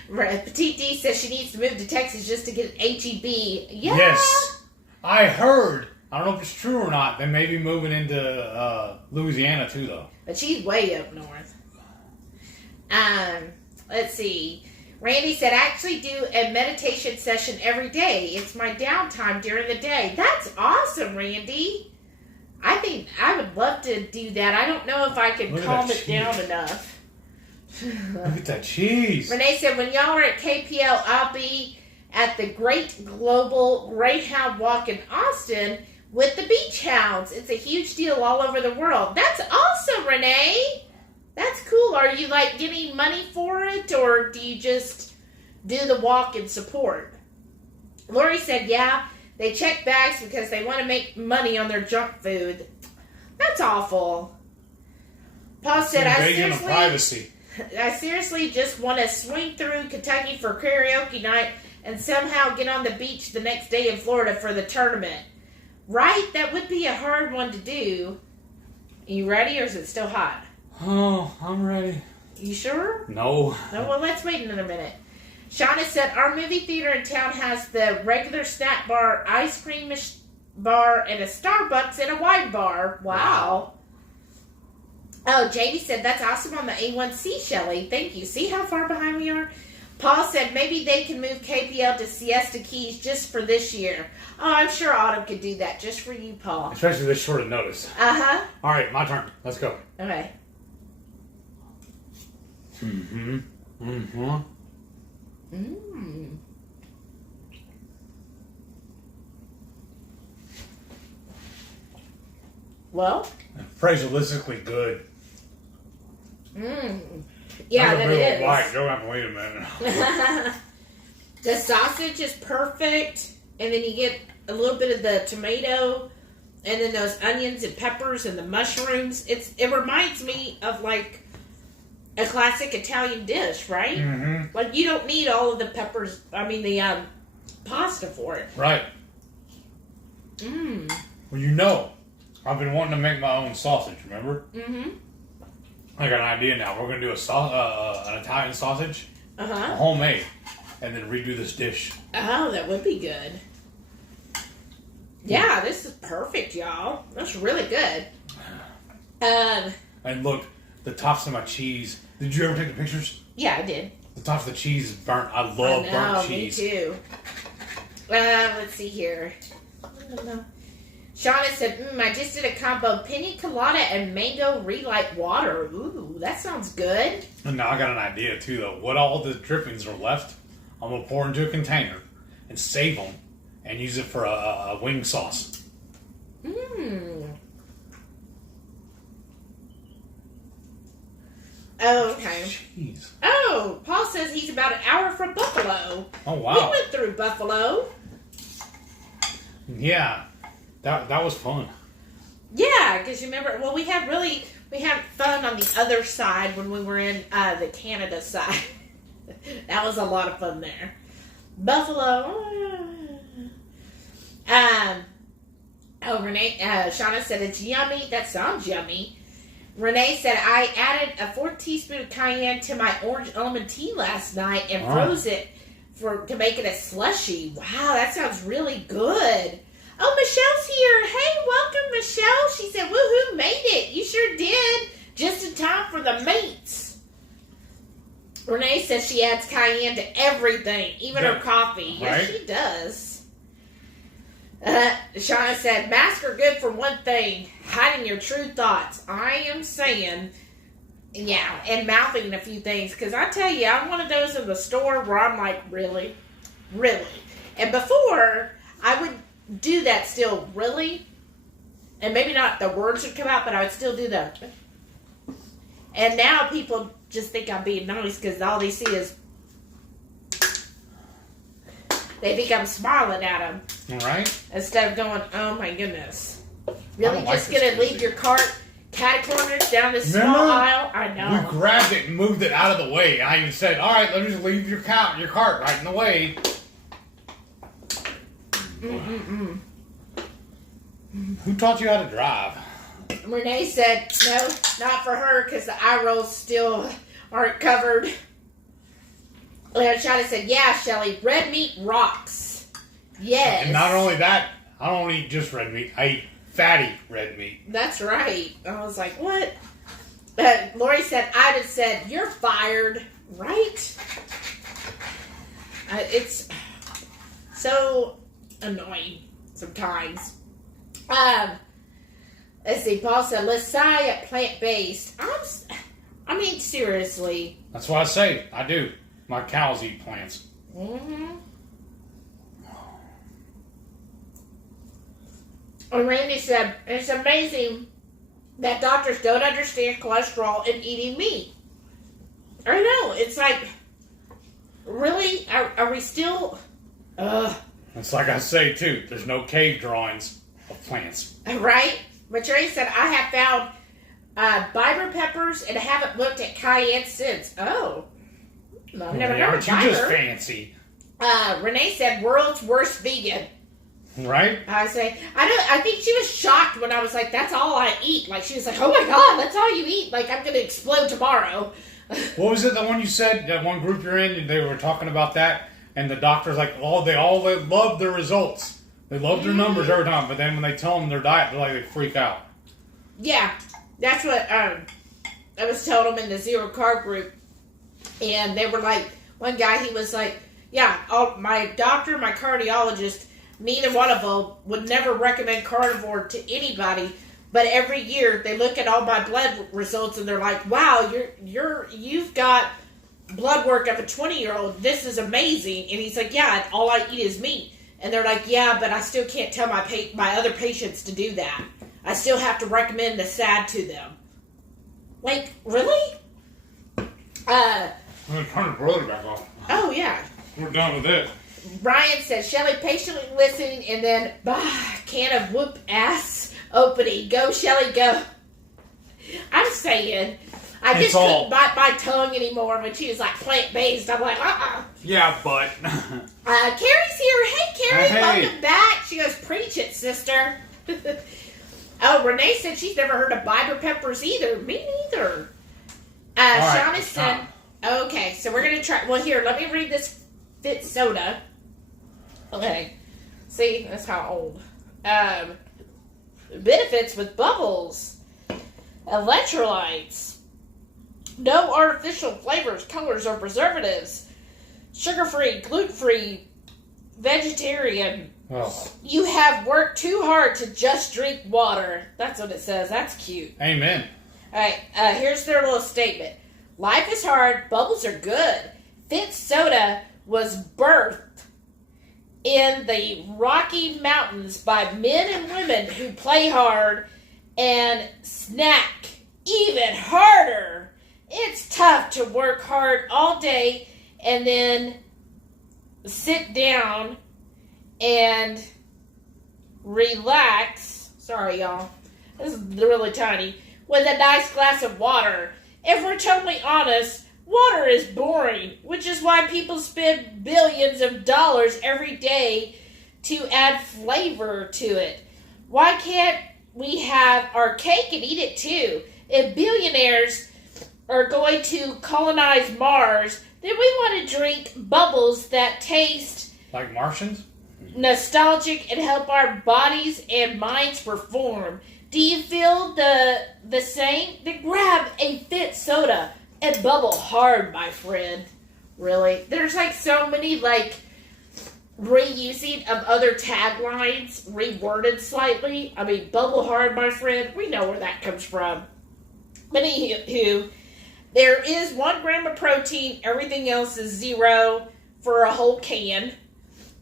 Petite D says she needs to move to Texas just to get an HEB. Yeah. Yes. I heard. I don't know if it's true or not. They may be moving into Louisiana too, though. But she's way up north. Let's see. Randy said, I actually do a meditation session every day. It's my downtime during the day. That's awesome, Randy. I think I would love to do that. I don't know if I can calm it down enough. Look at that cheese. Renee said, when y'all are at KPL, I'll be at the Great Global Greyhound Walk in Austin with the Beach Hounds. It's a huge deal all over the world. That's awesome, Renee. That's cool. Are you like getting money for it, or do you just do the walk in support? Lori said, yeah, they check bags because they want to make money on their junk food. That's awful. Paul said, I seriously just want to swing through Kentucky for karaoke night and somehow get on the beach the next day in Florida for the tournament. Right? That would be a hard one to do. Are you ready, or is it still hot? Oh, I'm ready. You sure? No. No, well, let's wait another minute. Shauna said, our movie theater in town has the regular snack bar, ice cream bar, and a Starbucks and a wine bar. Wow. Oh, Jamie said, that's awesome on the A1C, Shelley. Thank you. See how far behind we are? Paul said, maybe they can move KPL to Siesta Keys just for this year. Oh, I'm sure Autumn could do that just for you, Paul. Especially this short of notice. Uh-huh. All right, my turn. Let's go. Okay. Mm-hmm. Mm-hmm. Mmm. Well? Fraser-listically good. Mmm. Yeah, that is. Right. You'll have to wait a minute. The sausage is perfect, and then you get a little bit of the tomato, and then those onions and peppers and the mushrooms. It reminds me of like a classic Italian dish, right? Mm-hmm. Like you don't need all of the peppers. I mean the pasta for it. Right. Mmm. Well, you know, I've been wanting to make my own sausage. Remember? Mm-hmm. I got an idea now. We're gonna do an Italian sausage, homemade, and then redo this dish. Oh, that would be good. Yeah, this is perfect, y'all. That's really good. And look, the tops of my cheese. Did you ever take the pictures? Yeah, I did. The tops of the cheese is burnt. I love burnt cheese. Me too. Let's see here. Shauna said, I just did a combo pina colada and mango relight water. Ooh, that sounds good. And now I got an idea, too, though. What all the drippings are left, I'm going to pour into a container and save them and use it for a wing sauce. Oh, okay. Jeez. Oh, Paul says he's about an hour from Buffalo. Oh, wow. We went through Buffalo. Yeah. That was fun. Yeah, because you remember, well, we had fun on the other side when we were in the Canada side. That was a lot of fun there. Buffalo. Renee, Shauna said it's yummy. That sounds yummy. Renee said, I added a 4th teaspoon of cayenne to my orange almond tea last night and froze it to make it a slushy. Wow, that sounds really good. Oh, Michelle's here. Hey, welcome, Michelle. She said, woohoo, made it. You sure did. Just in time for the mates. Renee says she adds cayenne to everything, even her coffee. Yes, she does. Shauna said, masks are good for one thing, hiding your true thoughts. I am saying, yeah, and mouthing a few things. Because I tell you, I'm one of those in the store where I'm like, really? Really? And before, I would do that still, really? And maybe not the words would come out, but I would still do that. And now people just think I'm being nice because all they see is they think I'm smiling at them. All right. Instead of going, oh my goodness. Really just going to leave your cart cat-cornered down this small aisle? I know. We grabbed it and moved it out of the way. I even said, all right, let me just leave your cart right in the way. Who taught you how to drive? Renee said, no, not for her because the eye rolls still aren't covered. Shauna said, yeah, Shelly, red meat rocks. Yes. And not only that, I don't eat just red meat. I eat fatty red meat. That's right. I was like, what? Lori said, I'd have said, you're fired, right? It's so annoying sometimes. Let's see. Paul said, let's say at plant-based. I mean, seriously. That's what I say. I do. My cows eat plants. Mm-hmm. And Randy said, it's amazing that doctors don't understand cholesterol in eating meat. I know. It's like, really? Are we still... It's like I say, too. There's no cave drawings of plants. Right? But Trey said, I have found Biber peppers and haven't looked at cayenne since. Oh. No, I've never heard of Aren't you just fancy? Renee said, world's worst vegan. Right? I think she was shocked when I was like, that's all I eat. Like, she was like, oh my God, that's all you eat. Like, I'm going to explode tomorrow. What was it, the one you said, that one group you're in, and they were talking about that, and the doctor's like, they love their results. They love their numbers every time, but then when they tell them their diet, they're like, they freak out. Yeah, that's what I was telling them in the zero carb group. And they were like, one guy, he was like, yeah, my doctor, my cardiologist, neither one of them would never recommend carnivore to anybody. But every year they look at all my blood results and they're like, wow, you've got blood work of a 20-year-old. This is amazing. And he's like, yeah, all I eat is meat. And they're like, yeah, but I still can't tell my other patients to do that. I still have to recommend the SAD to them. Like, really? I'm going to turn the broiler back off. Oh, yeah. We're done with it. Brian said, Shelly patiently listening and then, can of whoop ass opening. Go, Shelly, go. I'm saying, I just couldn't bite my tongue anymore when she was like plant-based. I'm like, Yeah, but. Carrie's here. Hey, Carrie, Hey. welcome back. She goes, preach it, sister. Oh, Renee said she's never heard of Biber peppers either. Me neither. Shauna said, okay, so we're going to try. Well, here, let me read this Fit Soda. Okay. See, that's how old. Benefits with bubbles. Electrolytes. No artificial flavors, colors, or preservatives. Sugar-free, gluten-free, vegetarian, Well, You have worked too hard to just drink water. That's what it says. That's cute. amen. All right, here's their little statement. Life is hard. Bubbles are good. Fitz Soda was birthed in the Rocky Mountains by men and women who play hard and snack even harder. It's tough to work hard all day and then sit down and relax. Sorry, y'all. This is really tiny. With a nice glass of water. If we're totally honest, water is boring, which is why people spend billions of dollars every day to add flavor to it. Why can't we have our cake and eat it too? If billionaires are going to colonize Mars, then we want to drink bubbles that taste Like Martians? nostalgic and help our bodies and minds perform. Do you feel the same? Then grab a Fitz Soda and bubble hard, my friend. Really? There's like so many like reusing of other taglines, reworded slightly. I mean, bubble hard, my friend. We know where that comes from. But anywho, there is 1 gram of protein. Everything else is 0 for a whole can.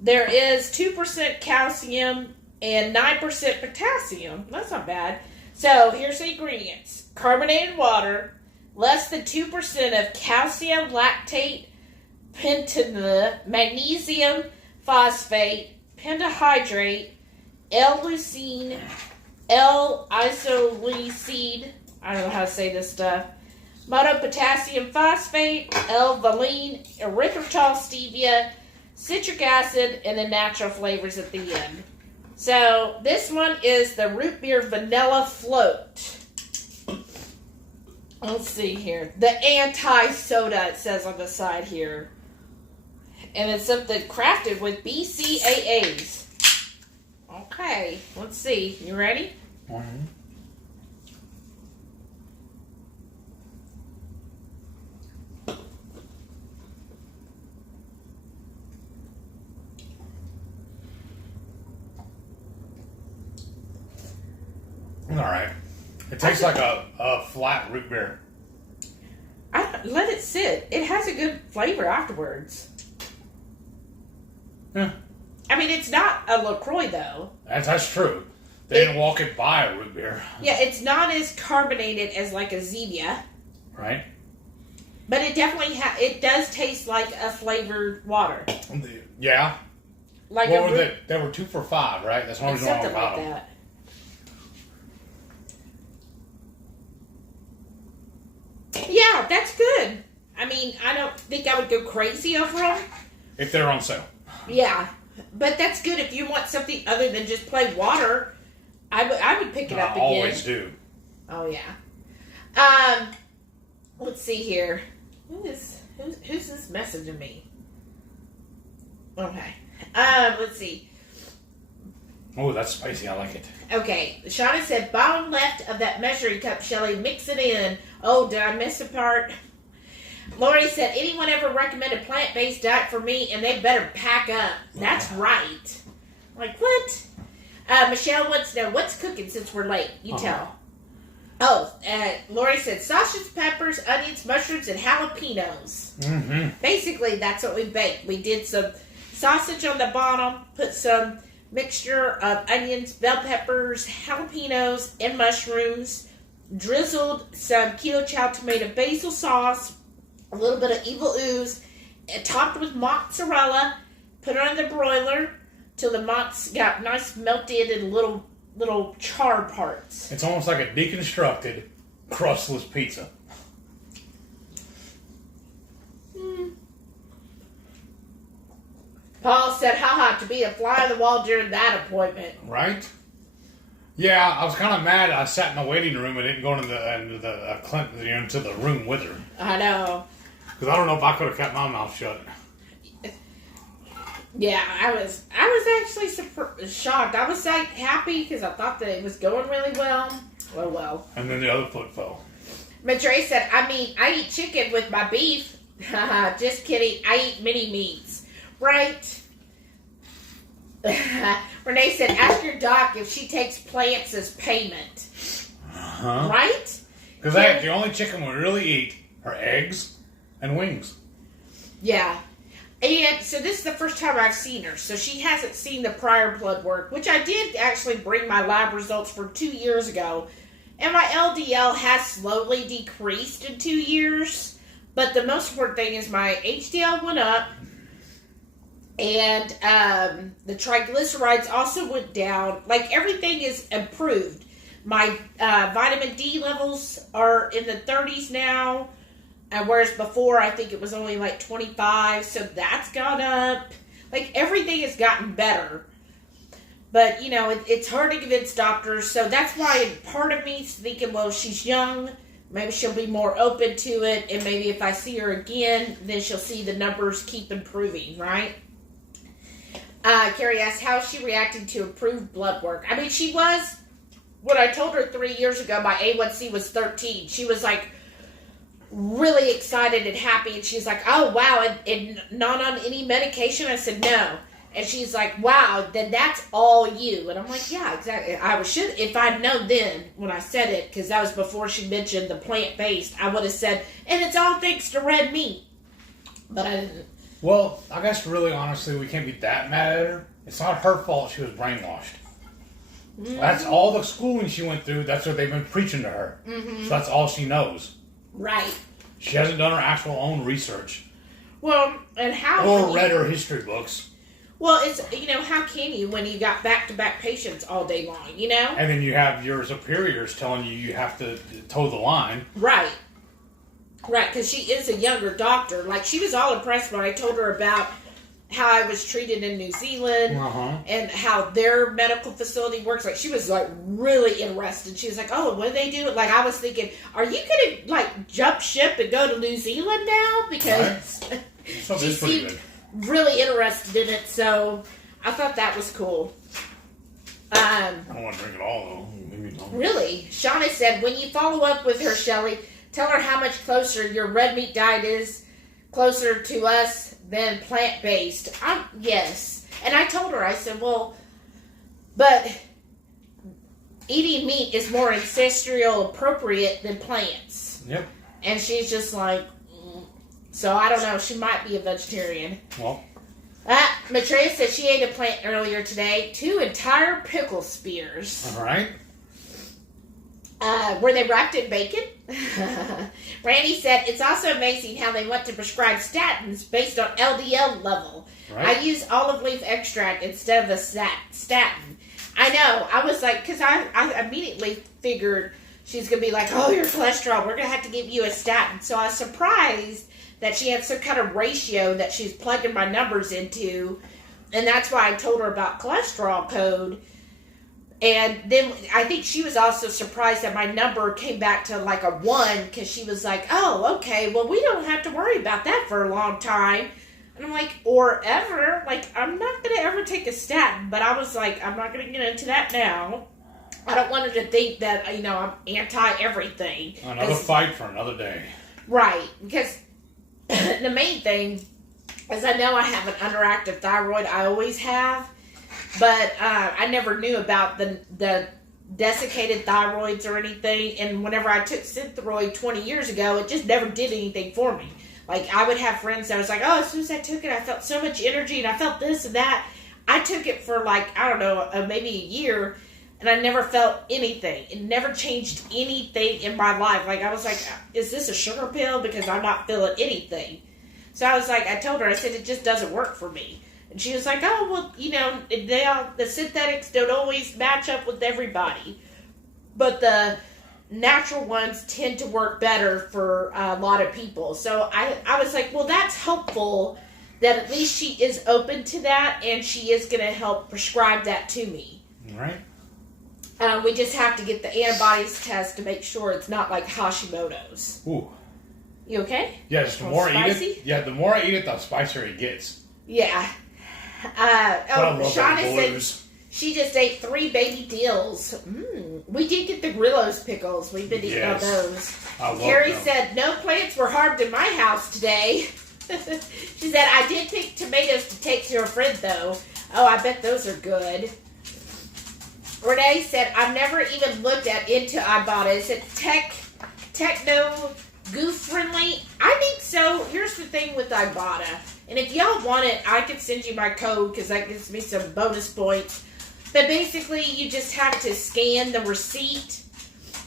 There is 2% calcium and 9% potassium. That's not bad. So here's the ingredients. Carbonated water, less than 2% of calcium lactate, magnesium phosphate, pentahydrate, L-leucine, L-isoleucine, I don't know how to say this stuff, monopotassium phosphate, L-valine, erythritol, stevia, citric acid, and the natural flavors at the end. So this one is the root beer vanilla float. Let's see here. The anti-soda, it says on the side here. And it's something crafted with BCAAs. Okay, let's see. You ready? Mm-hmm. All right. It tastes like a flat root beer. Let it sit. It has a good flavor afterwards. Yeah. I mean, it's not a LaCroix, though. That's true. They didn't walk it by a root beer. Yeah, it's not as carbonated as like a Zevia. Right. But it definitely it does taste like a flavored water. Yeah. Like what were they? They were 2 for $5, right? That's what I was wrong something about like them. that. Yeah, that's good. I mean, I don't think I would go crazy over them. If they're on sale. Yeah, but that's good if you want something other than just plain water. I would pick it up again. I always do. Oh yeah. Let's see here. Who's this messaging me? Okay. Let's see. Oh, that's spicy. I like it. Okay. Shauna said, bottom left of that measuring cup, Shelly. Mix it in. Oh, did I miss a part? Lori said, anyone ever recommend a plant-based diet for me, and they better pack up. That's right. Like, what? Michelle wants to know, what's cooking since we're late? You tell. Oh, Lori said, sausage, peppers, onions, mushrooms, and jalapenos. Mm-hmm. Basically, that's what we baked. We did some sausage on the bottom, put some mixture of onions, bell peppers, jalapenos, and mushrooms, drizzled some keto chow tomato basil sauce, a little bit of evil ooze, and topped with mozzarella, put it on the broiler till the mozz got nice melted in little char parts. It's almost like a deconstructed crustless pizza. Paul said, haha, to be a fly on the wall during that appointment. Right? Yeah, I was kind of mad. I sat in the waiting room and didn't go into the room with her. I know. Because I don't know if I could have kept my mouth shut. Yeah, I was actually shocked. I was like happy because I thought that it was going really well. Oh well. And then the other foot fell. Madre said, I eat chicken with my beef. Just kidding. I eat mini meats. Right? Renee said, ask your doc if she takes plants as payment. Uh-huh. Right? Because the only chicken we really eat are eggs and wings. Yeah. And so this is the first time I've seen her. So she hasn't seen the prior blood work, which I did actually bring my lab results from 2 years ago. And my LDL has slowly decreased in 2 years. But the most important thing is my HDL went up. And the triglycerides also went down. Like, everything is improved. My vitamin D levels are in the 30s now. Whereas before, I think it was only like 25. So that's gone up. Like, everything has gotten better. But, you know, it's hard to convince doctors. So that's why part of me is thinking, well, she's young. Maybe she'll be more open to it. And maybe if I see her again, then she'll see the numbers keep improving, right? Carrie asked, how is she reacting to improved blood work? I mean, she was, when I told her 3 years ago my A1C was 13, she was like really excited and happy. And she's like, oh, wow, and not on any medication? I said, no. And she's like, wow, then that's all you. And I'm like, yeah, exactly. Should if I'd known then when I said it, because that was before she mentioned the plant-based, I would have said, and it's all thanks to red meat. But I didn't. Well, I guess really honestly, we can't be that mad at her. It's not her fault she was brainwashed. Mm-hmm. That's all the schooling she went through. That's what they've been preaching to her. Mm-hmm. So that's all she knows. Right. She hasn't done her actual own research. Well, and how... Or read her history books. Well, it's, you know, how can you when you got back-to-back patients all day long, you know? And then you have your superiors telling you have to toe the line. Right. Right, because she is a younger doctor. Like, she was all impressed when I told her about how I was treated in New Zealand and how their medical facility works. Like, she was, like, really interested. She was like, oh, what do they do? Like, I was thinking, are you going to, like, jump ship and go to New Zealand now? Because she seemed really interested in it, so I thought that was cool. I don't want to drink it all, though. Maybe don't. Really? Shauna said, when you follow up with her, Shelley, tell her how much closer your red meat diet is closer to us than plant-based. Yes. And I told her, I said, well, but eating meat is more ancestral appropriate than plants. Yep. And she's just like, so I don't know. She might be a vegetarian. Well. Maitreya said she ate a plant earlier today. 2 entire pickle spears. All right. Were they wrapped in bacon? Randy said, it's also amazing how they want to prescribe statins based on LDL level. Right. I use olive leaf extract instead of a statin. I know. I was like, because I immediately figured she's going to be like, oh, your cholesterol, we're going to have to give you a statin. So I was surprised that she had some kind of ratio that she's plugging my numbers into. And that's why I told her about cholesterol code. And then I think she was also surprised that my number came back to like a 1 because she was like, oh, okay, well, we don't have to worry about that for a long time. And I'm like, or ever. Like, I'm not going to ever take a statin. But I was like, I'm not going to get into that now. I don't want her to think that, you know, I'm anti-everything. Another fight for another day. Right. Because the main thing is I know I have an underactive thyroid. I always have. But I never knew about the desiccated thyroids or anything. And whenever I took Synthroid 20 years ago, it just never did anything for me. Like, I would have friends that was like, oh, as soon as I took it, I felt so much energy and I felt this and that. I took it for like, I don't know, maybe a year, and I never felt anything. It never changed anything in my life. Like, I was like, is this a sugar pill? Because I'm not feeling anything. So I was like, I told her, I said, it just doesn't work for me. And she was like, oh, well, you know, the synthetics don't always match up with everybody. But the natural ones tend to work better for a lot of people. So I was like, well, that's helpful that at least she is open to that and she is going to help prescribe that to me. Right. We just have to get the antibodies test to make sure it's not like Hashimoto's. Ooh. You okay? Yeah, just the more I eat it, the more I eat it, the spicier it gets. Yeah. Shauna said she just ate 3 baby dills. We did get the Grillo's pickles. We've been eating on those. Carrie said, no plants were harmed in my house today. She said, I did pick tomatoes to take to a friend, though. Oh, I bet those are good. Renee said, I've never even looked into Ibotta. Is it techno goof friendly? I think so. Here's the thing with Ibotta. And if y'all want it, I can send you my code because that gives me some bonus points. But basically, you just have to scan the receipt.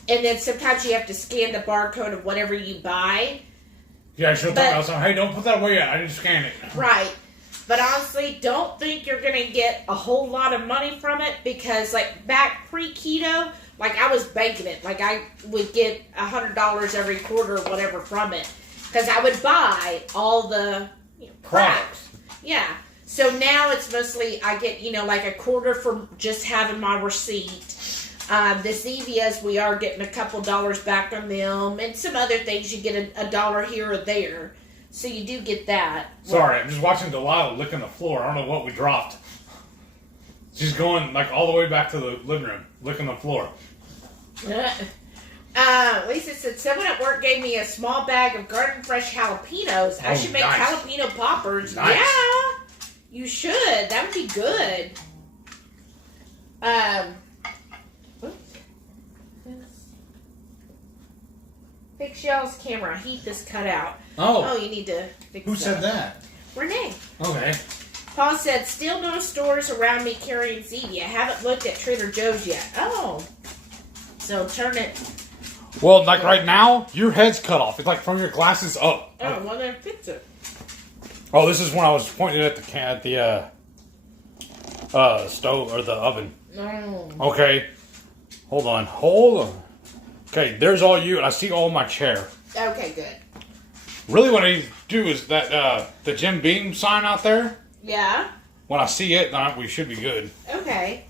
And then sometimes you have to scan the barcode of whatever you buy. Yeah, she'll tell us, hey, don't put that away yet. I didn't scan it. Right. But honestly, don't think you're going to get a whole lot of money from it because, like, back pre-keto, like, I was banking it. Like, I would get $100 every quarter or whatever from it because I would buy all the crap. Yeah. So now it's mostly, I get, like a quarter for just having my receipt. The Zevias, we are getting a couple dollars back on them, and some other things you get a dollar here or there. So you do get that. Sorry, I'm just watching Delilah licking the floor. I don't know what we dropped. She's going like all the way back to the living room, licking the floor. Lisa said, someone at work gave me a small bag of garden fresh jalapenos. I should make jalapeno poppers. Nice. Yeah, you should. That would be good. Fix y'all's camera. Heat this cut out. Oh, you need to fix Who said that? Renee. Okay. Paul said, still no stores around me carrying Zevia. Haven't looked at Trader Joe's yet. Oh. So turn it. Well, like right now, your head's cut off. It's like from your glasses up. Oh, well then fix it. Oh, this is when I was pointing at the stove or the oven. No. Okay. Hold on. Okay, there's all you, and I see all my chair. Okay, good. Really, what I need to do is that the Jim Beam sign out there. Yeah. When I see it, we should be good. Okay.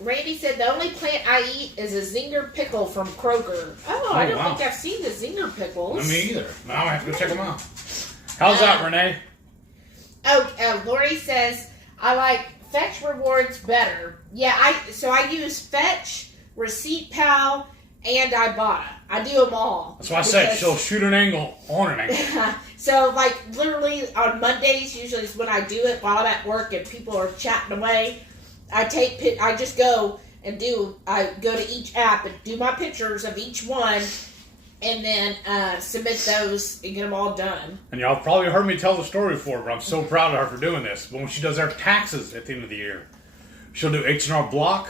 Randy said the only plant I eat is a zinger pickle from Kroger. Oh, I don't think I've seen the zinger pickles. Me either. Now I have to go check them out. How's that, Renee? Lori says I like Fetch Rewards better. Yeah, I use Fetch, Receipt Pal, and Ibotta. I do them all. That's why I said she'll shoot an angle on an angle. So, like, literally on Mondays, usually is when I do it while I'm at work and people are chatting away. I just go and I go to each app and do my pictures of each one and then submit those and get them all done. And y'all probably heard me tell the story before, but I'm so proud of her for doing this. But when she does her taxes at the end of the year, she'll do H&R Block,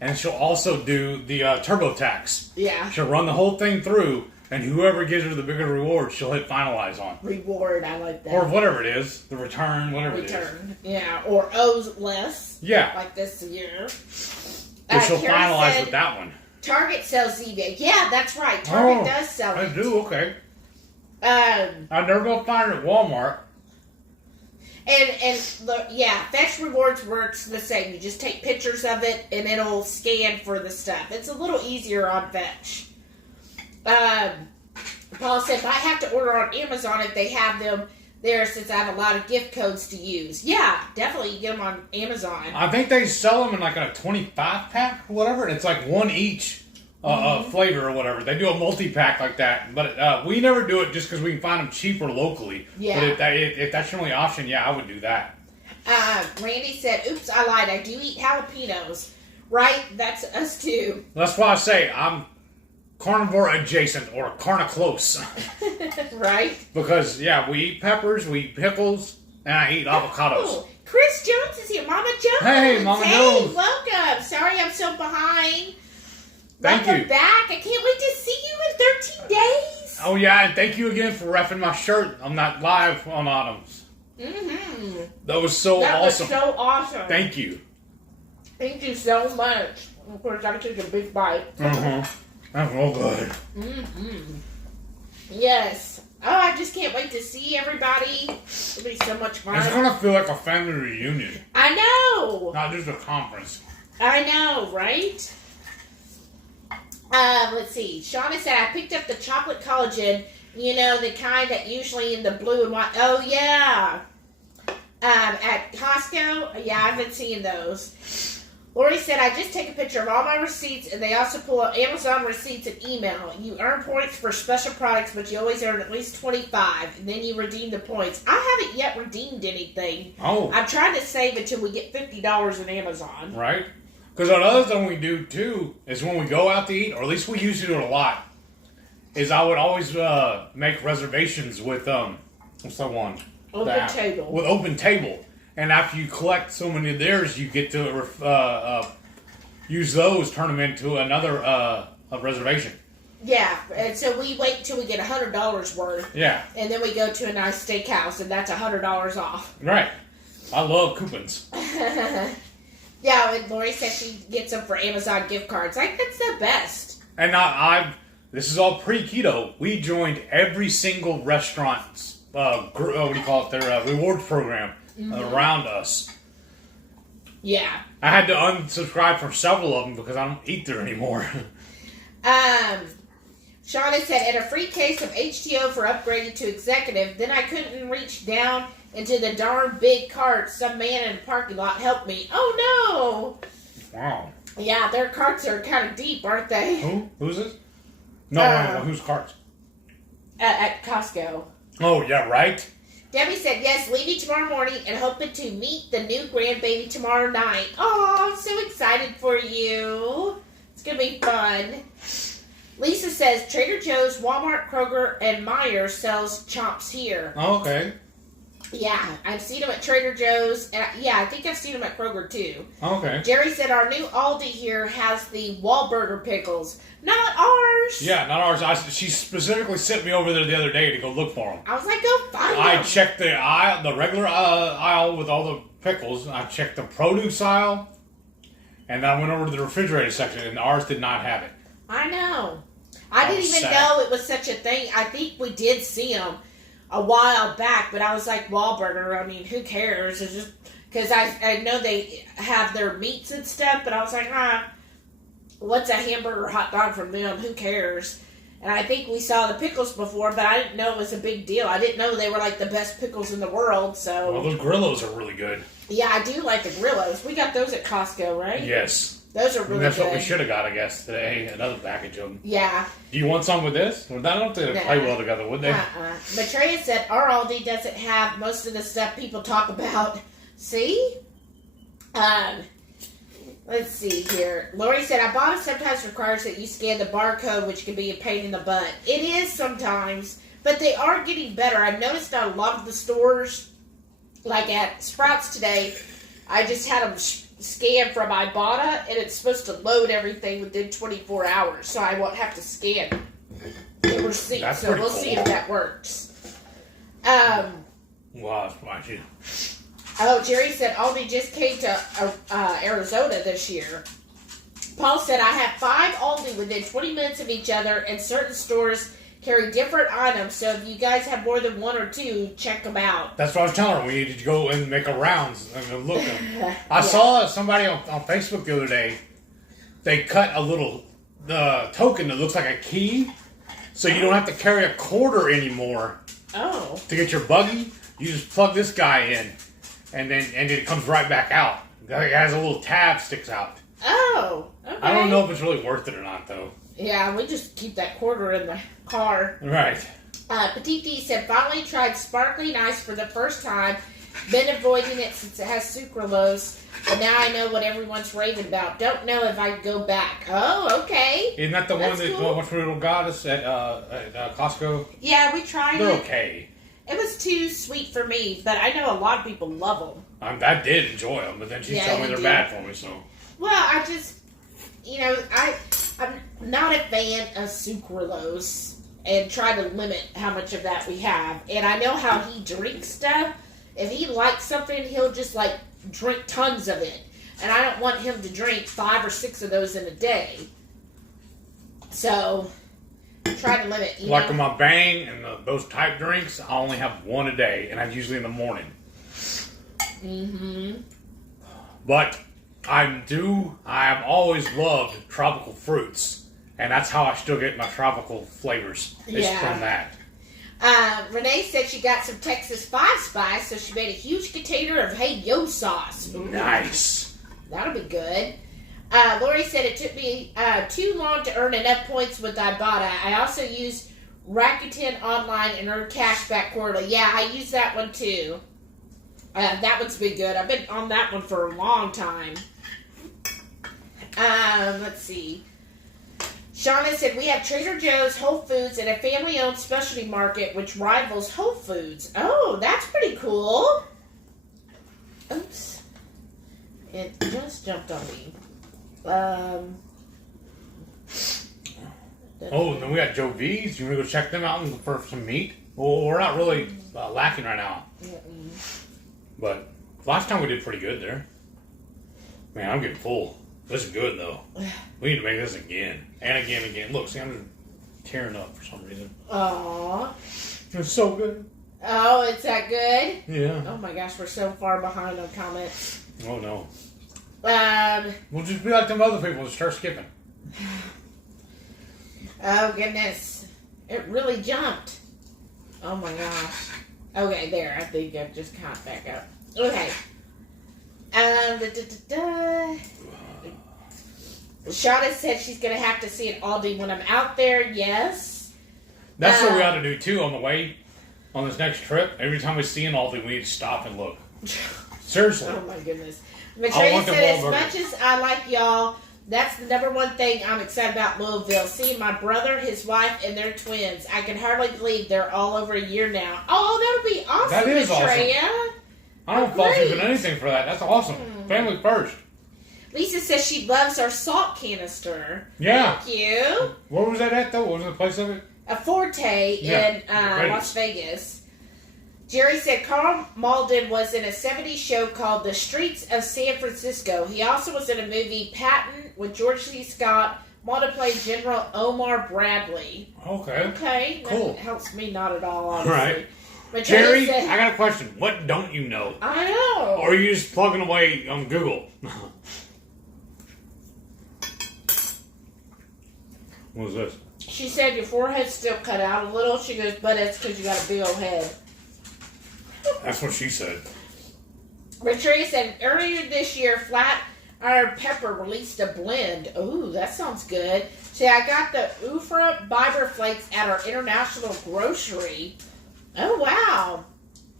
and she'll also do the TurboTax. Yeah. She'll run the whole thing through, and whoever gives her the bigger reward, she'll hit finalize on. Reward, I like that. Or whatever it is, the return, whatever it is. Return, yeah, or owes less. Yeah. Like this year. But she'll finalize with that one. Target sells Zevia. Yeah, that's right. Target does sell it. I do, okay. I'm never going to find it at Walmart. And Fetch Rewards works the same. You just take pictures of it, and it'll scan for the stuff. It's a little easier on Fetch. Paul said, if I have to order on Amazon if they have them there since I have a lot of gift codes to use. Yeah, definitely you get them on Amazon. I think they sell them in like a 25-pack or whatever, and it's like one each flavor or whatever. They do a multi-pack like that, but we never do it just because we can find them cheaper locally. Yeah. But if that's your only option, yeah, I would do that. Randy said, oops, I lied. I do eat jalapenos. Right? That's us too. That's why I say I'm carnivore adjacent or carniclose. Right? Because, yeah, we eat peppers, we eat pickles, and I eat avocados. Oh, Chris Jones is here. Mama Jones. Hey, Mama Jones. Hey, welcome. Sorry I'm so behind. Thank welcome you. back. I can't wait to see you in 13 days. Oh, yeah, and thank you again for reffing my shirt. I'm not live on Autumn's. Mm-hmm. That was so awesome. That was so awesome. Thank you. Thank you so much. Of course, I took a big bite. Mm-hmm. That's real good. Mm-hmm. Yes. Oh, I just can't wait to see everybody. It'll be so much fun. It's going to feel like a family reunion. I know. Not just a conference. I know, right? Let's see. Shauna said, I picked up the chocolate collagen, the kind that usually in the blue and white. Oh, yeah. At Costco. Yeah, I've been seeing those. Lori said, I just take a picture of all my receipts, and they also pull up Amazon receipts and email. You earn points for special products, but you always earn at least 25, and then you redeem the points. I haven't yet redeemed anything. Oh. I'm trying to save until we get $50 in Amazon. Right. Because another thing we do, too, is when we go out to eat, or at least we used to do it a lot, is I would always make reservations with, what's that one? Open Table. With Open Table. And after you collect so many of theirs, you get to use those, turn them into another a reservation. Yeah, and so we wait until we get $100 worth. Yeah. And then we go to a nice steakhouse, and that's $100 off. Right. I love coupons. Yeah, and Lori said she gets them for Amazon gift cards. Like, that's the best. And this is all pre-keto. We joined every single restaurant's, what do you call it, their rewards program around us. Yeah. I had to unsubscribe from several of them because I don't eat there anymore. Shauna said, and a free case of HTO for upgrading to executive. Then I couldn't reach down into the darn big cart. Some man in the parking lot helped me. Oh, no. Wow. Yeah, their carts are kind of deep, aren't they? Who? Who's this? No, whose carts? At Costco. Oh, yeah, right? Debbie said, yes, leaving tomorrow morning and hoping to meet the new grandbaby tomorrow night. Oh, I'm so excited for you. It's going to be fun. Lisa says, Trader Joe's, Walmart, Kroger, and Meijer sells chomps here. Oh, okay. Yeah, I've seen them at Trader Joe's. And I think I've seen them at Kroger, too. Okay. Jerry said, our new Aldi here has the Wahlburger pickles. Not ours. Yeah, not ours. She specifically sent me over there the other day to go look for them. I was like, go find them. I checked the aisle, the regular aisle with all the pickles. I checked the produce aisle. And then I went over to the refrigerator section, and ours did not have it. I know. I didn't even know it was such a thing. I think we did see them a while back, but I was like, Wahlburger, I mean, who cares? It's just because I know they have their meats and stuff, but I was like, what's a hamburger hot dog from them? Who cares? And I think we saw the pickles before, but I didn't know it was a big deal. I didn't know they were like the best pickles in the world. So well, those Grillos are really good. Yeah, I do like the Grillos. We got those at Costco, right? Yes. Those are really good. That's what we should have got, I guess, today. Another package of them. Yeah. Do you want some with this? Well, I don't think they play well together, would they? Maitreya said our Aldi doesn't have most of the stuff people talk about. See? Let's see here. Lori said, I bought it sometimes requires that you scan the barcode, which can be a pain in the butt. It is sometimes, but they are getting better. I've noticed at a lot of the stores, like at Sprouts today, I just had them scan from Ibotta, and it's supposed to load everything within 24 hours, so I won't have to scan the receipt. That's so we'll cool. see if that works. Wow, that's watching. Oh, Jerry said Aldi just came to Arizona this year. Paul said, I have 5 Aldi within 20 minutes of each other, and certain stores carry different items, so if you guys have more than 1 or 2, check them out. That's what I was telling her. We needed to go and make a rounds and look at them. I saw somebody on Facebook the other day. They cut a little token that looks like a key, so you don't have to carry a quarter anymore. Oh. To get your buggy, you just plug this guy in, and then it comes right back out. It has a little tab sticks out. Oh, okay. I don't know if it's really worth it or not, though. Yeah, we just keep that quarter in the car. Right. Petite D said, finally tried sparkling ice for the first time. Been avoiding it since it has sucralose, but now I know what everyone's raving about. Don't know if I go back. Oh, okay. Isn't that the That's one that cool. What's Little got us at Costco? Yeah, we tried They're it. okay. It was too sweet for me, but I know a lot of people love them. I did enjoy them, but then she told me they're bad for me, so. Well, I just, I'm not a fan of sucralose and try to limit how much of that we have. And I know how he drinks stuff. If he likes something, he'll just, drink tons of it. And I don't want him to drink 5 or 6 of those in a day. So, try to limit, Like with my Bang and those type drinks, I only have 1 a day, and I'm usually in the morning. Mm-hmm. But I have always loved tropical fruits, and that's how I still get my tropical flavors. It's from that. Renee said she got some Texas 5 Spice, so she made a huge container of Hey Yo sauce. Ooh. Nice. That'll be good. Lori said it took me too long to earn enough points with Ibotta. I also used Rakuten Online and earned cash back quarterly. Yeah, I use that one too. That one's been good. I've been on that one for a long time. Let's see. Shauna said, we have Trader Joe's, Whole Foods, and a family-owned specialty market which rivals Whole Foods. Oh, that's pretty cool. Oops. It just jumped on me. Oh, then we got Joe V's. You want to go check them out for some meat? Well, we're not really lacking right now. But last time we did pretty good there. Man, I'm getting full. This is good, though. We need to make this again. And again and again. Look, see, I'm just tearing up for some reason. Aww. It's so good. Oh, it's that good? Yeah. Oh my gosh, we're so far behind on comments. Oh, no. We'll just be like them other people and start skipping. Oh, goodness. It really jumped. Oh, my gosh. Okay, there. I think I've just caught back up. Okay. Shauna said she's going to have to see it Aldi when I'm out there. Yes. That's what we ought to do, too, on the way on this next trip. Every time we see an Aldi, we need to stop and look. Seriously. Oh, my goodness. Matrey said, as much as I like y'all, that's the number one thing I'm excited about Louisville. Seeing my brother, his wife, and their twins. I can hardly believe they're all over a year now. Oh, that'll be awesome, That is Maitreya. Awesome. I don't fault you for anything for that. That's awesome. Family first. Lisa says she loves our salt canister. Yeah. Thank you. Where was that at, though? What was the place of it? A Forte in Las Vegas. Jerry said Carl Malden was in a 70s show called The Streets of San Francisco. He also was in a movie, Patton, with George C. Scott. Malden played General Omar Bradley. Okay. Okay. Cool. That helps me not at all, honestly. Right. But Jerry, said, I got a question. What don't you know? I know. Or are you just plugging away on Google? What was this? She said your forehead's still cut out a little. She goes, but it's because you got a big old head. That's what she said. Maitreya said, earlier this year, Flat Iron Pepper released a blend. Ooh, that sounds good. See, I got the Ufra Biber Flakes at our international grocery. Oh, wow.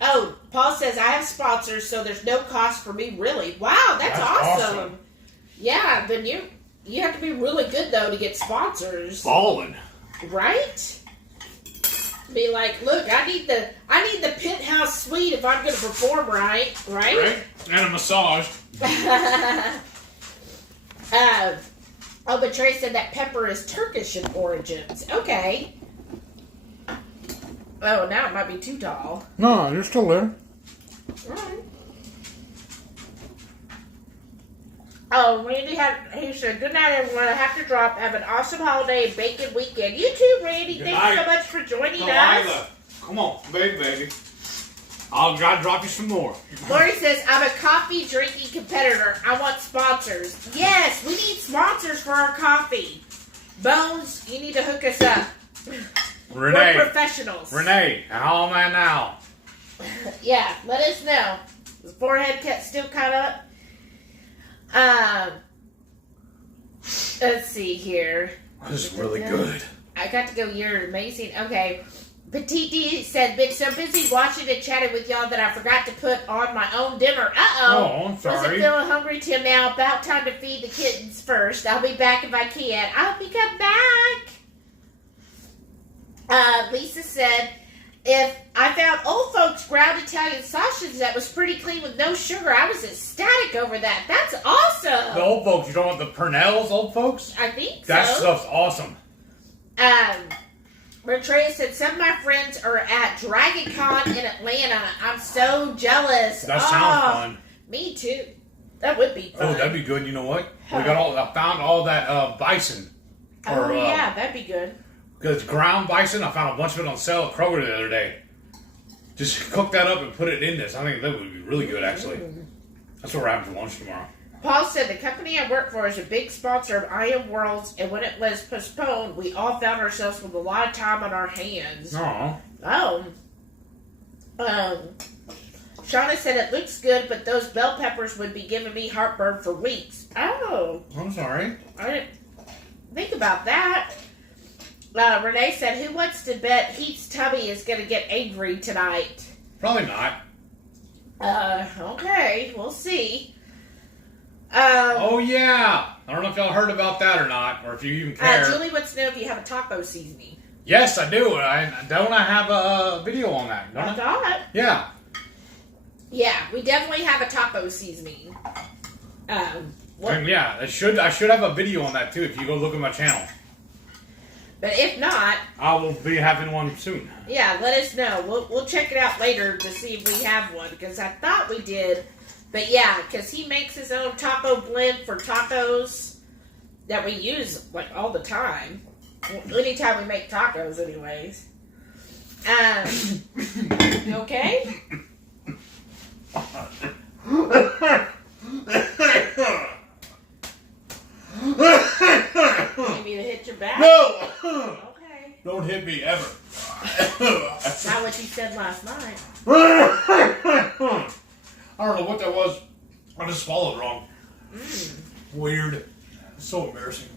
Oh, Paul says, I have sponsors, so there's no cost for me, really. Wow, that's awesome. Yeah, then you have to be really good, though, to get sponsors. Ballin'. Right? Be like, look, I need the penthouse suite if I'm going to perform right? And a massage. But Trey said that pepper is Turkish in origins. Okay. Oh, now it might be too tall. No, you're still there. Right. Oh, Randy he said, good night, everyone. I have to drop. Have an awesome holiday and bacon weekend. You too, Randy. Thanks so much for joining us. Come on, baby. I'll drop you some more. Lori says, I'm a coffee drinking competitor. I want sponsors. Yes, we need sponsors for our coffee. Bones, you need to hook us up. Renee. We're professionals. Renee, how am I now? Yeah, let us know. The forehead cut still cut up. Let's see here. This is really good. I got to go. You're amazing. Okay. Petite said, been so busy watching and chatting with y'all that I forgot to put on my own dinner. Oh, I'm sorry. Wasn't feeling hungry till now. About time to feed the kittens first. I'll be back if I can. I hope you come back. Lisa said, if I found old folks ground Italian sausage that was pretty clean with no sugar, I was ecstatic over that. That's awesome. The old folks, you don't want the Purnell's old folks? I think That so. stuff's awesome. Maitreya said, some of my friends are at Dragon Con in Atlanta. I'm so jealous. That sounds fun. Me too. That would be fun. Oh, that'd be good. You know what? I found all that bison. Yeah, that'd be good. Because ground bison, I found a bunch of it on sale at Kroger the other day. Just cook that up and put it in this. I think that would be really good, actually. That's what we're having for lunch tomorrow. Paul said, the company I work for is a big sponsor of I Am Worlds, and when it was postponed, we all found ourselves with a lot of time on our hands. Aww. Oh. Shauna said it looks good, but those bell peppers would be giving me heartburn for weeks. Oh. I'm sorry. I didn't think about that. Renee said, who wants to bet Heath's tummy is going to get angry tonight? Probably not. Okay. We'll see. Oh, yeah. I don't know if y'all heard about that or not, or if you even care. Julie wants to know if you have a taco seasoning. Yes, I do. Don't I have a video on that? Don't I thought. Yeah. Yeah, we definitely have a taco seasoning. Yeah, I should have a video on that too if you go look at my channel. But if not, I will be having one soon. Yeah, let us know. We'll check it out later to see if we have one, because I thought we did. But yeah, because he makes his own taco blend for tacos that we use like all the time. Anytime we make tacos, anyways. You okay? You need to hit your back? No! Okay. Don't hit me ever. That's not what you said last night. I don't know what that was. I just swallowed wrong. Weird. So embarrassing.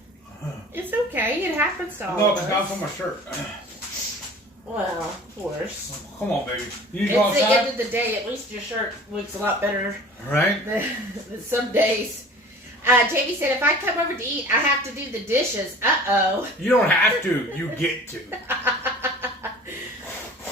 It's okay. It happens to all No, of because us. now it's on my shirt. Well, of course. Come on, baby. You It's go the outside? end of the day. At least your shirt looks a lot better Right? than some days. Jamie said, if I come over to eat, I have to do the dishes. Uh-oh. You don't have to. You get to.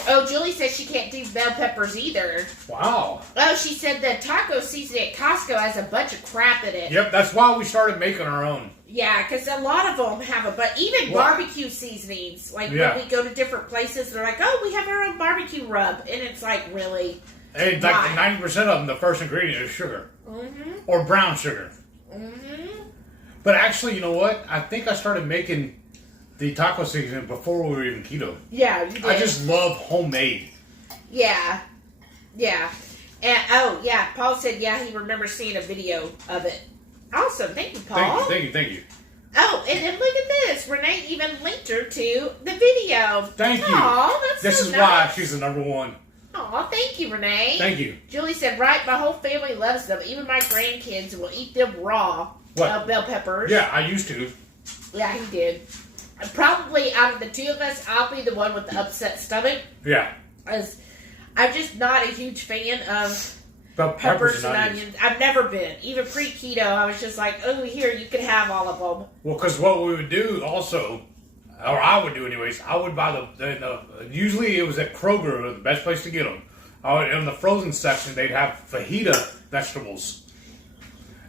Oh, Julie says she can't do bell peppers either. Wow. Oh, she said the taco seasoning at Costco has a bunch of crap in it. Yep, that's why we started making our own. Yeah, because a lot of them have even barbecue seasonings. Like when we go to different places, they're like, oh, we have our own barbecue rub. And it's like, really? And like 90% of them, the first ingredient is sugar. Mm-hmm. Or brown sugar. Mm-hmm. But actually, you know what? I think I started making the taco seasoning before we were even keto. Yeah, you did. I just love homemade. Yeah. Yeah. And, oh, yeah, Paul said, yeah, he remembers seeing a video of it. Awesome. Thank you, Paul. Thank you. Oh, and then look at this. Renee even linked her to the video. Thank you. Aw, that's This so is nice. why she's the number one. Aw, thank you, Renee. Thank you. Julie said, right, my whole family loves them. Even my grandkids will eat them raw. What? Bell peppers. Yeah, I used to. Yeah, he did. Probably out of the two of us, I'll be the one with the upset stomach. Yeah. As I'm just not a huge fan of Bell peppers and onions. I've never been. Even pre-keto, I was just like, oh, here, you can have all of them. Well, because what we would do also, or I would do anyways, I would buy usually it was at Kroger, the best place to get them. In the frozen section, they'd have fajita vegetables.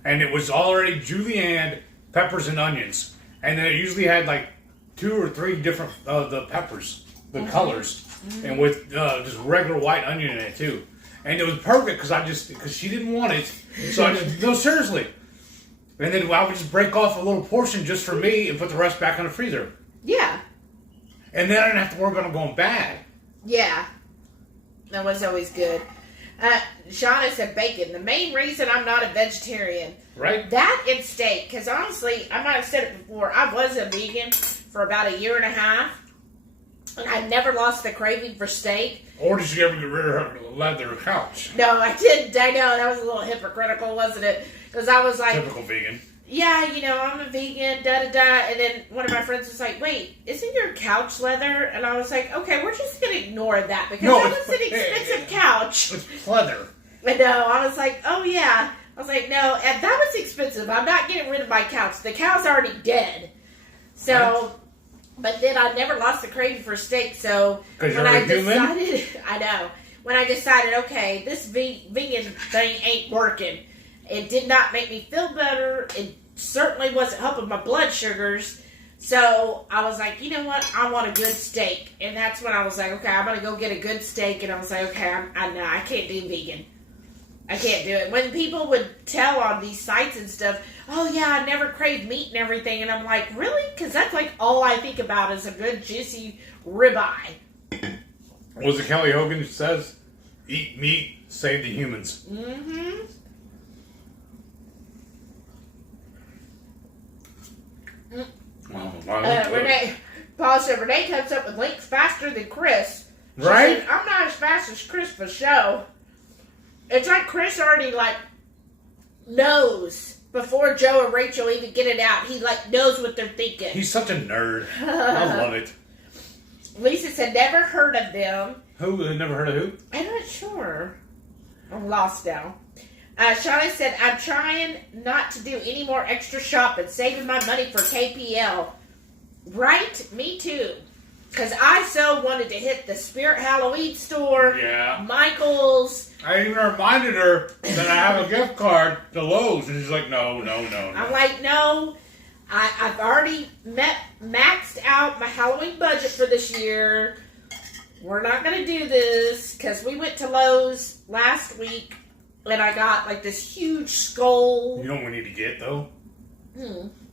And it was already julienne, peppers, and onions. And then it usually had like 2 or 3 different the peppers, the colors, and with just regular white onion in it too. And it was perfect because she didn't want it, so I just no seriously. And then I would just break off a little portion just for me and put the rest back in the freezer. Yeah. And then I didn't have to worry about them going bad. Yeah. That was always good. Shauna said bacon. The main reason I'm not a vegetarian. Right? That and steak. Because honestly, I might have said it before, I was a vegan for about 1.5 years. And I never lost the craving for steak. Or did you ever get rid of her leather couch? No, I didn't. I know, that was a little hypocritical, wasn't it? Because I was like... Typical vegan. Yeah, I'm a vegan, da-da-da. And then one of my friends was like, wait, isn't your couch leather? And I was like, okay, we're just going to ignore that because that was an expensive couch. It's pleather. I know. I was like, oh, yeah. I was like, no, and that was expensive. I'm not getting rid of my couch. The cow's already dead. So, but then I never lost the craving for steak. So when I decided, I know. When I decided, okay, this vegan thing ain't working. It did not make me feel better. It certainly wasn't helping my blood sugars. So I was like, you know what? I want a good steak. And that's when I was like, okay, I'm going to go get a good steak. And I was like, okay, I can't do vegan. I can't do it. When people would tell on these sites and stuff, oh yeah, I never crave meat and everything. And I'm like, really? Because that's like all I think about is a good juicy ribeye. What was it Kelly Hogan says? Eat meat, save the humans. Mm-hmm. Renee, Paul said Renee comes up with links faster than Chris. She right? said, I'm not as fast as Chris for show. It's like Chris already, like, knows before Joe and Rachel even get it out. He, like, knows what they're thinking. He's such a nerd. I love it. Lisa said, never heard of them. Who? Never heard of who? I'm not sure. I'm lost now. Shauna said, I'm trying not to do any more extra shopping, saving my money for KPL. Right? Me too. Because I so wanted to hit the Spirit Halloween store. Yeah. Michael's. I even reminded her that I have a gift card to Lowe's, and she's like, no. I'm like, no. I've already maxed out my Halloween budget for this year. We're not going to do this because we went to Lowe's last week and I got like this huge skull. You know what we need to get though?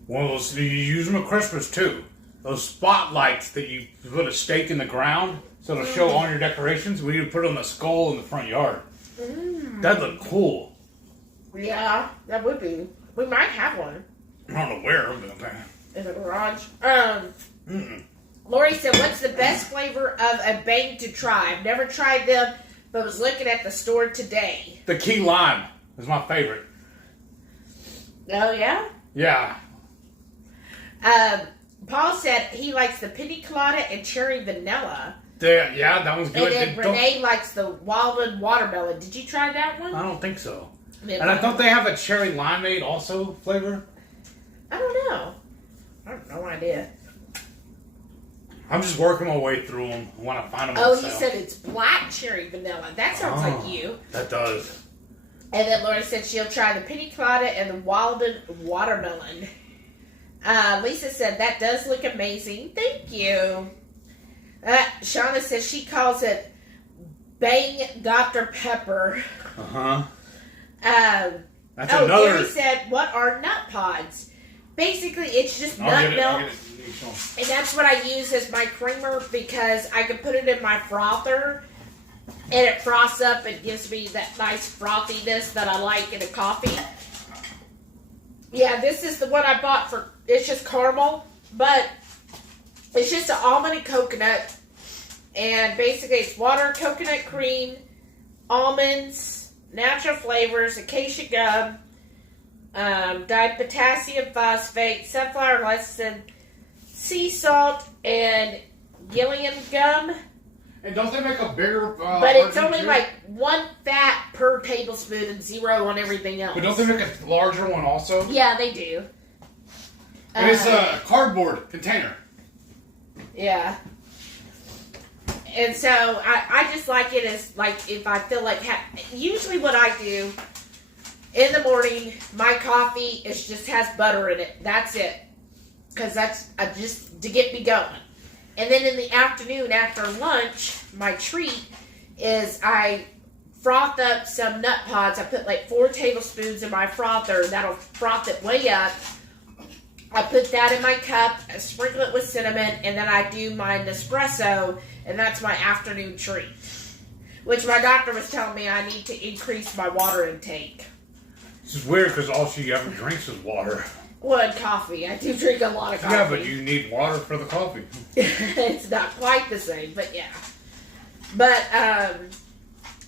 One of those, you use them at Christmas too. Those spotlights that you put a stake in the ground so it'll show on your decorations. We need to put on the skull in the front yard. That'd look cool. Yeah, that would be. We might have one. I don't know where, but in the garage. Lori said, what's the best flavor of a bang to try? I've never tried them, but was looking at the store today. The key lime is my favorite. Oh, yeah? Yeah. Paul said he likes the pina colada and cherry vanilla. Yeah, that one's good. And then Renee likes the Walden watermelon. Did you try that one? I don't think so. And I thought they have a cherry limeade also flavor. I don't know. I have no idea. I'm just working my way through them when I find them. Oh, you said it's black cherry vanilla. That sounds like you. That does. And then Lori said she'll try the pina colada and the Walden watermelon. Lisa said that does look amazing. Thank you. Shauna says she calls it Bang Dr. Pepper. That's another. Gary said, what are nut pods? Basically, it's just nut milk. And that's what I use as my creamer because I can put it in my frother and it froths up and gives me that nice frothiness that I like in a coffee. Yeah, this is the one I bought for, it's just caramel, but it's just an almond and coconut. And basically it's water, coconut cream, almonds, natural flavors, acacia gum, dyed potassium phosphate, sunflower lecithin, sea salt, and Gillian gum. And don't they make a bigger but it's only like 1 fat per tablespoon and 0 on everything else. But don't they make a larger one also? Yeah, they do. And it's a cardboard container. Yeah. And so I just like it as like if I feel like usually what I do in the morning, my coffee just has butter in it. That's it. Because that's just to get me going. And then in the afternoon after lunch, my treat is I froth up some nut pods. I put like 4 tablespoons in my frother. That'll froth it way up. I put that in my cup, I sprinkle it with cinnamon, and then I do my Nespresso, and that's my afternoon treat. Which my doctor was telling me I need to increase my water intake. This is weird because all she ever drinks is water. Well, and coffee. I do drink a lot of coffee. Yeah, but you need water for the coffee. It's not quite the same, but yeah. But,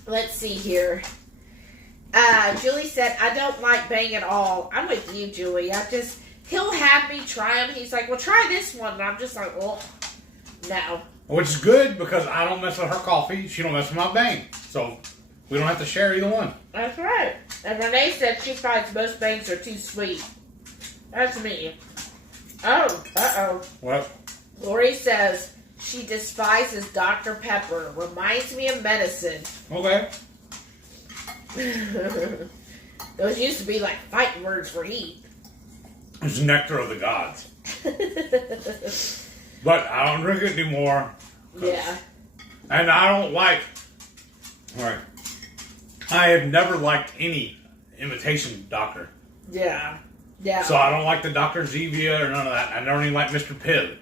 let's see here. Julie said, I don't like Bang at all. I'm with you, Julie. He'll have me try them. He's like, well, try this one. And I'm just like, well, no. Which is good because I don't mess with her coffee. She don't mess with my Bang. So we don't have to share either one. That's right. And Renee said she finds most Bangs are too sweet. That's me. Oh, uh-oh. What? Lori says she despises Dr. Pepper. Reminds me of medicine. Okay. Those used to be like fighting words for heat. It's nectar of the gods. But I don't drink it anymore. Yeah. And I don't like... Alright. I have never liked any imitation doctor. Yeah. Yeah. So I don't like the Dr. Zevia or none of that. I never even like Mr. Pibb.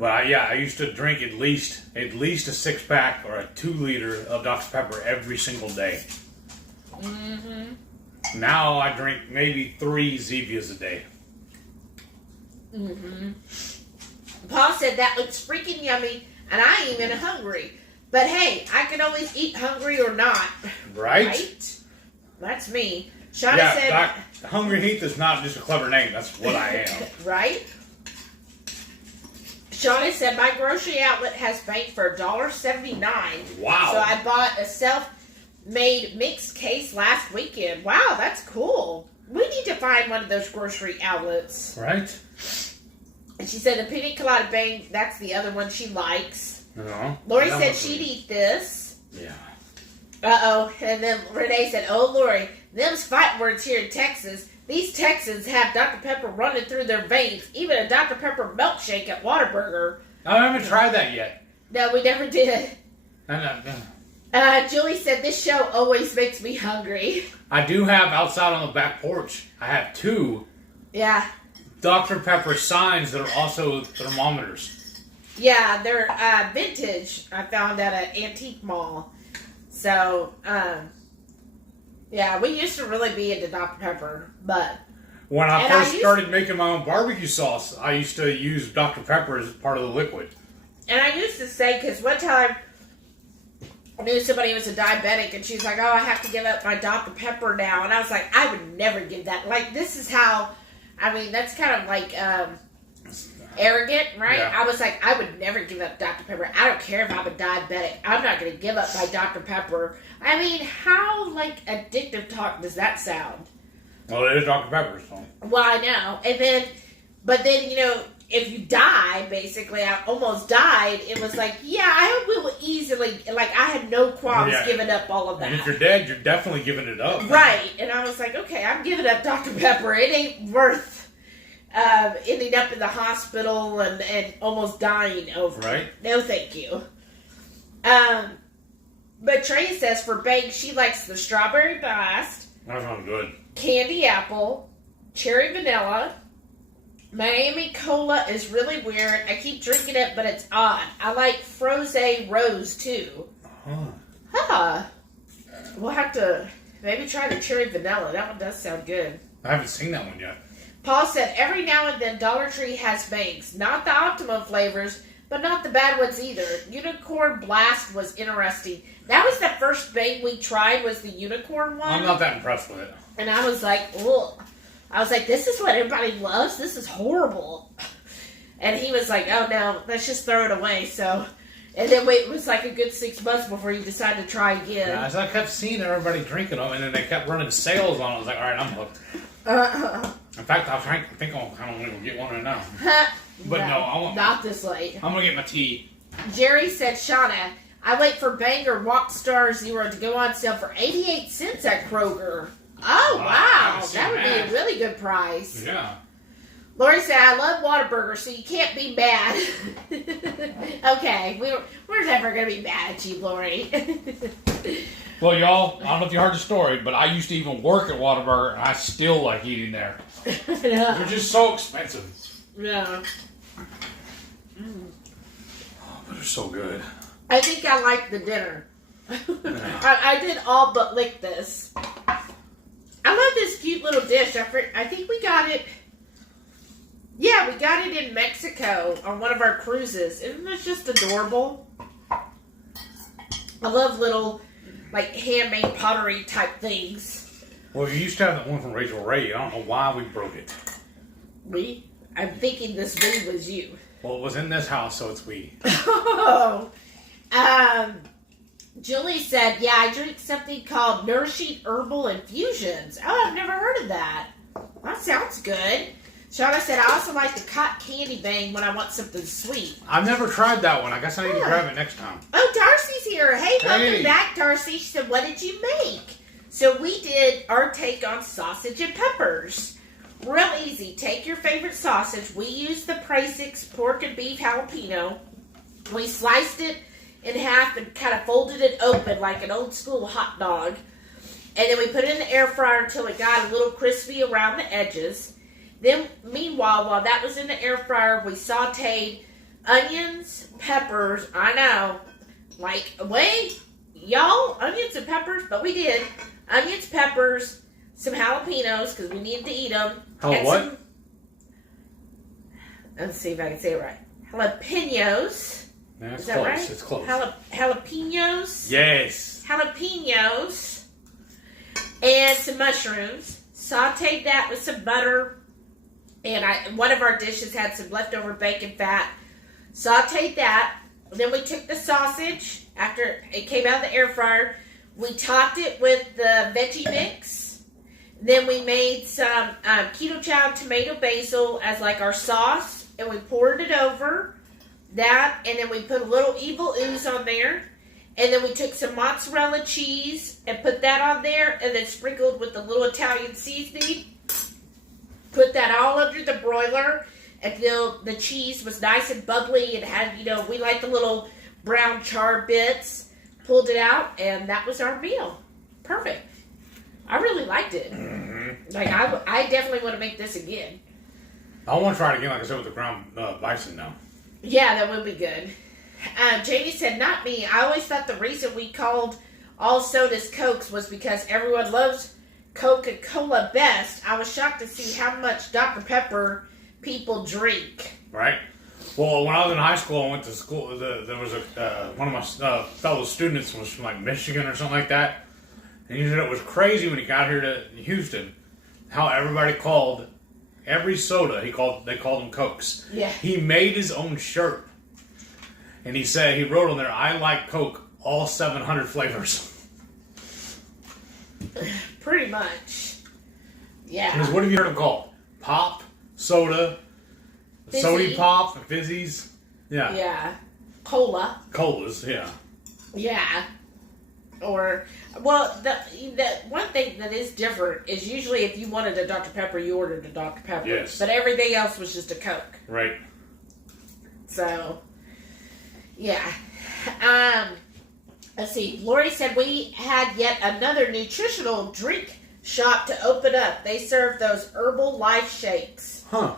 But I used to drink at least a 6-pack or a 2-liter of Dr. Pepper every single day. Mm-hmm. Now I drink maybe 3 Zevias a day. Mm-hmm. Paul said that looks freaking yummy, and I ain't even hungry. But hey, I can always eat hungry or not. Right? That's me. Shauna said... Hungry Heath is not just a clever name. That's what I am. Right? Shauna said, my grocery outlet has bank for $1.79. Wow. So I bought a self-made mixed case last weekend. Wow, that's cool. We need to find one of those grocery outlets. Right? And she said the pina colada bang, that's the other one she likes. No. Lori said she'd eat this. Yeah. Uh-oh. And then Renee said, oh, Lori, them's fight words here in Texas. These Texans have Dr. Pepper running through their veins. Even a Dr. Pepper milkshake at Whataburger. I haven't tried that yet. No, we never did. No. Julie said, this show always makes me hungry. I do have outside on the back porch, I have 2 Dr. Pepper signs that are also thermometers. Yeah, they're vintage. I found at an antique mall. So, yeah, we used to really be into Dr. Pepper, but... When I first started making my own barbecue sauce, I used to use Dr. Pepper as part of the liquid. And I used to say, because one time I knew somebody was a diabetic, and she was like, oh, I have to give up my Dr. Pepper now. And I was like, I would never give that. Like, this is how, I mean, that's kind of like arrogant, right? Yeah. I was like, I would never give up Dr. Pepper. I don't care if I'm a diabetic. I'm not going to give up my Dr. Pepper. I mean, how, like, addictive talk does that sound? Well, it is Dr. Pepper, so. Well, I know. And then, but then, you know, if you die, basically, I almost died, it was like, yeah, I will easily, like, I had no qualms giving up all of that. And if you're dead, you're definitely giving it up. Right. And I was like, okay, I'm giving up Dr. Pepper. It ain't worth ending up in the hospital and almost dying over. Right. No, thank you. But Trey says for baked, she likes the strawberry blast. That sounds good. Candy apple, cherry vanilla. Miami Cola is really weird. I keep drinking it, but it's odd. I like Froze Rose, too. Huh. We'll have to maybe try the cherry vanilla. That one does sound good. I haven't seen that one yet. Paul said, every now and then Dollar Tree has bangs. Not the optimum flavors, but not the bad ones either. Unicorn Blast was interesting. That was the first bang we tried, was the unicorn one. I'm not that impressed with it. And I was like, ugh. I was like, this is what everybody loves? This is horrible. And he was like, oh no, let's just throw it away. So, and then it was like a good 6 months before you decided to try again. Yeah, so I kept seeing everybody drinking them, and then they kept running sales on it. I was like, all right, I'm hooked. In fact, I think I'm kind of going to get one right now. But no, I won't. Not this late. I'm going to get my tea. Jerry said, Shauna, I wait for Banger Rockstar Zero to go on sale for 88 cents at Kroger. Oh, wow. That would be a really good price. Yeah. Lori said, I love Whataburger, so you can't be mad. Okay, we're never going to be mad at you, Lori. Well, y'all, I don't know if you heard the story, but I used to even work at Whataburger, and I still like eating there. Yeah. They're just so expensive. Yeah. Oh, but they're so good. I think I like the dinner. I did all but lick this. I love this cute little dish. I think we got it. Yeah, we got it in Mexico on one of our cruises. Isn't this just adorable? I love little, like, handmade pottery type things. Well, you used to have that one from Rachel Ray. I don't know why we broke it. We? I'm thinking this we was you. Well, it was in this house, so it's we. Oh. Julie said, yeah, I drink something called Nourishing Herbal Infusions. Oh, I've never heard of that. That sounds good. Shauna said, I also like the cotton candy bang when I want something sweet. I've never tried that one. I guess I need to grab it next time. Oh, Darcy's here. Hey, welcome back, Darcy. She said, what did you make? So we did our take on sausage and peppers. Real easy. Take your favorite sausage. We used the Prasix pork and beef jalapeno. We sliced it in half and kind of folded it open like an old school hot dog. And then we put it in the air fryer until it got a little crispy around the edges. Then, meanwhile, while that was in the air fryer, we sauteed onions, peppers. I know. Like, wait, y'all, onions and peppers? But we did. Onions, peppers, some jalapenos, because we needed to eat them. What? Let's see if I can say it right. Jalapenos. Yeah, it's Is that close. right? It's close. Jalapenos. Yes. Jalapenos. And some mushrooms. Sauteed that with some butter. And one of our dishes had some leftover bacon fat. Sauteed that. Then we took the sausage after it came out of the air fryer. We topped it with the veggie mix. Then we made some keto chow tomato basil as like our sauce. And we poured it over that. And then we put a little evil ooze on there. And then we took some mozzarella cheese and put that on there. And then sprinkled with a little Italian seasoning. Put that all under the broiler until the cheese was nice and bubbly and had, we like the little brown char bits. Pulled it out, and that was our meal. Perfect. I really liked it. Mm-hmm. Like, I definitely want to make this again. I want to try it again, like I said, with the ground bison now. Yeah, that would be good. Jamie said, not me. I always thought the reason we called all sodas Cokes was because everyone loves Coca-Cola best. I was shocked to see how much Dr. Pepper people drink. Right. Well, when I was in high school, I went to school. There was one of my fellow students was from like Michigan or something like that, and he said it was crazy when he got here to Houston how everybody called every soda. They called them Cokes. Yeah. He made his own shirt, and he said he wrote on there, "I like Coke, all 700 flavors." Pretty much. Yeah. Because what have you heard them called? Pop, soda, Fizzy. Sody Pop, fizzies. Yeah. Yeah. Cola. Colas, yeah. Yeah. Or, well, the one thing that is different is usually if you wanted a Dr. Pepper, you ordered a Dr. Pepper. Yes. But everything else was just a Coke. Right. So, yeah. Let's see. Lori said we had yet another nutritional drink shop to open up. They serve those Herbal Life shakes. Huh.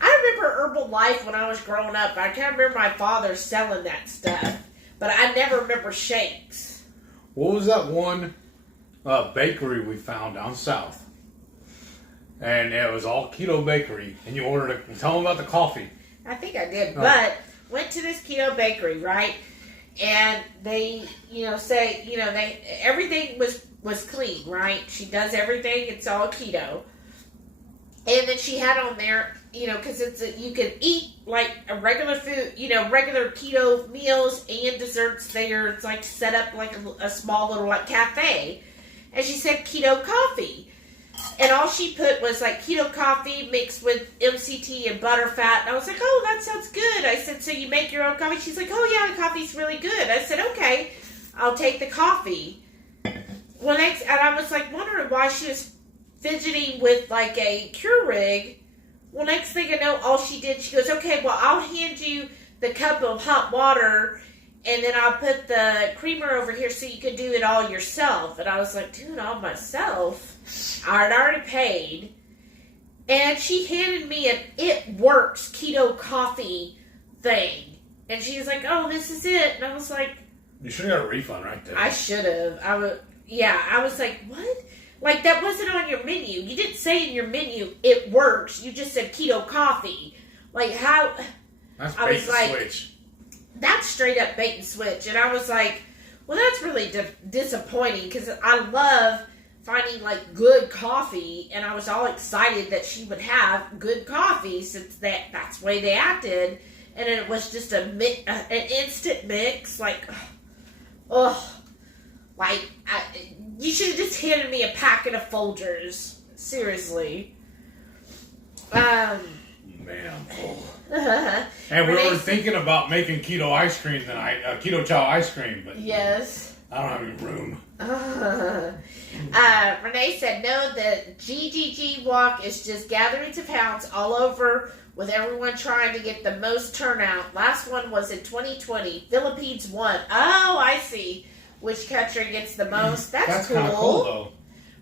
I remember Herbal Life when I was growing up. I can't remember my father selling that stuff. But I never remember shakes. What was that one bakery we found down south? And it was all keto bakery. And you ordered tell them about the coffee. I think I did. Oh. But went to this keto bakery, right? And they, say, everything was clean, right? She does everything. It's all keto. And then she had on there, because you can eat like a regular food, regular keto meals and desserts there. It's like set up like a small little like cafe. And she said keto coffee. And all she put was like keto coffee mixed with MCT and butterfat. And I was like, oh, that sounds good. I said, so you make your own coffee? She's like, oh yeah, the coffee's really good. I said, okay, I'll take the coffee. Well, and I was like wondering why she was fidgeting with like a Keurig. Well, next thing I know, all she did, she goes, okay, well, I'll hand you the cup of hot water, and then I'll put the creamer over here so you can do it all yourself. And I was like, doing it all myself? I had already paid. And she handed me an It Works keto coffee thing. And she was like, oh, this is it. And I was like... You should have got a refund right there. I should have. I was like, what? Like, that wasn't on your menu. You didn't say in your menu, It Works. You just said keto coffee. Like, how... That's bait and switch. That's straight up bait and switch. And I was like, well, that's really disappointing because I love finding, like, good coffee. And I was all excited that she would have good coffee since that's the way they acted. And it was just an instant mix. Like, you should have just handed me a packet of Folgers. Seriously. Man, I'm full. And we were thinking about making keto ice cream tonight, keto chow ice cream, but yes, I don't have any room. Renee said, no, the GGG walk is just gatherings of hounds all over with everyone trying to get the most turnout. Last one was in 2020. Philippines won. Oh, I see. Which country gets the most? That's cool. Kind of cool, though.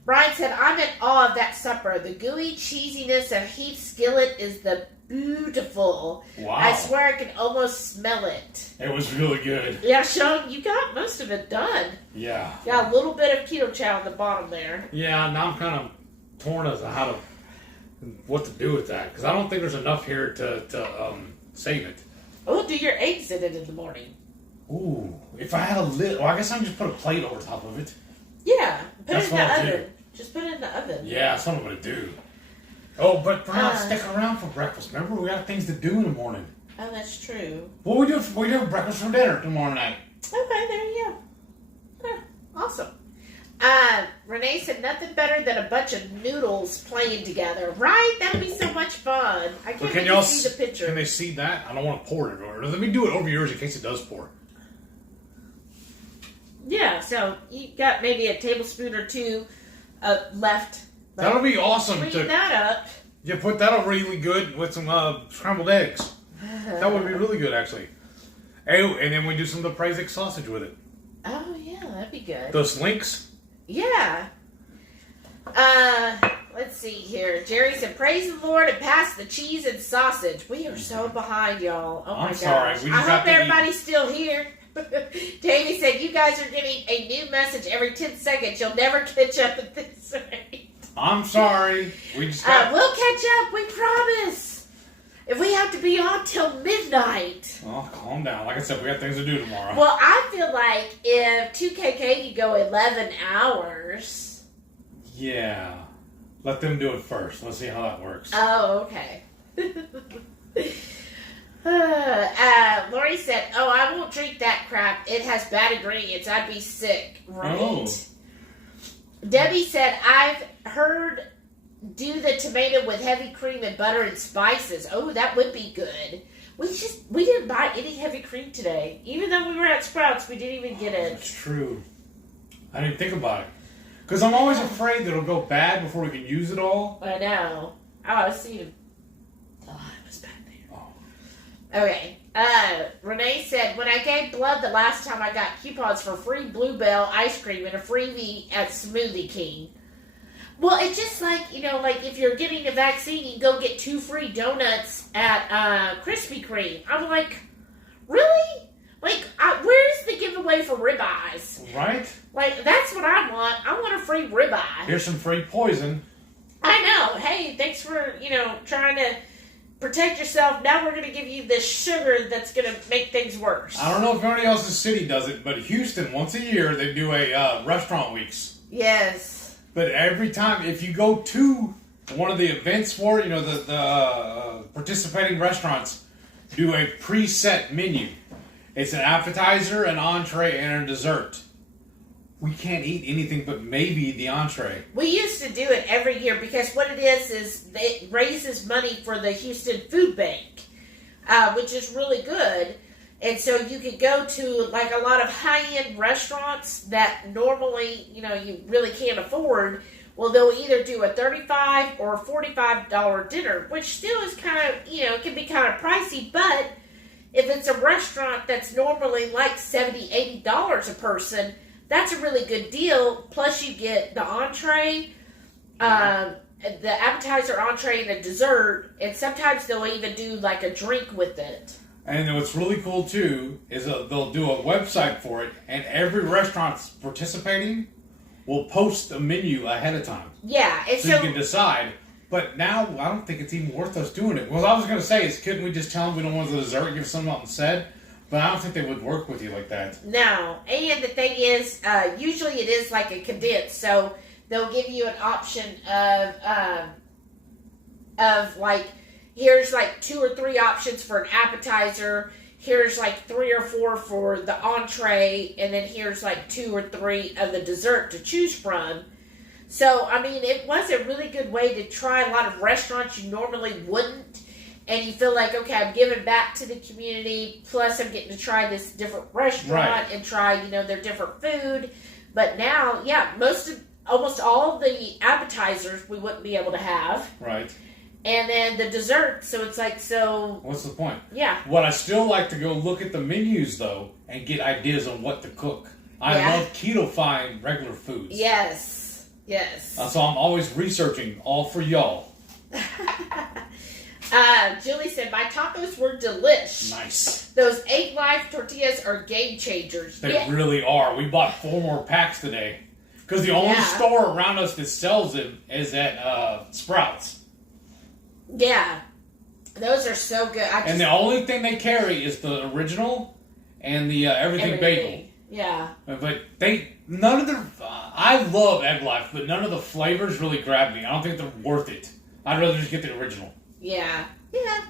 Brian said, I'm in awe of that supper. The gooey cheesiness of Heath's skillet is the beautiful. Wow. I swear I can almost smell it. It was really good. Yeah, Sean, you got most of it done. Yeah. Got a little bit of keto chow at the bottom there. Yeah, now I'm kind of torn as to what to do with that. Because I don't think there's enough here to save it. Oh, do your eggs in it in the morning. Ooh, if I had a lid, well, I guess I can just put a plate over top of it. Yeah, put That's it in the what I'll oven. do. Just put it in the oven. Yeah, that's what I'm going to do. Oh, but we're not sticking around for breakfast. Remember, we got things to do in the morning. Oh, that's true. What we do breakfast for dinner tomorrow night. Okay, there you go. Huh, awesome. Renee said nothing better than a bunch of noodles playing together. Right? That would be so much fun. I can't even see the picture. Can they see that? I don't want to pour it everywhere. Let me do it over yours in case it does pour. Yeah, so you got maybe a tablespoon or two left. That'll be awesome. Clean that up. Yeah, put that up really good with some scrambled eggs. That would be really good, actually. Oh, and then we do some of the Praisic sausage with it. Oh, yeah, that'd be good. Those links? Yeah. Let's see here. Jerry said, praise the Lord and pass the cheese and sausage. We are so behind, y'all. Oh, my gosh. Sorry. I hope everybody's still here. Davey said, you guys are getting a new message every 10 seconds. You'll never catch up at this rate. I'm sorry. We'll catch up. We promise. If we have to be on till midnight. Oh, calm down. Like I said, we got things to do tomorrow. Well, I feel like if 2KK could go 11 hours. Yeah. Let them do it first. Let's see how that works. Oh, okay. Lori said, oh, I won't drink that crap. It has bad ingredients. I'd be sick. Right. Oh. Debbie said, I've heard do the tomato with heavy cream and butter and spices. Oh, that would be good. We didn't buy any heavy cream today. Even though we were at Sprouts, we didn't even get it. That's true. I didn't think about it. Because I'm always afraid that it'll go bad before we can use it all. I know. Oh, I was seeing. Oh, it was back there. Oh. Okay. Renee said, when I gave blood the last time, I got coupons for free Bluebell ice cream and a freebie at Smoothie King. Well, it's just like, like if you're getting a vaccine, you go get 2 free donuts at Krispy Kreme. I'm like, really? Like, where's the giveaway for ribeyes? Right? Like, that's what I want. I want a free ribeye. Here's some free poison. I know. Hey, thanks for, trying to protect yourself. Now we're going to give you this sugar that's going to make things worse. I don't know if anybody else's city does it, but Houston, once a year, they do a restaurant weeks. Yes. But every time, if you go to one of the events for it, the participating restaurants do a preset menu. It's an appetizer, an entree, and a dessert. We can't eat anything but maybe the entree. We used to do it every year because what it is it raises money for the Houston Food Bank, which is really good. And so you could go to like a lot of high-end restaurants that normally, you really can't afford. Well, they'll either do a $35 or $45 dinner, which still is kind of, it can be kind of pricey, but if it's a restaurant that's normally like $70, $80 a person, that's a really good deal. Plus, you get the entree, the appetizer, entree, and a dessert. And sometimes they'll even do like a drink with it. And what's really cool too is they'll do a website for it, and every restaurant participating will post a menu ahead of time. Yeah, and so you can decide. But now I don't think it's even worth us doing it. What I was going to say is, couldn't we just tell them we don't want the dessert, give something else instead? But I don't think they would work with you like that. No. And the thing is, usually it is like a condensed. So they'll give you an option of like, here's like 2 or 3 options for an appetizer. Here's like 3 or 4 for the entree. And then here's like 2 or 3 of the dessert to choose from. So, I mean, it was a really good way to try a lot of restaurants you normally wouldn't. And you feel like, okay, I'm giving back to the community, plus I'm getting to try this different restaurant and try, their different food. But now, yeah, almost all of the appetizers we wouldn't be able to have. Right. And then the dessert, so it's like, so... What's the point? Yeah. What I still like to go look at the menus, though, and get ideas on what to cook. I love keto-fying regular foods. Yes. Yes. So I'm always researching, all for y'all. Julie said, my tacos were delish. Nice. Those Egg Life tortillas are game changers. They really are. We bought 4 more packs today. Because the only store around us that sells them is at Sprouts. Yeah. Those are so good. And the only thing they carry is the original and the everything bagel. Yeah. But none of the... I love Egg Life, but none of the flavors really grab me. I don't think they're worth it. I'd rather just get the original. Yeah. Yeah.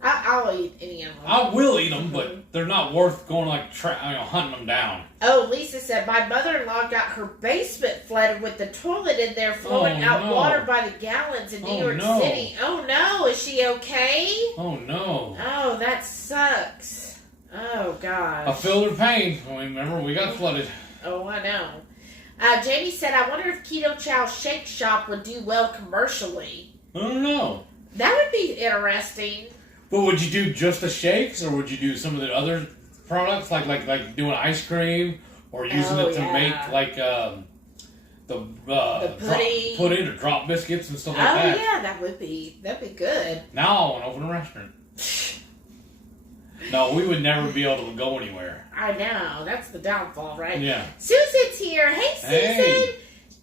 I'll eat any of them. I will eat them, but they're not worth going hunting them down. Oh, Lisa said, my mother-in-law got her basement flooded with the toilet in there flowing out water by the gallons in New York City. Oh, no. Is she okay? Oh, no. Oh, that sucks. Oh, gosh. I feel her pain. Remember, we got flooded. Oh, I know. Jamie said, I wonder if Keto Chow's Shake Shop would do well commercially. I don't know. That would be interesting. But would you do just the shakes, or would you do some of the other products, like doing ice cream, or using it to make the pudding or drop biscuits and stuff like that? Oh yeah, that'd be good. Now I want to open a restaurant. No, we would never be able to go anywhere. I know, that's the downfall, right? Yeah. Susan's here. Hey, Susan. Hey.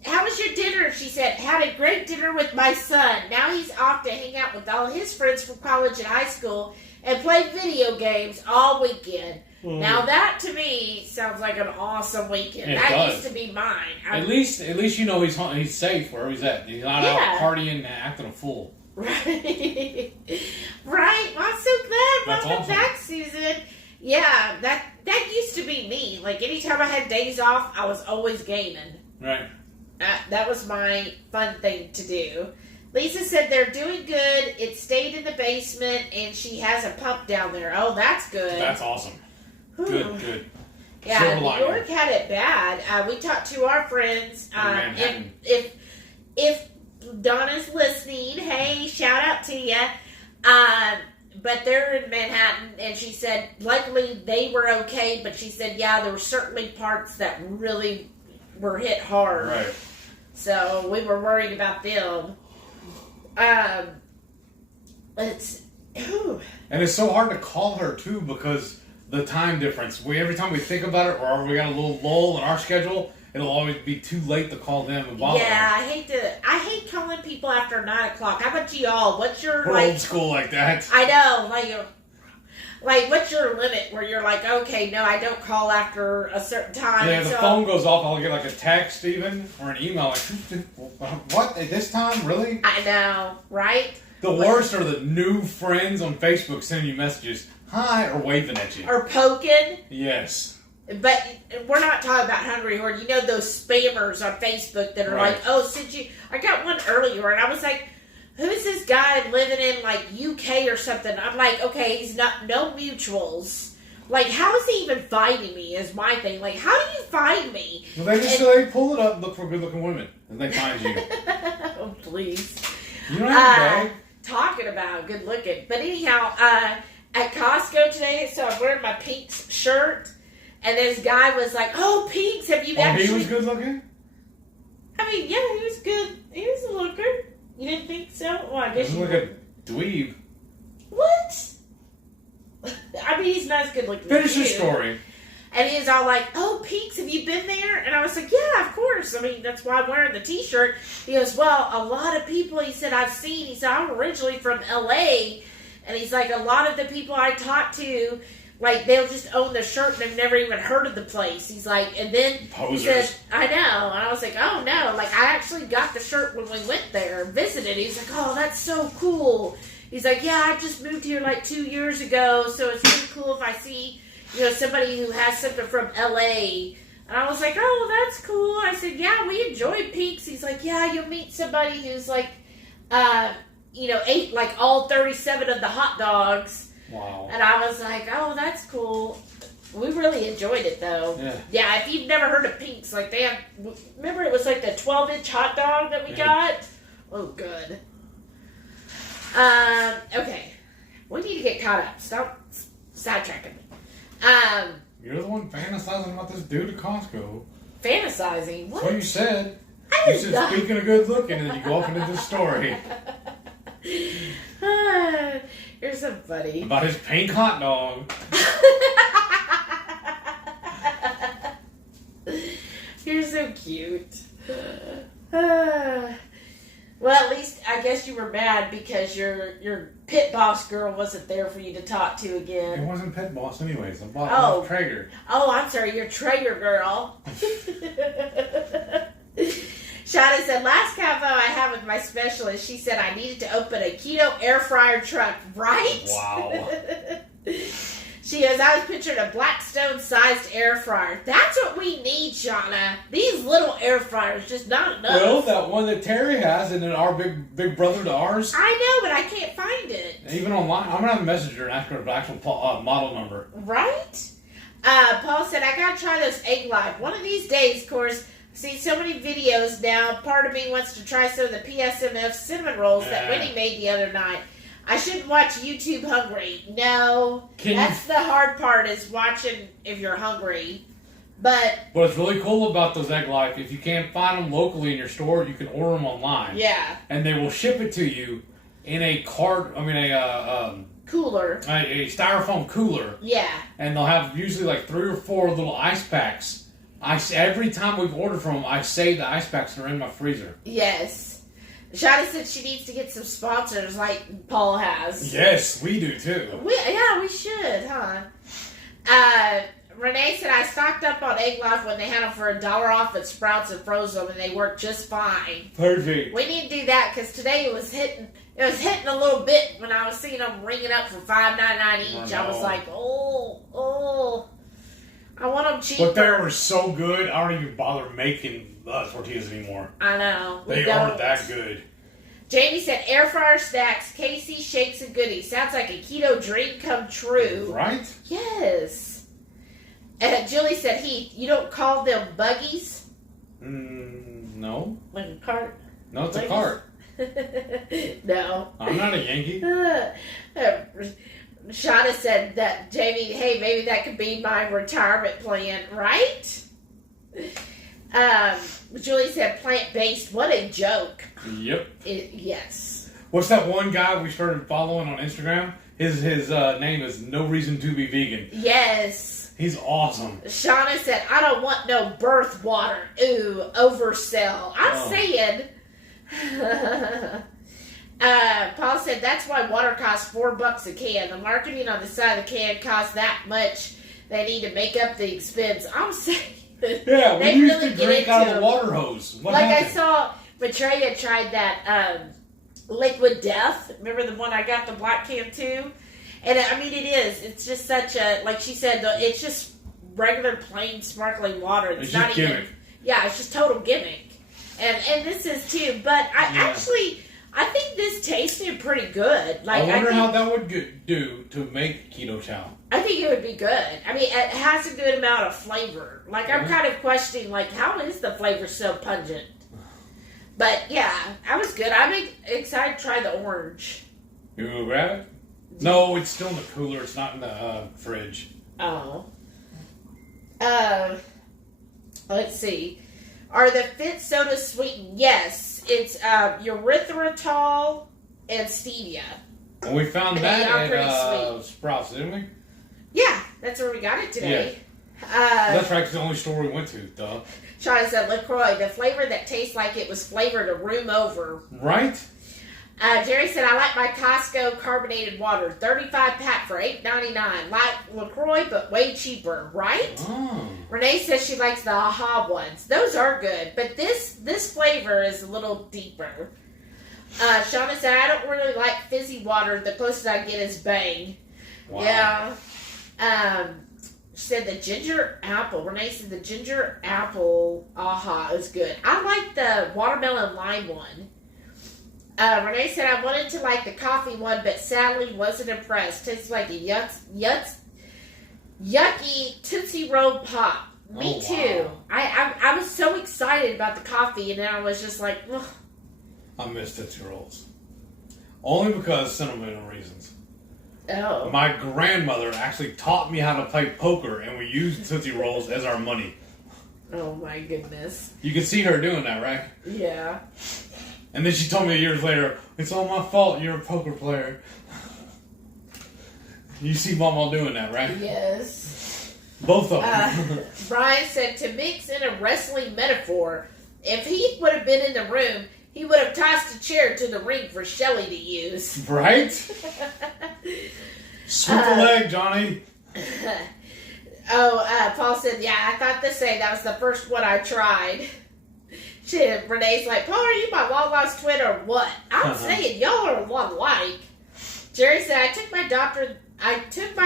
How was your dinner? She said, had a great dinner with my son. Now he's off to hang out with all his friends from college and high school and play video games all weekend. Now that, to me, sounds like an awesome weekend. It that does. used to be mine. At least you know he's safe wherever he's at. He's not out partying and acting a fool. Right. Right. Well, I'm so glad. That's Welcome awesome. back, Susan. Yeah, that used to be me. Like, anytime I had days off, I was always gaming. Right. That was my fun thing to do. Lisa said they're doing good. It stayed in the basement, and she has a pump down there. Oh, that's good. That's awesome. Whew. Good. Yeah, New York had it bad. We talked to our friends. If Donna's listening, hey, shout out to you. But they're in Manhattan, and she said, luckily they were okay, but she said, yeah, there were certainly parts that really were hit hard. Right. So we were worried about them. And it's so hard to call her too because the time difference. Every time we think about it, or we got a little lull in our schedule, it'll always be too late to call them and bother them. I hate calling people after 9 o'clock. How about y'all? What's your We're old school like that. I know, like what's your limit where you're like, okay, no, I don't call after a certain time. Yeah, the phone goes off, I'll get like a text even, or an email like, what, at this time, really? I know, right? The worst are the new friends on Facebook sending you messages, hi, or waving at you. Or poking. Yes. But we're not talking about Hungry Horde. You know those spammers on Facebook that are like, oh, I got one earlier, and I was like, who's this guy living in, like, UK or something? I'm like, okay, he's no mutuals. Like, how is he even finding me is my thing. Like, how do you find me? Well, they pull it up, look for good-looking women, and they find you. Oh, please. You don't have to talking about good-looking. But anyhow, at Costco today, so I'm wearing my Pink's shirt, and this guy was like, oh, Pink's, have you actually... he was good-looking? I mean, yeah, he was good. He was a looker. You didn't think so? Well, I guess you look a dweeb. What? I mean, he's not as good looking. Finish your story. And he was all like, oh, Peaks, have you been there? And I was like, yeah, of course. I mean, that's why I'm wearing the t-shirt. He goes, well, a lot of people, he said, I've seen. He said, I'm originally from L.A. And he's like, a lot of the people I talk to, like, they'll just own the shirt and they've never even heard of the place. He's like, and then Posers. He said, I know. And I was like, oh, no. Like, I actually got the shirt when we went there and visited. He's like, oh, that's so cool. He's like, yeah, I just moved here like 2 years ago, so it's really cool if I see, somebody who has something from L.A. And I was like, oh, that's cool. I said, yeah, we enjoy Peaks. He's like, yeah, you'll meet somebody who's like, ate like all 37 of the hot dogs. Wow. And I was like, oh, that's cool. We really enjoyed it, though. Yeah, if you've never heard of Peaks, like they have, remember it was like the 12-inch hot dog that we got? Oh, good. Okay. We need to get caught up. Stop sidetracking me. You're the one fantasizing about this dude at Costco. Fantasizing? What? That's what you said. I You said speaking of good looking, and then you go off into this story. You're so funny. About his pink hot dog. You're so cute. Well, at least I guess you you were mad because your pit boss girl wasn't there for you to talk to again. It wasn't pit boss anyways. I bought Traeger. Oh, I'm sorry. Your Traeger girl. Shauna said, last convo I had with my specialist, she said I needed to open a keto air fryer truck, right? Wow. She goes, I was picturing a Blackstone-sized air fryer. That's what we need, Shauna. These little air fryers, just not enough. Well, that one that Terry has, and then our big brother to ours. I know, but I can't find it. Even online. I'm going to have a messenger and ask her the actual model number. Right? Paul said, I got to try those egg live. One of these days, of course, I've seen so many videos now. Part of me wants to try some of the PSMF cinnamon rolls that Winnie made the other night. I shouldn't watch YouTube hungry. No. That's the hard part, is watching if you're hungry. But what's really cool about those egg life, if you can't find them locally in your store, you can order them online. Yeah. And they will ship it to you in a cooler. A styrofoam cooler. Yeah. And they'll have usually like 3 or 4 little ice packs. Every time we've ordered from them, I save the ice packs and they're in my freezer. Yes. Shauna said she needs to get some sponsors like Paul has. Yes, we do too. We should, huh? Renee said, I stocked up on Egg Life when they had them for $1 off at Sprouts and froze them, and they worked just fine. Perfect. We need to do that, because today it was hitting a little bit when I was seeing them ringing up for $5.99 each. I was like, I want them cheaper. But they were so good, I don't even bother making tortillas anymore. I know. They aren't that good. Jamie said, air fryer snacks, Casey shakes and goodies. Sounds like a keto dream come true. Right? Yes. Julie said, Heath, you don't call them buggies? No. Like a cart? No, it's a cart. No. I'm not a Yankee. Shauna said that, Jamie, hey, maybe that could be my retirement plan, right? Julie said plant-based. What a joke. Yep. Yes. What's that one guy we started following on Instagram? His name is No Reason to Be Vegan. Yes. He's awesome. Shauna said, I don't want no birth water. Ooh, oversell. I'm saying. Paul said, that's why water costs $4 a can. The marketing on the side of the can costs that much. They need to make up the expense. I'm saying. Yeah, we used to drink out of the water hose. What happened? I saw Maitreya tried that Liquid Death. Remember the one I got the black can too? And I mean, it is. It's just such a, like she said, it's just regular plain sparkling water. It's not just even gimmick. Yeah, it's just total gimmick. And this is too. But I think this tasted pretty good. Like, I wonder how that would do to make keto chow. I think it would be good. I mean, it has a good amount of flavor. Like, I'm kind of questioning, like, how is the flavor so pungent? But, yeah, that was good. I'm excited to try the orange. You want to grab it? No, it's still in the cooler. It's not in the fridge. Oh. Let's see. Are the Fit sodas sweetened? Yes. It's erythritol and stevia. And we found that at Sprouts, didn't we? Yeah, that's where we got it today. Yeah. That's right, 'cause the only store we went to, duh. Shauna said, LaCroix, the flavor that tastes like it was flavored a room over. Right? Jerry said, I like my Costco carbonated water. 35 pack for $8.99. Like LaCroix, but way cheaper, right? Oh. Renee says she likes the AHA ones. Those are good, but this flavor is a little deeper. Shauna said, I don't really like fizzy water. The closest I get is Bang. Wow. Yeah. She said the ginger apple. Renee said the ginger apple AHA is good. I like the watermelon lime one. Renee said I wanted to like the coffee one, but sadly wasn't impressed. Tastes like a yucky Tootsie Roll Pop. Me too. I was so excited about the coffee, and then I was just like, ugh. I miss Tootsie Rolls. Only because sentimental reasons. Oh. My grandmother actually taught me how to play poker, and we used Tootsie Rolls as our money. Oh my goodness. You can see her doing that, right? Yeah. And then she told me years later, it's all my fault, you're a poker player. You see Mama doing that, right? Yes. Both of them. Brian said, to mix in a wrestling metaphor, if Heath would have been in the room, He would have tossed a chair to the ring for Shelly to use. Right? Sweep the leg, Johnny. Paul said, yeah, I thought the same. That was the first one I tried. Renee's like, Paul, are you my long-lost twin or what? I'm saying y'all are one alike. Jerry said, I took my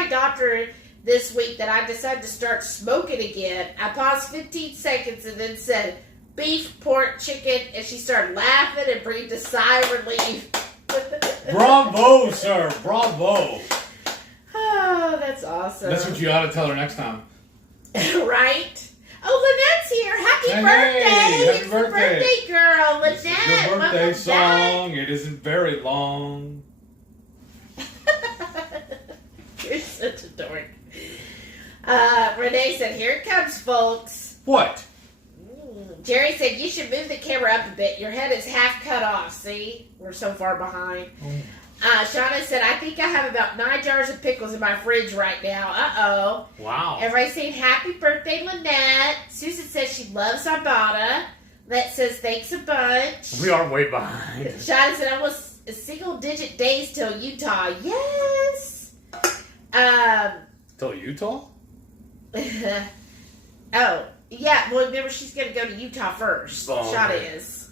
doctor this week that I decided to start smoking again. I paused 15 seconds and then said, beef, pork, chicken, and she started laughing and breathed a sigh of relief. Bravo, sir. Bravo. Oh, that's awesome. That's what you ought to tell her next time. Right? Oh, Lynette's here. Happy birthday. Happy it's birthday. the birthday girl, Lynette. This is your birthday Welcome song. back. It isn't very long. You're such a dork. Renee said, here it comes, folks. What? Jerry said, you should move the camera up a bit. Your head is half cut off. See? We're so far behind. Shauna said, I think I have about 9 jars of pickles in my fridge right now. Uh-oh. Wow. Everybody's saying, happy birthday, Lynette. Susan says she loves Ibotta. Let says, thanks a bunch. We are way behind. Shauna said, almost a single-digit days till Utah. Yes. Till Utah? Oh, yeah. Well, remember, she's going to go to Utah first. Oh, Shauna okay. is.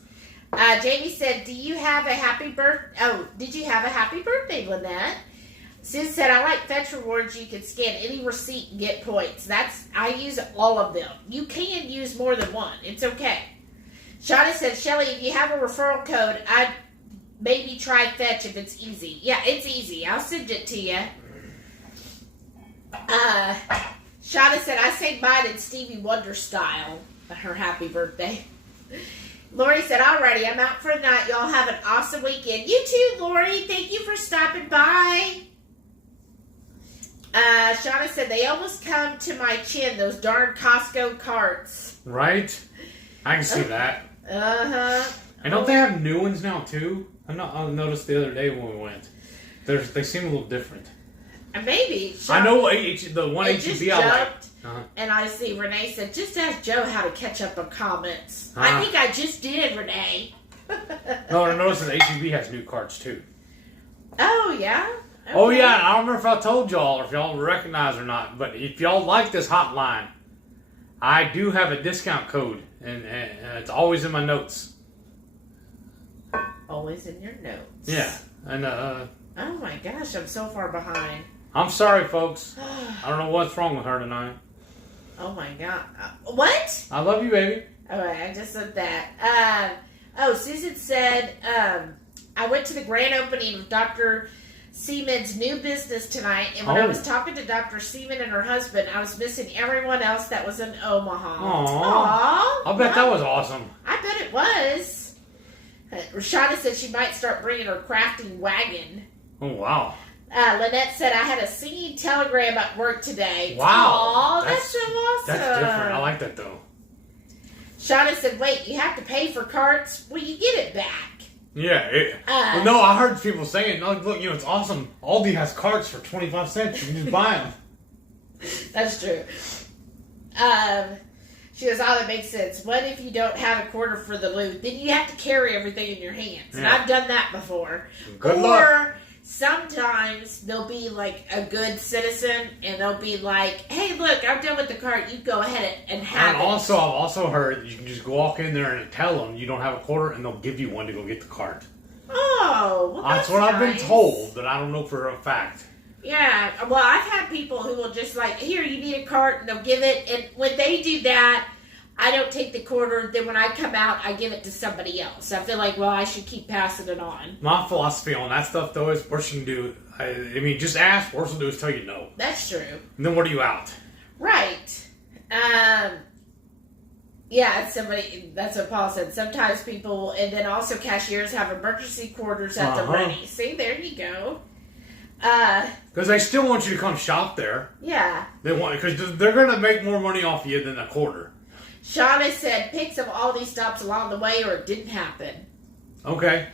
Jamie said, did you have a happy birthday, Lynette? Susan said, I like Fetch Rewards. You can scan any receipt and get points. I use all of them. You can use more than one. It's okay. Shauna said, Shelly, if you have a referral code, I'd maybe try Fetch if it's easy. Yeah, it's easy. I'll send it to you. Shauna said, I say mine in Stevie Wonder style. Her happy birthday. Lori said, alrighty, I'm out for the night. Y'all have an awesome weekend. You too, Lori. Thank you for stopping by. Shauna said, they almost come to my chin, those darn Costco carts. Right? I can see that. Uh-huh. And don't they have new ones now, too? I noticed the other day when we went. They seem a little different. Maybe. I know the one HEB I like. And I see Renee said, just ask Joe how to catch up on comments. I think I just did, Renee. No, I noticed that HEB has new carts, too. Oh, yeah? Okay. Oh, yeah. I don't remember if I told y'all or if y'all recognize or not, but if y'all like this hotline, I do have a discount code, and it's always in my notes. Always in your notes. Yeah. And, oh, my gosh. I'm so far behind. I'm sorry, folks. I don't know what's wrong with her tonight. Oh, my God. What? I love you, baby. All right, I just said that. Susan said, I went to the grand opening of Dr. Seaman's new business tonight, and when I was talking to Dr. Seaman and her husband, I was missing everyone else that was in Omaha. Aww. I bet that was awesome. I bet it was. Rashada said she might start bringing her crafting wagon. Oh, wow. Lynette said, I had a singing telegram at work today. Wow. Aww, that's so awesome. That's different. I like that, though. Shauna said, wait, you have to pay for carts? Well, you get it back. Yeah. Well, no, I heard people saying, no, look, it's awesome. Aldi has carts for 25 cents. You can just buy them. That's true. She goes, oh, that makes sense. What if you don't have a quarter for the loot? Then you have to carry everything in your hands. And I've done that before. Good luck. Sometimes they'll be like a good citizen and they'll be like, hey, look, I'm done with the cart. You go ahead and have it. I've also heard that you can just walk in there and tell them you don't have a quarter and they'll give you one to go get the cart. Oh, well, that's what I've been told, but I don't know for a fact. Yeah, well, I've had people who will just like, here, you need a cart, and they'll give it. And when they do that, I don't take the quarter. Then when I come out, I give it to somebody else. I feel like, well, I should keep passing it on. My philosophy on that stuff, though, is worst you can do, I mean, just ask. Worst they'll do is tell you no. That's true. And then what are you out? Right. Yeah, that's what Paul said. Sometimes people, and then also cashiers have emergency quarters at the ready. See, there you go. Because they still want you to come shop there. Yeah. Because they're going to make more money off you than a quarter. Shauna said pics of all these stops along the way or it didn't happen. Okay.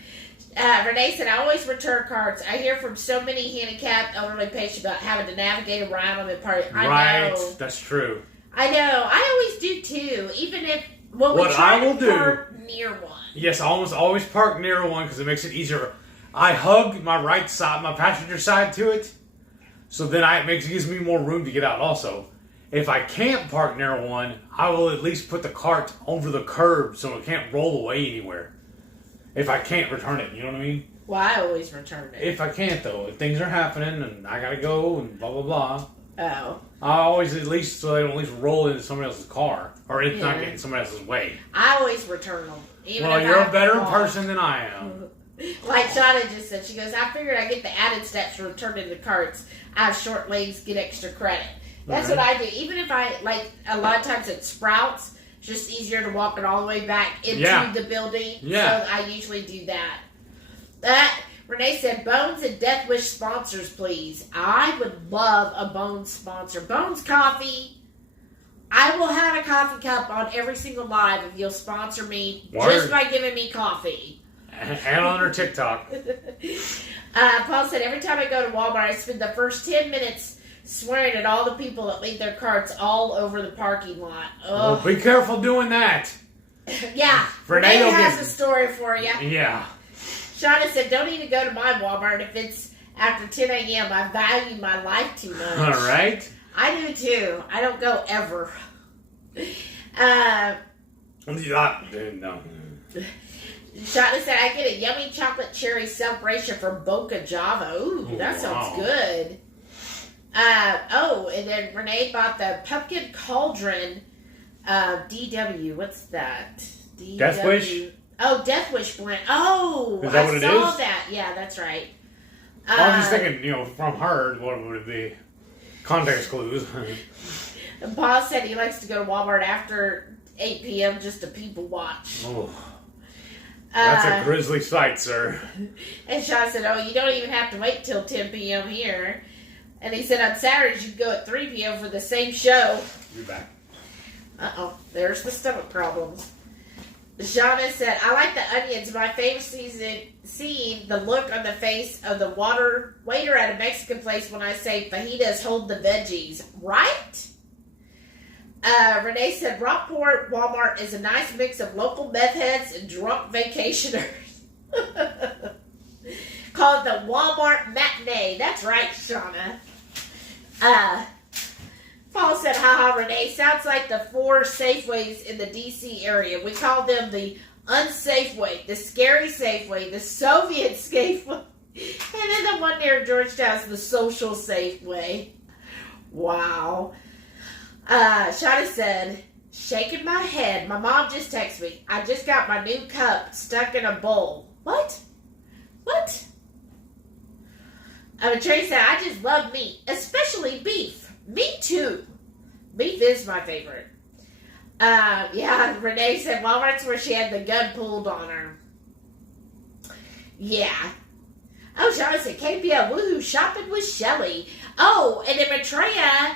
Renee said, I always return cards. I hear from so many handicapped elderly patients about having to navigate around them at parties. I know. That's true. I know. I always do too. Even if Well, what I will do... park near one. Yes, I almost always park near one because it makes it easier. I hug my right side, my passenger side to it, so then it gives me more room to get out also. If I can't park near one, I will at least put the cart over the curb so it can't roll away anywhere. If I can't return it, you know what I mean? Well, I always return it. If I can't, though. If things are happening and I gotta go and blah, blah, blah. Oh. I always at least, so they don't at least roll into somebody else's car. Or it's not getting somebody else's way. I always return them. Well, you're a better person than I am. Like Shauna just said, she goes, I figured I'd get the added steps for returning the carts. I have short legs, get extra credit. That's what I do. Even if I, like, a lot of times at Sprouts, it's just easier to walk it all the way back into the building. Yeah. So I usually do that. Renee said, Bones and Death Wish sponsors, please. I would love a Bones sponsor. Bones Coffee. I will have a coffee cup on every single live if you'll sponsor me just by giving me coffee. And on her TikTok. Paul said, every time I go to Walmart, I spend the first 10 minutes swearing at all the people that leave their carts all over the parking lot. Well, be careful doing that. Yeah. Renee has a story for you. Yeah. Shauna said, don't even go to my Walmart if it's after 10 a.m. I value my life too much. All right. I do too. I don't go ever. No. Shauna said, I get a yummy chocolate cherry celebration for Boca Java. Ooh, that sounds good. And then Renee bought the pumpkin cauldron DW. What's that? DW. Death Wish? Oh, Death Wish blend. Oh, is that I what saw it is? that. Yeah, that's right. I was just thinking, from her, what would it be? Context clues. And Paul said he likes to go to Walmart after 8 p.m. just to people watch. Oh. That's a grisly sight, sir. And Sean said, oh, you don't even have to wait till 10 p.m. here. And he said on Saturdays you can go at 3 p.m. for the same show. You're back. Uh-oh, there's the stomach problems. Shauna said, I like the onions. My favorite seeing the look on the face of the waiter at a Mexican place when I say fajitas hold the veggies. Right? Renee said, Rockport Walmart is a nice mix of local meth heads and drunk vacationers. Call it the Walmart matinee. That's right, Shauna. Paul said, haha, Renee, sounds like the 4 Safeways in the D.C. area. We call them the unsafeway, the scary Safeway, the Soviet Safeway, and then the one near Georgetown's the social Safeway. Wow. Shauna said, shaking my head, my mom just texted me, I just got my new cup stuck in a bowl. What? Trey said, I just love meat, especially beef. Me too. Beef is my favorite. Yeah, Renee said Walmart's where she had the gun pulled on her. Yeah. Oh, Shauna said, KPL, woohoo, shopping with Shelly. Oh, and then Maitreya,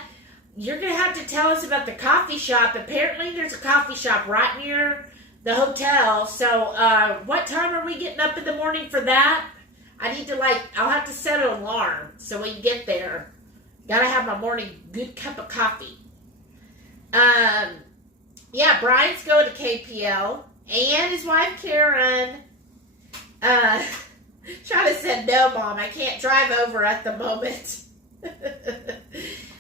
you're going to have to tell us about the coffee shop. Apparently there's a coffee shop right near the hotel. So, what time are we getting up in the morning for that? I need to, I'll have to set an alarm so we can get there. Gotta have my morning good cup of coffee. Yeah, Brian's going to KPL. And his wife, Karen. Shauna said, no, Mom, I can't drive over at the moment.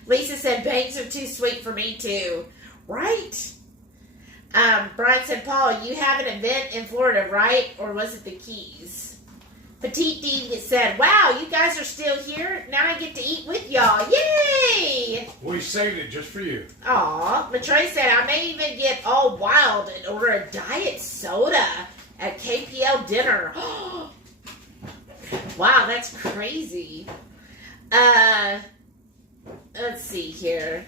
Lisa said, bangs are too sweet for me, too. Right? Brian said, Paul, you have an event in Florida, right? Or was it the Keys? Petite D said, wow, you guys are still here? Now I get to eat with y'all. Yay! We saved it just for you. Aw. Matrey said, I may even get all wild and order a diet soda at KPL dinner. Wow, that's crazy. Let's see here.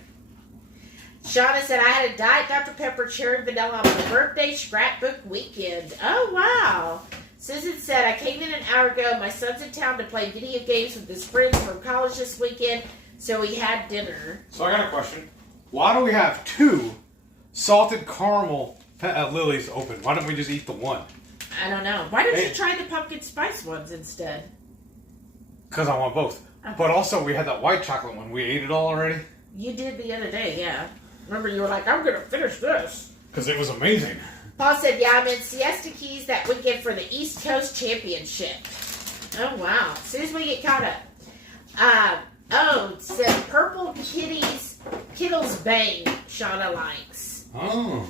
Shauna said, I had a Diet Dr. Pepper Cherry Vanilla on my birthday scrapbook weekend. Oh, wow. Susan said, I came in an hour ago. My son's in town to play video games with his friends from college this weekend, so we had dinner. So I got a question. Why do we have 2 salted caramel lilies open? Why don't we just eat the one? I don't know. Why don't you try the pumpkin spice ones instead? Because I want both. Okay. But also, we had that white chocolate one. We ate it all already. You did the other day, yeah. Remember, you were like, I'm going to finish this. Because it was amazing. Paul said, yeah, I'm in Siesta Keys that weekend for the East Coast Championship. Oh, wow. As soon as we get caught up. It said Purple Kittle's Bang, Shauna likes. Oh.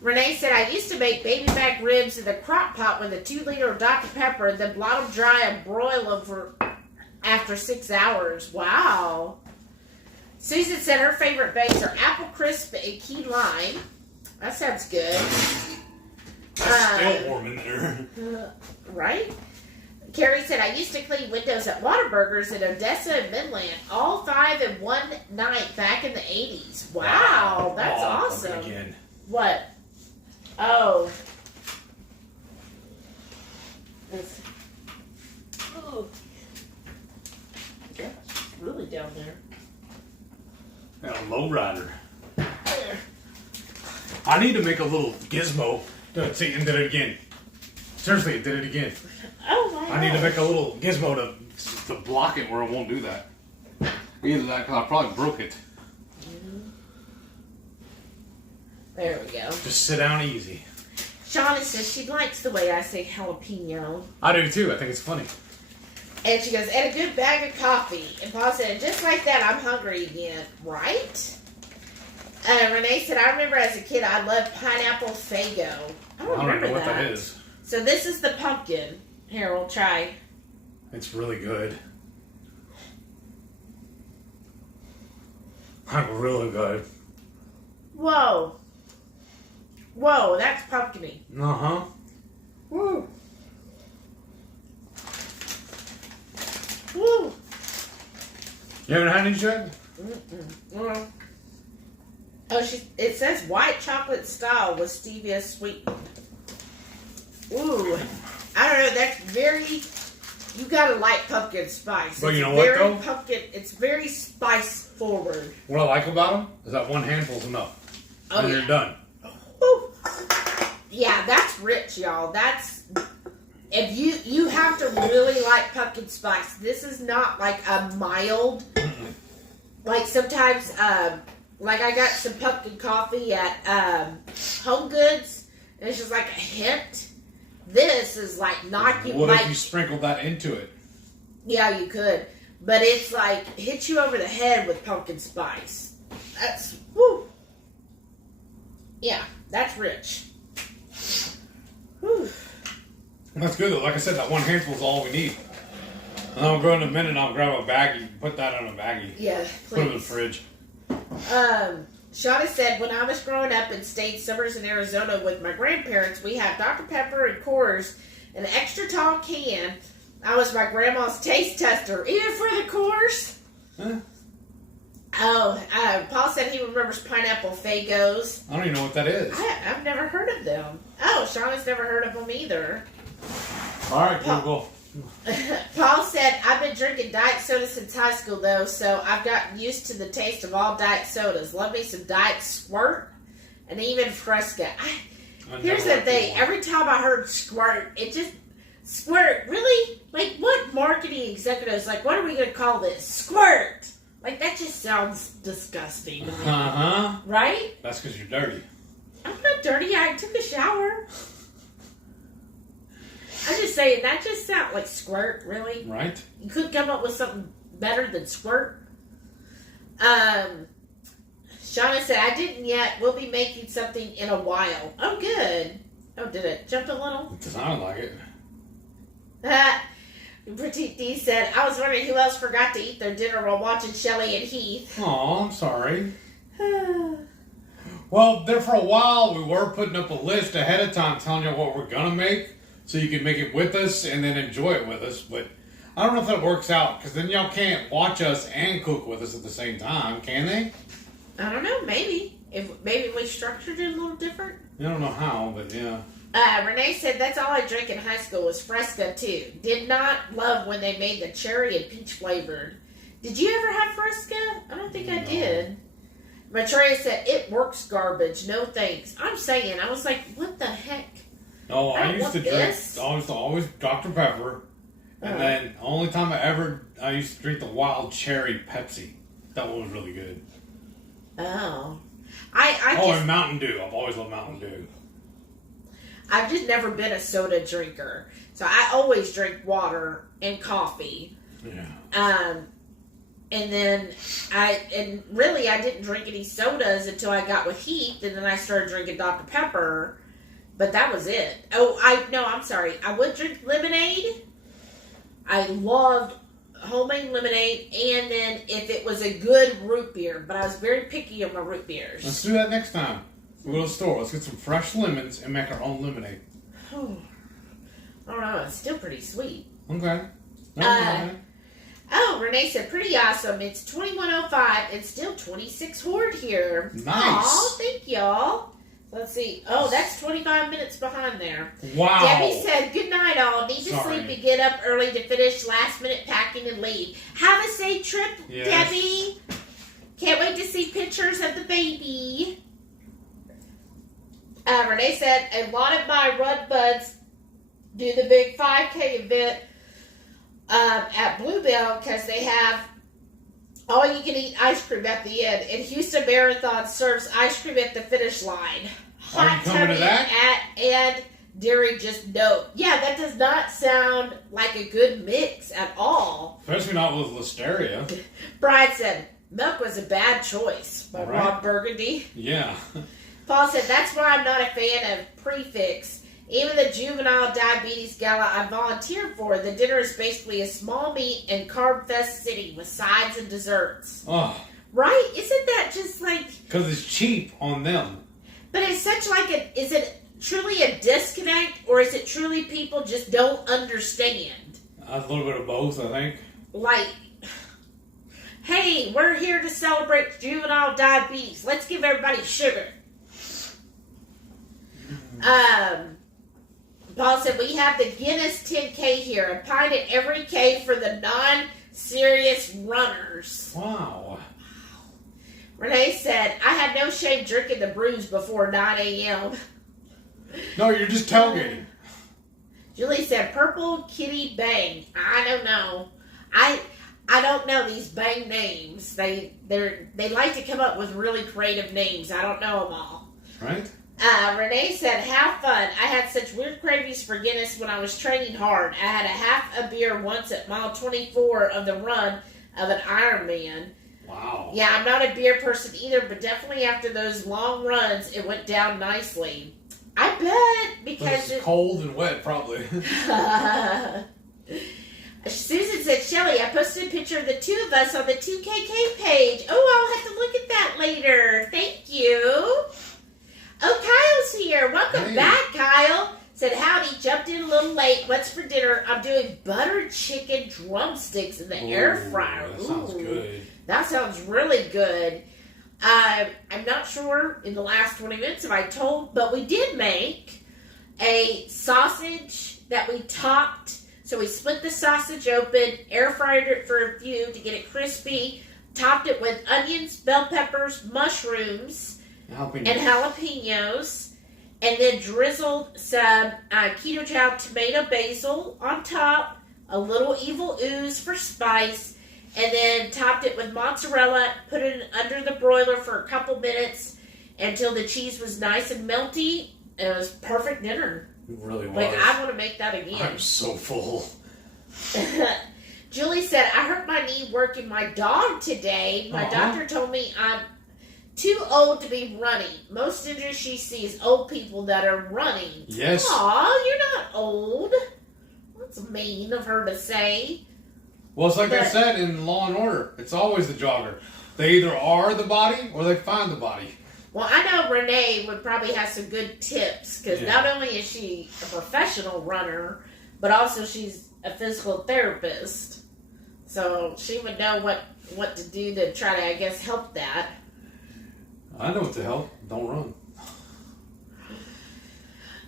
Renee said, I used to make baby back ribs in the crock pot with a 2-liter of Dr. Pepper and then blot them dry and broil them for after 6 hours. Wow. Susan said her favorite bakes are apple crisp and key lime. That sounds good. That's still warm in there. Right? Carrie said, I used to clean windows at Whataburgers in Odessa and Midland, all 5 in one night back in the 80s. Wow, that's awesome. Again. What? Oh. Oh. Yeah, it's really down there. Got a lowrider. I need to make a little gizmo. See, and did it again. Seriously, it did it again. Oh my God. I need to make a little gizmo to block it where it won't do that. Either that, because I probably broke it. There we go. Just sit down easy. Shauna says she likes the way I say jalapeno. I do too. I think it's funny. And she goes, and a good bag of coffee. And Paul said, just like that, I'm hungry again. Right? Renee said, I remember as a kid, I loved pineapple Faygo. I don't remember know what that. that is. So this is the pumpkin. Here, we'll try. It's really good. I'm really good. Whoa. Whoa, that's pumpkin-y. Uh-huh. Woo. Woo. You haven't had any yet? Well, oh, it says white chocolate style with stevia sweetened. Ooh. I don't know, that's very... You gotta like pumpkin spice. But you know what, though? It's very spice forward. What I like about them is that one handful's enough. Oh, and yeah. you're done. Woo. Yeah, that's rich, y'all. That's... If you have to really like pumpkin spice. This is not like a mild... Like sometimes, like I got some pumpkin coffee at Home Goods, and it's just like a hint. This is like knocking. What if you sprinkled that into it? Yeah, you could, but it's like hits you over the head with pumpkin spice. That's woo. Yeah, that's rich. Whew. That's good though. Like I said, that one handful is all we need. And I'll go in a minute and I'll grab a baggie. Put that in a baggie. Yeah, please. Put it in the fridge. Shauna said, when I was growing up and stayed summers in Arizona with my grandparents, we had Dr. Pepper and Coors, an extra tall can. I was my grandma's taste tester, even for the Coors. Huh? Oh, Paul said he remembers pineapple Faygos. I don't even know what that is. I've never heard of them. Oh, Shauna's never heard of them either. All right, Google. Paul said, I've been drinking diet soda since high school, though, so I've gotten used to the taste of all diet sodas. Love me some Diet Squirt and even Fresca. Here's the thing. Every time I heard Squirt, it just... Squirt? Really? Like, what marketing executives, like, what are we going to call this? Squirt! Like, that just sounds disgusting to me. Uh-huh. Right? That's because you're dirty. I'm not dirty. I took a shower. I'm just saying, that just sounds like Squirt, really? Right. You could come up with something better than Squirt. Shauna said, I didn't yet. We'll be making something in a while. Oh, good. Oh, did it jump a little? It sounded like it. Petite D said, I was wondering who else forgot to eat their dinner while watching Shelley and Heath. Oh, I'm sorry. Well, there for a while, we were putting up a list ahead of time telling you what we're going to make so you can make it with us and then enjoy it with us. But I don't know if that works out because then y'all can't watch us and cook with us at the same time, can they? I don't know. Maybe. Maybe we structured it a little different. I don't know how, but yeah. Renee said, that's all I drank in high school was Fresca, too. Did not love when they made the cherry and peach flavored. Did you ever have Fresca? I don't think I did. Matreya said, it works garbage. No thanks. I'm saying, I was like, what the heck? Oh, I used to drink always Dr. Pepper. And then only time I used to drink the wild cherry Pepsi. That one was really good. Oh. And Mountain Dew. I've always loved Mountain Dew. I've just never been a soda drinker. So I always drink water and coffee. Yeah. And then I didn't drink any sodas until I got with Heath, and then I started drinking Dr. Pepper. But that was it. I'm sorry. I would drink lemonade. I loved homemade lemonade, and then if it was a good root beer, but I was very picky on my root beers. Let's do that next time. We'll go to the store. Let's get some fresh lemons and make our own lemonade. I don't know. It's still pretty sweet. Okay. Renee said, pretty awesome. It's 21:05 and still 26 horde here. Nice. Aw, thank y'all. Let's see. Oh, that's 25 minutes behind there. Wow. Debbie said, good night, all. Need to sleep and get up early to finish last minute packing and leave. Have a safe trip, yes. Debbie. Can't wait to see pictures of the baby. Renee said, a lot of my run buds do the big 5K event at Bluebell because they have all-you-can-eat ice cream at the end. And Houston Marathon serves ice cream at the finish line. Are you coming to that? And dairy just no. Yeah, that does not sound like a good mix at all. Especially not with Listeria. Brian said, milk was a bad choice by Rob Burgundy. Yeah. Paul said, that's why I'm not a fan of prefix. Even the juvenile diabetes gala I volunteered for, the dinner is basically a small meat and carb fest city with sides and desserts. Oh. Right? Isn't that just like... Because it's cheap on them. But it's such like a... Is it truly a disconnect, or is it truly people just don't understand? A little bit of both, I think. Like, hey, we're here to celebrate juvenile diabetes. Let's give everybody sugar. Paul said, we have the Guinness 10K here, a pint at every K for the non-serious runners. Wow. Renee said, I had no shame drinking the brews before 9 a.m. No, you're just tailgating. Julie said, Purple Kitty Bang. I don't know. I don't know these Bang names. They like to come up with really creative names. I don't know them all. Right. Renee said, have fun. I had such weird cravings for Guinness when I was training hard. I had a half a beer once at mile 24 of the run of an Ironman. Wow. Yeah, I'm not a beer person either, but definitely after those long runs, it went down nicely. I bet, because it's cold and wet, probably. Susan said, Shelly, I posted a picture of the two of us on the 2KK page. Oh, I'll have to look at that later. Thank you. Oh, Kyle's here. Welcome back, Kyle. Said, howdy, jumped in a little late. What's for dinner? I'm doing buttered chicken drumsticks in the air fryer. That sounds good. That sounds really good. I'm not sure in the last 20 minutes if I told, but we did make a sausage that we topped. So we split the sausage open, air fried it for a few to get it crispy, topped it with onions, bell peppers, mushrooms, and jalapenos, and then drizzled some keto chow tomato basil on top, a little evil ooze for spice, and then topped it with mozzarella, put it under the broiler for a couple minutes until the cheese was nice and melty. It was perfect dinner. It really was. Like, I want to make that again. I'm so full. Julie said, I hurt my knee working my dog today. My doctor told me I'm too old to be running. Most injuries she sees old people that are running. Yes. Aw, you're not old. That's mean of her to say. Well, it's like they said in Law and Order. It's always the jogger. They either are the body or they find the body. Well, I know Renee would probably have some good tips because not only is she a professional runner, but also she's a physical therapist. So she would know what to do to try to, I guess, help that. I know what to help. Don't run.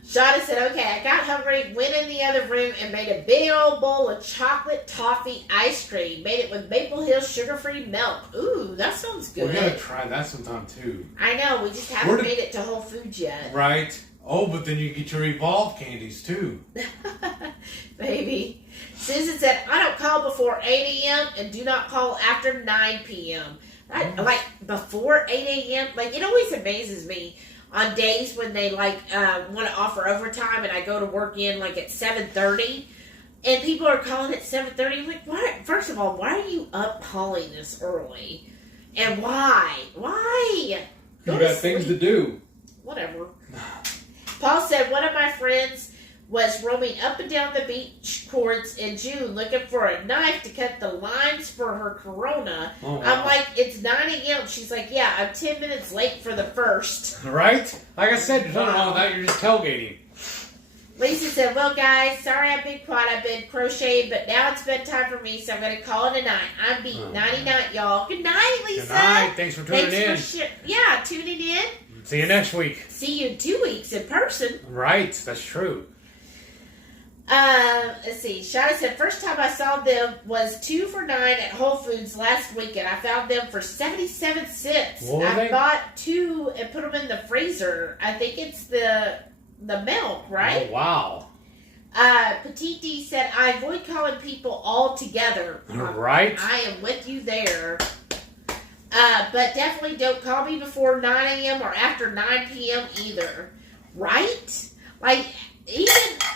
Shauna said, okay, I got hungry, went in the other room and made a big old bowl of chocolate toffee ice cream. Made it with Maple Hill sugar-free milk. Ooh, that sounds good. We're going to try that sometime, too. I know, we just haven't made it to Whole Foods yet. Right. Oh, but then you get your Evolve candies, too. Maybe. Susan said, I don't call before 8 a.m. and do not call after 9 p.m. Like before 8 a.m. Like, it always amazes me on days when they like want to offer overtime, and I go to work in like at 7:30, and people are calling at 7:30. I'm like, why? First of all, why are you up calling this early? And why? Why? You got things to do. Whatever. Paul said one of my friends was roaming up and down the beach courts in June looking for a knife to cut the limes for her Corona. Oh, wow. I'm like, it's 9 a.m. She's like, yeah, I'm 10 minutes late for the first. Right? Like I said, there's nothing wrong with that. You're just tailgating. Lisa said, well, guys, sorry I've been quiet. I've been crocheting, but now it's bedtime for me, so I'm going to call it a night. I'm beat. Nighty night, y'all. Good night, Lisa. Good night. Thanks for tuning in. Tuning in. See you next week. See you in 2 weeks in person. Right. That's true. Let's see. Shauna said, first time I saw them was 2 for $9 at Whole Foods last weekend. I found them for 77 cents. I bought 2 and put them in the freezer. I think it's the milk, right? Oh, wow. Petite D said, I avoid calling people all together. Right. I am with you there. But definitely don't call me before 9 a.m. or after 9 p.m. either. Right? Like, even,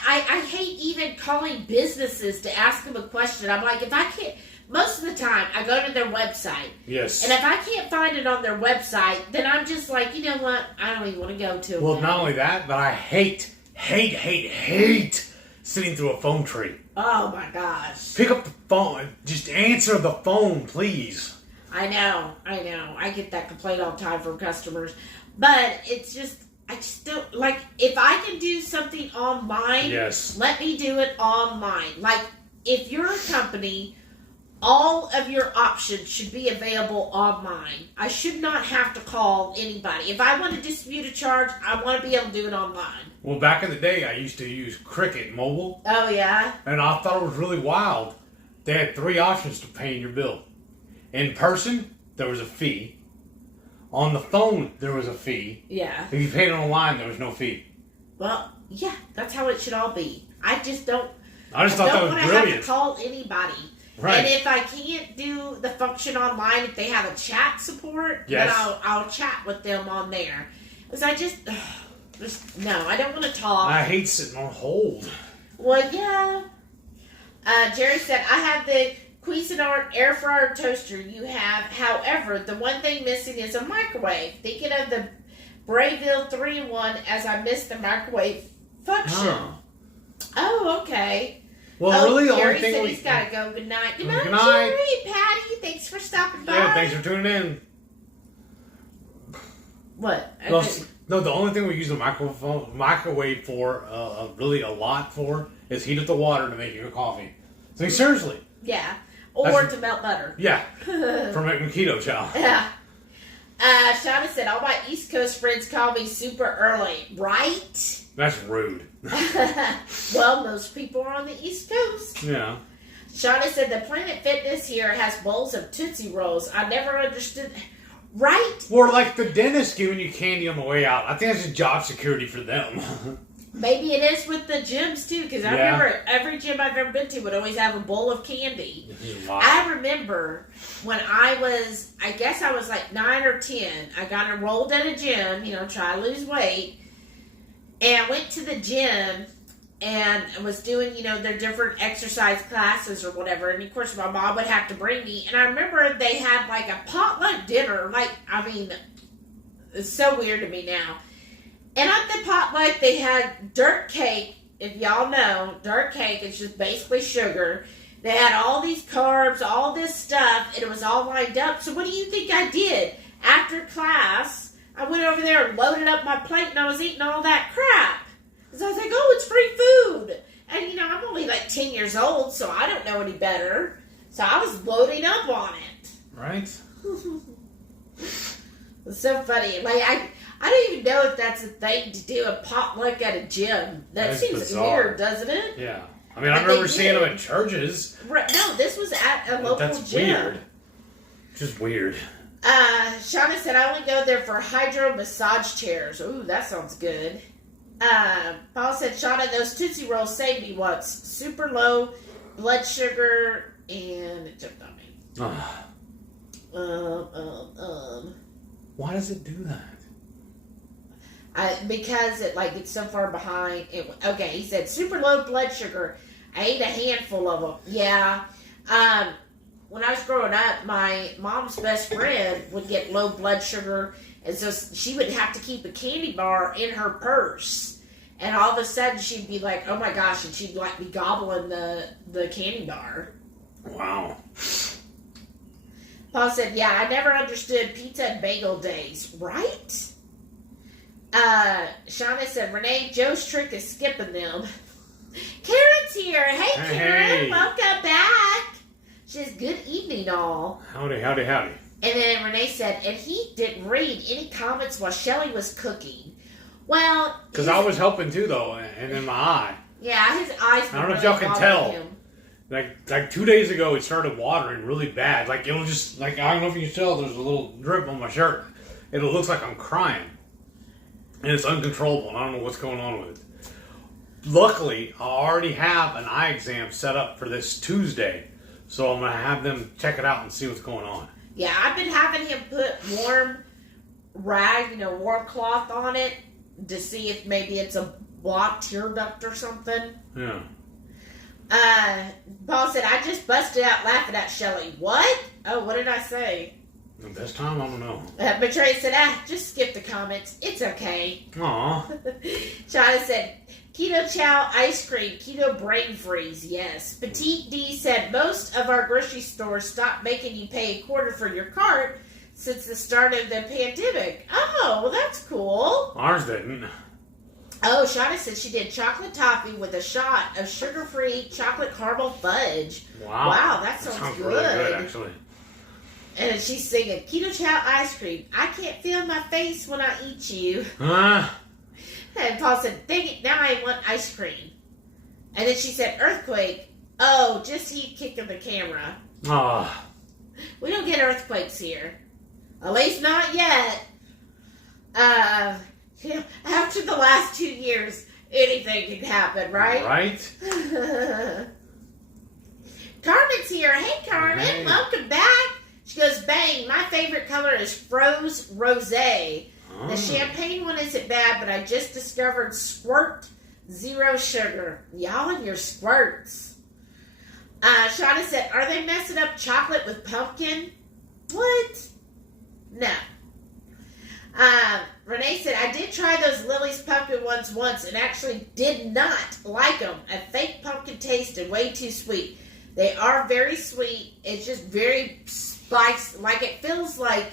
I hate even calling businesses to ask them a question. I'm like, if I can't, most of the time, I go to their website. Yes. And if I can't find it on their website, then I'm just like, you know what? I don't even want to go to it. Well, not only that, but I hate sitting through a phone tree. Oh, my gosh. Pick up the phone. Just answer the phone, please. I know. I get that complaint all the time from customers. But it's just, I just don't, like, if I can do something online, yes, let me do it online. Like, if you're a company, all of your options should be available online. I should not have to call anybody. If I want to dispute a charge, I want to be able to do it online. Well, back in the day, I used to use Cricket Mobile. Oh, yeah? And I thought it was really wild. They had 3 options to paying your bill. In person, there was a fee. On the phone, there was a fee. Yeah. If you paid online, there was no fee. Well, yeah, that's how it should all be. I just thought that was brilliant. I don't want to have to call anybody. Right. And if I can't do the function online, if they have a chat support, yes, then I'll chat with them on there. Because I just no, I don't want to talk. I hate sitting on hold. Well, yeah. Jerry said, I have the Cuisinart Airfryer toaster you have. However, the one thing missing is a microwave. Thinking of the Brayville 3-in-1 as I missed the microwave function. Oh, okay. Well, really, the Jerry only thing said he's got to go. Good night. Good night, night. Jerry. Patty, thanks for stopping by. Yeah, thanks for tuning in. What? No, the only thing we use the microwave for, really a lot for, is heat up the water to make you a coffee. So seriously. Yeah. Or to melt butter. Yeah. For making keto chow. Yeah. Shauna said, all my East Coast friends call me super early. Right? That's rude. Well, most people are on the East Coast. Yeah. Shauna said, the Planet Fitness here has bowls of Tootsie Rolls. I never understood. Right? Or like the dentist giving you candy on the way out. I think that's just job security for them. Maybe it is with the gyms, too, because I remember every gym I've ever been to would always have a bowl of candy. I remember when I guess I was like 9 or 10, I got enrolled at a gym, try to lose weight, and I went to the gym and was doing, their different exercise classes or whatever, and of course my mom would have to bring me, and I remember they had like a potluck dinner, it's so weird to me now. And at the potluck, they had dirt cake. If y'all know, dirt cake is just basically sugar. They had all these carbs, all this stuff, and it was all lined up. So what do you think I did? After class, I went over there and loaded up my plate, and I was eating all that crap. Because I was like, oh, it's free food. And, I'm only like 10 years old, so I don't know any better. So I was loading up on it. Right? It's so funny. I don't even know if that's a thing to do a potluck at a gym. That seems bizarre. Weird, doesn't it? Yeah. I mean, I remember seeing them at churches. Right. No, this was at a local That's gym. Weird. Just weird. Shauna said, I only go there for hydro massage chairs. Ooh, that sounds good. Paul said, Shauna, those Tootsie Rolls saved me once. Super low blood sugar, and it jumped on me. Why does it do that? Because it it's so far behind. Okay, he said super low blood sugar. I ate a handful of them. Yeah. When I was growing up, my mom's best friend would get low blood sugar, and so she would have to keep a candy bar in her purse. And all of a sudden, she'd be like, "Oh my gosh!" and she'd be gobbling the candy bar. Wow. Paul said, "Yeah, I never understood pizza and bagel days, right?" Shauna said, "Renee, Joe's trick is skipping them." Karen's here. Hey, Karen. Hey. Welcome back. She says, "Good evening, all." Howdy, howdy, howdy. And then Renee said, "And he didn't read any comments while Shelly was cooking." Well, because I was helping too, though, and in my eye. Yeah, his eyes were I don't know if really y'all can tell. him. Like 2 days ago, it started watering really bad. It'll just, I don't know if you can tell, there's a little drip on my shirt. It looks like I'm crying. And it's uncontrollable, and I don't know what's going on with it. Luckily, I already have an eye exam set up for this Tuesday. So I'm going to have them check it out and see what's going on. Yeah, I've been having him put warm rag, warm cloth on it to see if maybe it's a blocked tear duct or something. Yeah. Paul said, "I just busted out laughing at Shelly." What? Oh, what did I say? This time, I don't know. Betray said, "Just skip the comments. It's okay." Aw. Shauna said, "Keto chow ice cream, keto brain freeze." Yes. Petite D said, "Most of our grocery stores stopped making you pay $1/4 for your cart since the start of the pandemic." Oh, well, that's cool. Ours didn't. Oh, Shauna said she did chocolate toffee with a shot of sugar-free chocolate caramel fudge. Wow. Wow, that sounds really good, actually. And she's singing, "Keto chow ice cream. I can't feel my face when I eat you." Huh? And Paul said, "Dang it, now I want ice cream." And then she said, "Earthquake. Oh, just heat kicking the camera." Ah. We don't get earthquakes here. At least not yet. After the last 2 years, anything can happen, right? Right? Carmen's here. Hey, Carmen. Hey. Welcome back. She goes, "Bang, my favorite color is Froze Rosé. Oh. The champagne one isn't bad, but I just discovered Squirt Zero Sugar." Y'all and your squirts. Shauna said, "Are they messing up chocolate with pumpkin?" What? No. Renee said, "I did try those Lily's pumpkin ones once and actually did not like them. A fake pumpkin taste and way too sweet. They are very sweet. It's just very spicy. It feels like,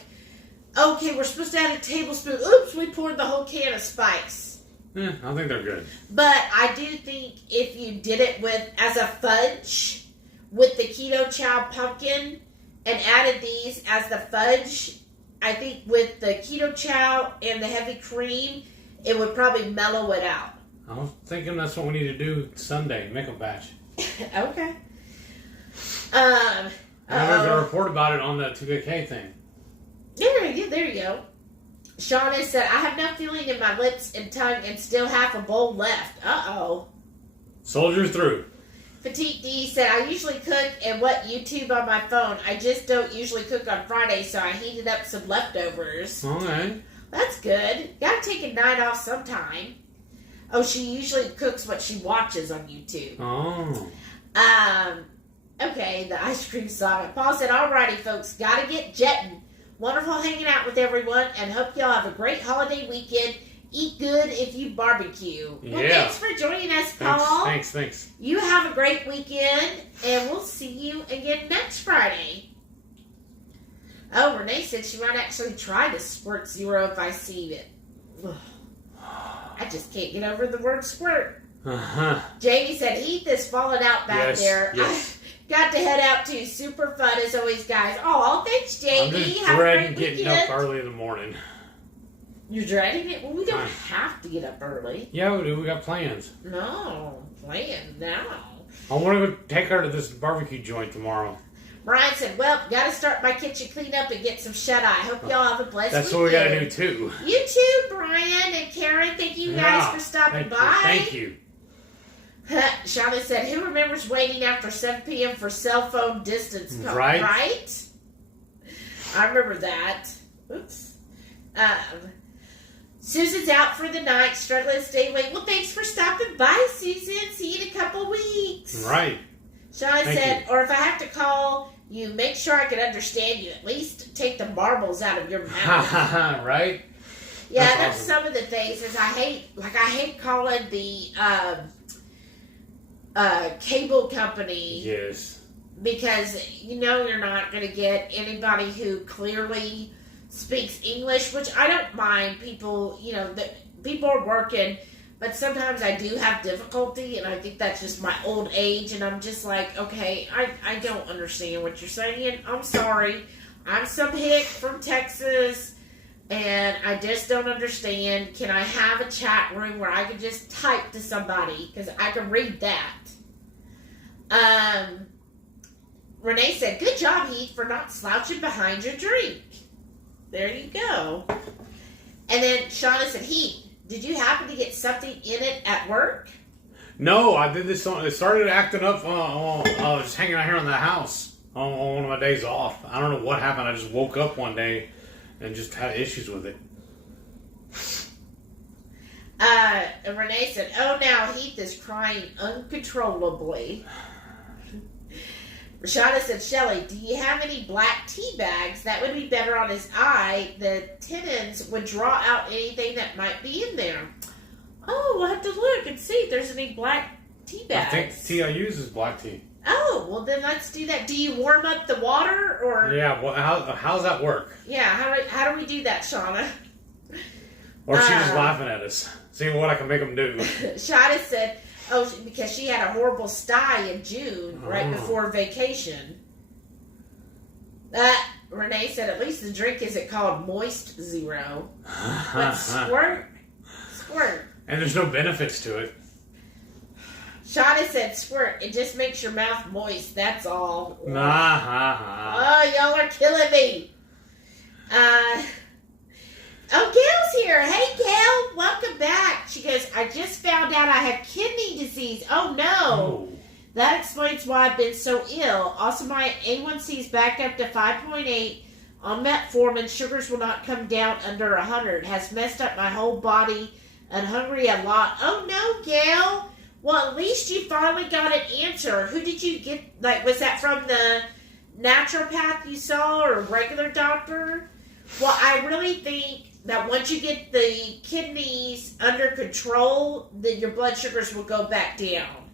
okay, we're supposed to add a tablespoon. Oops, we poured the whole can of spice." I think they're good. But I do think if you did it as a fudge with the keto chow pumpkin and added these as the fudge, I think with the keto chow and the heavy cream, it would probably mellow it out. I was thinking that's what we need to do Sunday. Make a batch. Okay. There's a report about it on the 2KK thing. There you go. Shauna said, "I have no feeling in my lips and tongue and still half a bowl left." Uh-oh. Soldier through. Petite D said, "I usually cook and YouTube on my phone. I just don't usually cook on Friday, so I heated up some leftovers." Okay. That's good. Gotta take a night off sometime. Oh, she usually cooks what she watches on YouTube. Oh. Okay, the ice cream saga. Paul said, "Alrighty, folks, gotta get jetting. Wonderful hanging out with everyone, and hope y'all have a great holiday weekend. Eat good if you barbecue." Well, Yeah. thanks for joining us, Paul. Thanks. You have a great weekend, and we'll see you again next Friday. Oh, Renee said she might actually try to squirt zero if I see it. Ugh. I just can't get over the word squirt. Uh-huh. Jamie said, "Heath is falling out back there." Yes. I got to head out too. Super fun as always, guys. Oh, thanks, I'm Jamie. just Have a dreading great getting weekend. up early in the morning. You're dreading it? Well, we don't Fine. have to get up early. Yeah, we do. We got plans. No, plan now. I want to go take her to this barbecue joint tomorrow. Brian said, "Well, got to start my kitchen cleanup and get some shut-eye. Hope y'all have a blessed That's weekend." what we got to do, too. You too, Brian and Karen. Thank you guys for stopping by. Thank you. Shauna said, "Who remembers waiting after 7 p.m. for cell phone distance call?" Right. Right? I remember that. Oops. Susan's out for the night, struggling to stay awake. Well, thanks for stopping by, Susan. See you in a couple weeks. Right. Shauna said, or if I have to call you, make sure I can understand you. At least take the marbles out of your mouth. Right? Yeah, that's awesome. Some of the things is I hate calling the cable company. Yes. Because you're not going to get anybody who clearly speaks English, which I don't mind. People, people are working, but sometimes I do have difficulty, and I think that's just my old age, and I'm just like, okay, I don't understand what you're saying. I'm sorry. I'm some hick from Texas, and I just don't understand. Can I have a chat room where I can just type to somebody? Because I can read that. Renee said, good job, Heath, for not slouching behind your drink. There you go. And then Shauna said, Heath, did you happen to get something in it at work? No, I did this on, it started acting up I was hanging out here in the house on one of my days off. I don't know what happened. I just woke up one day and just had issues with it. And Renee said, oh, now Heath is crying uncontrollably. Rashada said, Shelly, do you have any black tea bags? That would be better on his eye. The tenons would draw out anything that might be in there. Oh, we'll have to look and see if there's any black tea bags. I think the tea I use is black tea. Oh, well then let's do that. Do you warm up the water or? Yeah, well, how does that work? Yeah, how do we do that, Shauna? Or she's just laughing at us, seeing what I can make them do. Shauna said, oh, because she had a horrible sty in June, right before vacation. Renee said, at least the drink isn't called Moist Zero. But squirt. And there's no benefits to it. Shauna said, squirt. It just makes your mouth moist, that's all. Oh, y'all are killing me. Oh, Gail's here. Hey, Gail. Welcome back. She goes, I just found out I have kidney disease. Oh, no. Oh. That explains why I've been so ill. Also, my A1C is back up to 5.8 on metformin. Sugars will not come down under 100. Has messed up my whole body and hungry a lot. Oh, no, Gail. Well, at least you finally got an answer. Who did you get? Like, was that from the naturopath you saw or a regular doctor? Well, I really think that once you get the kidneys under control, then your blood sugars will go back down.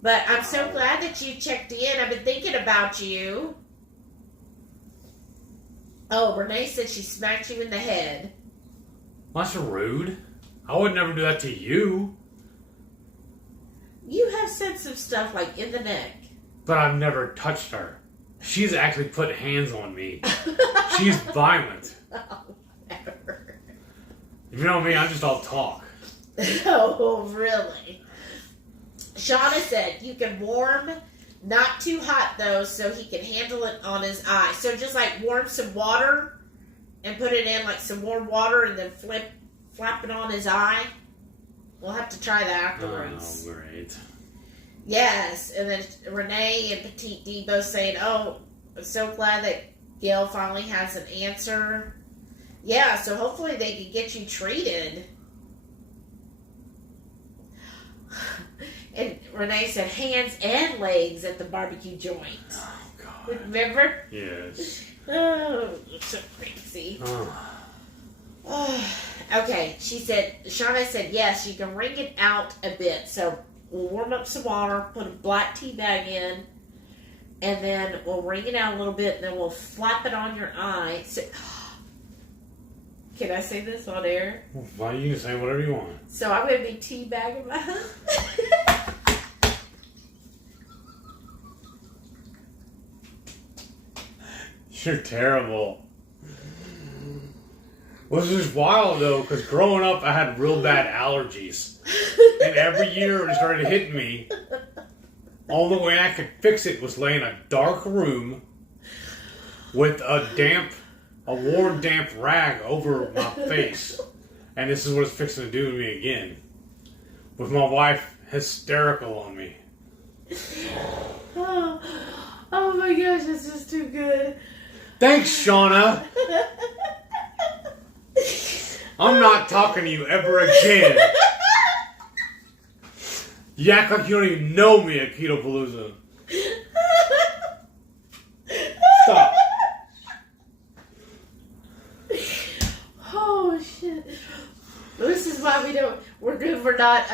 But I'm so glad that you checked in. I've been thinking about you. Oh, Renee said she smacked you in the head. Well, that's rude. I would never do that to you. You have said some stuff like in the neck. But I've never touched her. She's actually put hands on me. She's violent. Oh, never. You know me, I'm just all talk. Oh, really? Shauna said you can warm, not too hot though, so he can handle it on his eye. So just like warm some water and put it in like some warm water and then flap it on his eye. We'll have to try that afterwards. Oh, great. Yes, and then Renee and Petite D both saying, oh, I'm so glad that Gail finally has an answer. Yeah, so hopefully they can get you treated. And Renee said hands and legs at the barbecue joint. Oh, God. Remember? Yes. Oh, so crazy. Oh. Okay, Shauna said, yes, you can wring it out a bit. So we'll warm up some water, put a black tea bag in, and then we'll wring it out a little bit, and then we'll flap it on your eye. So, can I say this on air? Well, you can say whatever you want. So I'm going to be tea bagging my husband. You're terrible. Well, this is wild, though, because growing up, I had real bad allergies. And every year it started hitting me. Only way I could fix it was lay in a dark room with a warm, damp rag over my face. And this is what it's fixing to do to me again. With my wife hysterical on me. Oh my gosh, this is too good. Thanks, Shauna. I'm not talking to you ever again. You act like you don't even know me at Keto Palooza. Stop. Oh, shit. This is why we're not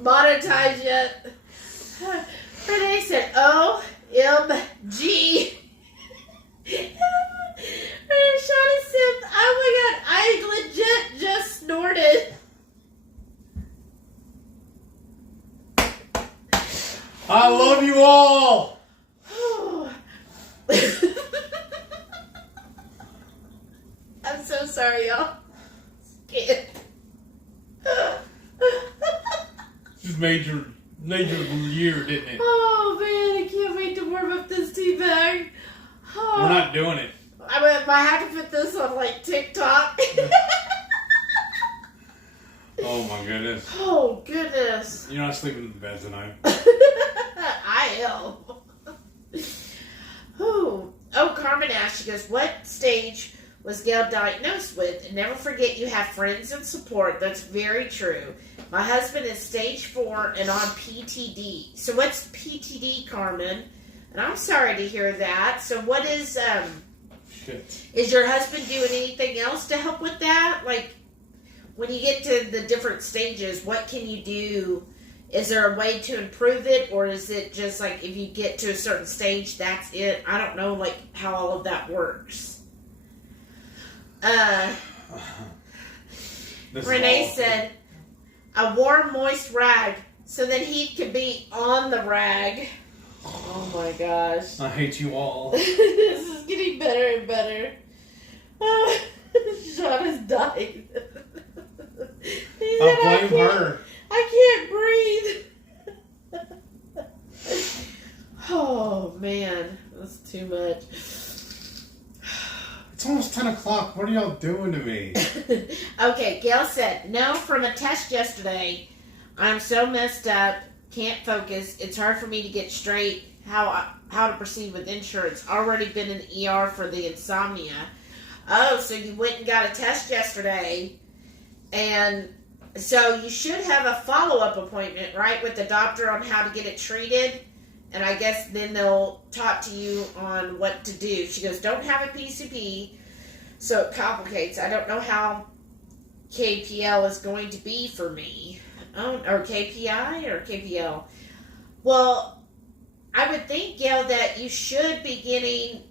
monetized yet. Renee said, OMG. And Shauna said, oh my god, I legit just snorted. I love you all. I'm so sorry, y'all. Scared. Just made your year, didn't it? Oh man, I can't wait to warm up this tea bag. Oh. We're not doing it. I mean, I have to put this on like TikTok. Oh my goodness. Oh goodness. You're not sleeping in the bed tonight. I am. Oh, Carmen asked, she goes, what stage was Gail diagnosed with? And never forget you have friends and support. That's very true. My husband is stage 4 and on PTD. So what's PTD, Carmen? And I'm sorry to hear that. So what is, Shit. Is your husband doing anything else to help with that? Like, when you get to the different stages, what can you do? Is there a way to improve it? Or is it just like if you get to a certain stage, that's it? I don't know, like, how all of that works. Renee said, a warm, moist rag so that he could be on the rag. Oh my gosh. I hate you all. This is getting better and better. Shauna's dying. I'll blame her. I can't breathe. Oh man, that's too much. It's almost 10 o'clock. What are y'all doing to me? Okay, Gail said, no, from a test yesterday, I'm so messed up, can't focus. It's hard for me to get straight how to proceed with insurance. Already been in the ER for the insomnia. Oh, so you went and got a test yesterday, and so you should have a follow-up appointment, right, with the doctor on how to get it treated. And I guess then they'll talk to you on what to do. She goes, don't have a PCP, so it complicates. I don't know how KPL is going to be for me. Oh, or KPI or KPL. Well, I would think, Gail, that you should be getting,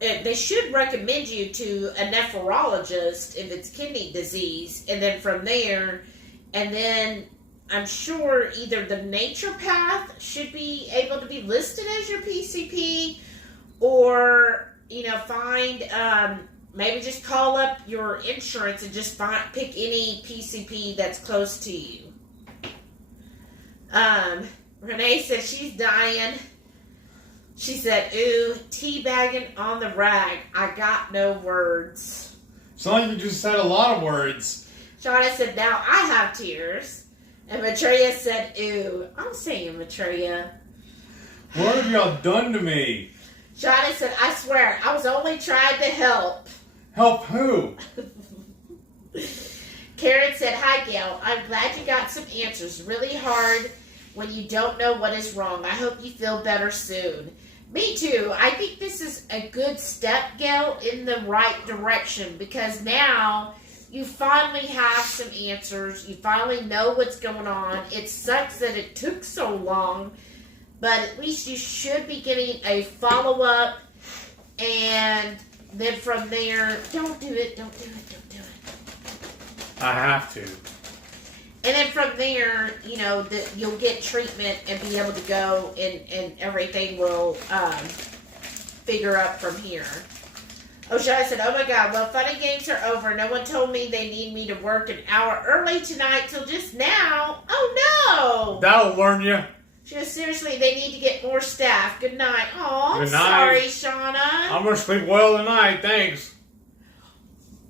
they should recommend you to a nephrologist if it's kidney disease. And then from there, and then I'm sure either the naturopath should be able to be listed as your PCP, or, find, maybe just call up your insurance and just pick any PCP that's close to you. Renee said she's dying. She said, ooh, teabagging on the rag. I got no words. Sound like you just said a lot of words. Shauna said, now I have tears. And Maitreya said, ooh, I'm saying Maitreya. What have y'all done to me? Shauna said, I swear, I was only trying to help. Help who? Karen said, hi, Gail. I'm glad you got some answers. Really hard when you don't know what is wrong. I hope you feel better soon. Me too. I think this is a good step, Gail, in the right direction, because now you finally have some answers. You finally know what's going on. It sucks that it took so long, but at least you should be getting a follow-up, and then from there, don't do it. I have to. And then from there, you'll get treatment and be able to go, and everything will figure up from here. O'Shea said, oh my God, well, fun and games are over. No one told me they need me to work an hour early tonight till just now. Oh no! That'll learn you. She goes, seriously, they need to get more staff. Good night. Oh, I'm Good night. sorry, Shauna. I'm going to sleep well tonight, thanks.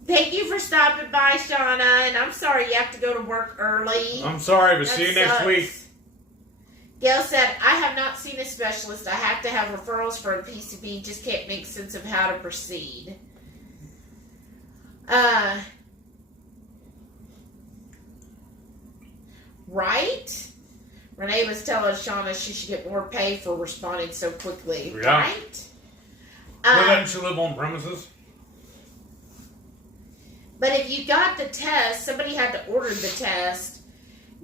Thank you for stopping by, Shauna, and I'm sorry you have to go to work early. I'm sorry, but see you next week. Gail said, I have not seen a specialist. I have to have referrals for a PCP. Just can't make sense of how to proceed. Right? Renee was telling Shauna she should get more pay for responding so quickly. Yeah. Right? Why doesn't she live on premises? But if you got the test, somebody had to order the test.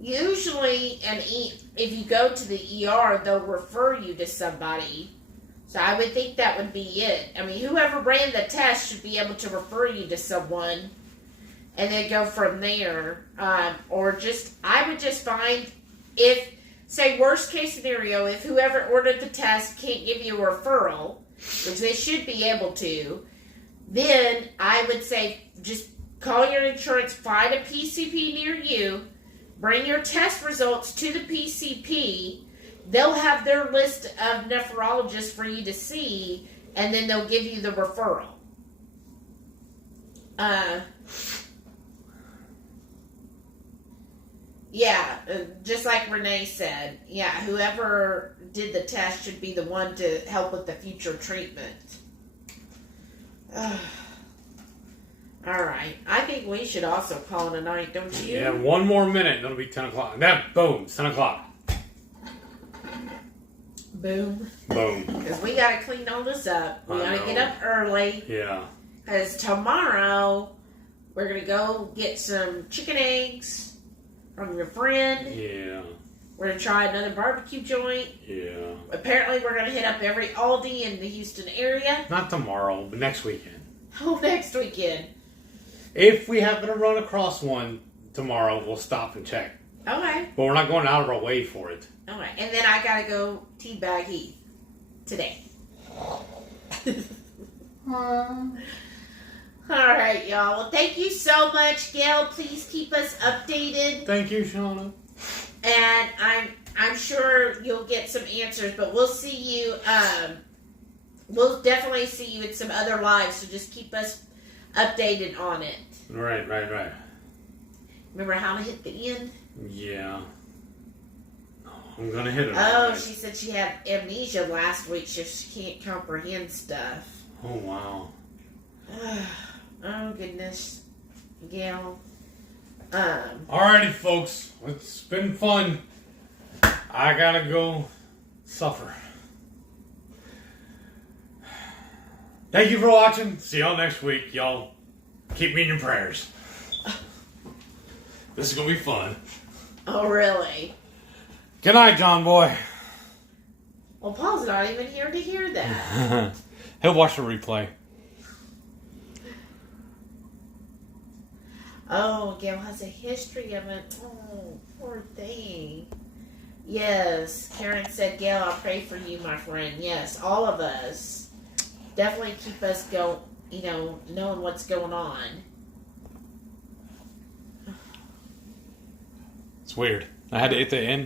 Usually, if you go to the ER, they'll refer you to somebody. So I would think that would be it. I mean, whoever ran the test should be able to refer you to someone and then go from there. Or just, I would just find, if, say, worst case scenario, if whoever ordered the test can't give you a referral, which they should be able to, then I would say just call your insurance, find a PCP near you, bring your test results to the PCP. They'll have their list of nephrologists for you to see, and then they'll give you the referral. Yeah, just like Renee said. Yeah, whoever did the test should be the one to help with the future treatment. All right. I think we should also call it a night, don't you? Yeah, one more minute, and it'll be 10 o'clock. That, boom, it's 10 o'clock. Boom. Boom. Because we got to clean all this up. We got to get up early. Yeah. Because tomorrow, we're going to go get some chicken eggs from your friend. Yeah. We're going to try another barbecue joint. Yeah. Apparently, we're going to hit up every Aldi in the Houston area. Not tomorrow, but next weekend. Oh, next weekend. If we happen to run across one tomorrow, we'll stop and check. Okay. But we're not going out of our way for it. Alright. And then I got to go teabag Heath today. Alright, y'all. Well, thank you so much, Gail. Please keep us updated. Thank you, Shauna. And I'm sure you'll get some answers, but we'll see you, we'll definitely see you in some other lives, so just keep us updated on it. Right. Remember how to hit the end? Yeah. I'm gonna hit it. Oh, she said she had amnesia last week, so she can't comprehend stuff. Oh, wow. Oh, goodness. Gail. Alrighty, folks. It's been fun. I gotta go suffer. Thank you for watching. See y'all next week. Y'all keep me in your prayers. This is gonna be fun. Oh, really? Good night, John boy. Well, Paul's not even here to hear that. He'll watch the replay. Oh, Gail has a history of it. Oh, poor thing. Yes, Karen said, Gail, I'll pray for you, my friend. Yes, all of us. Definitely keep us knowing what's going on. It's weird. I had to hit the end.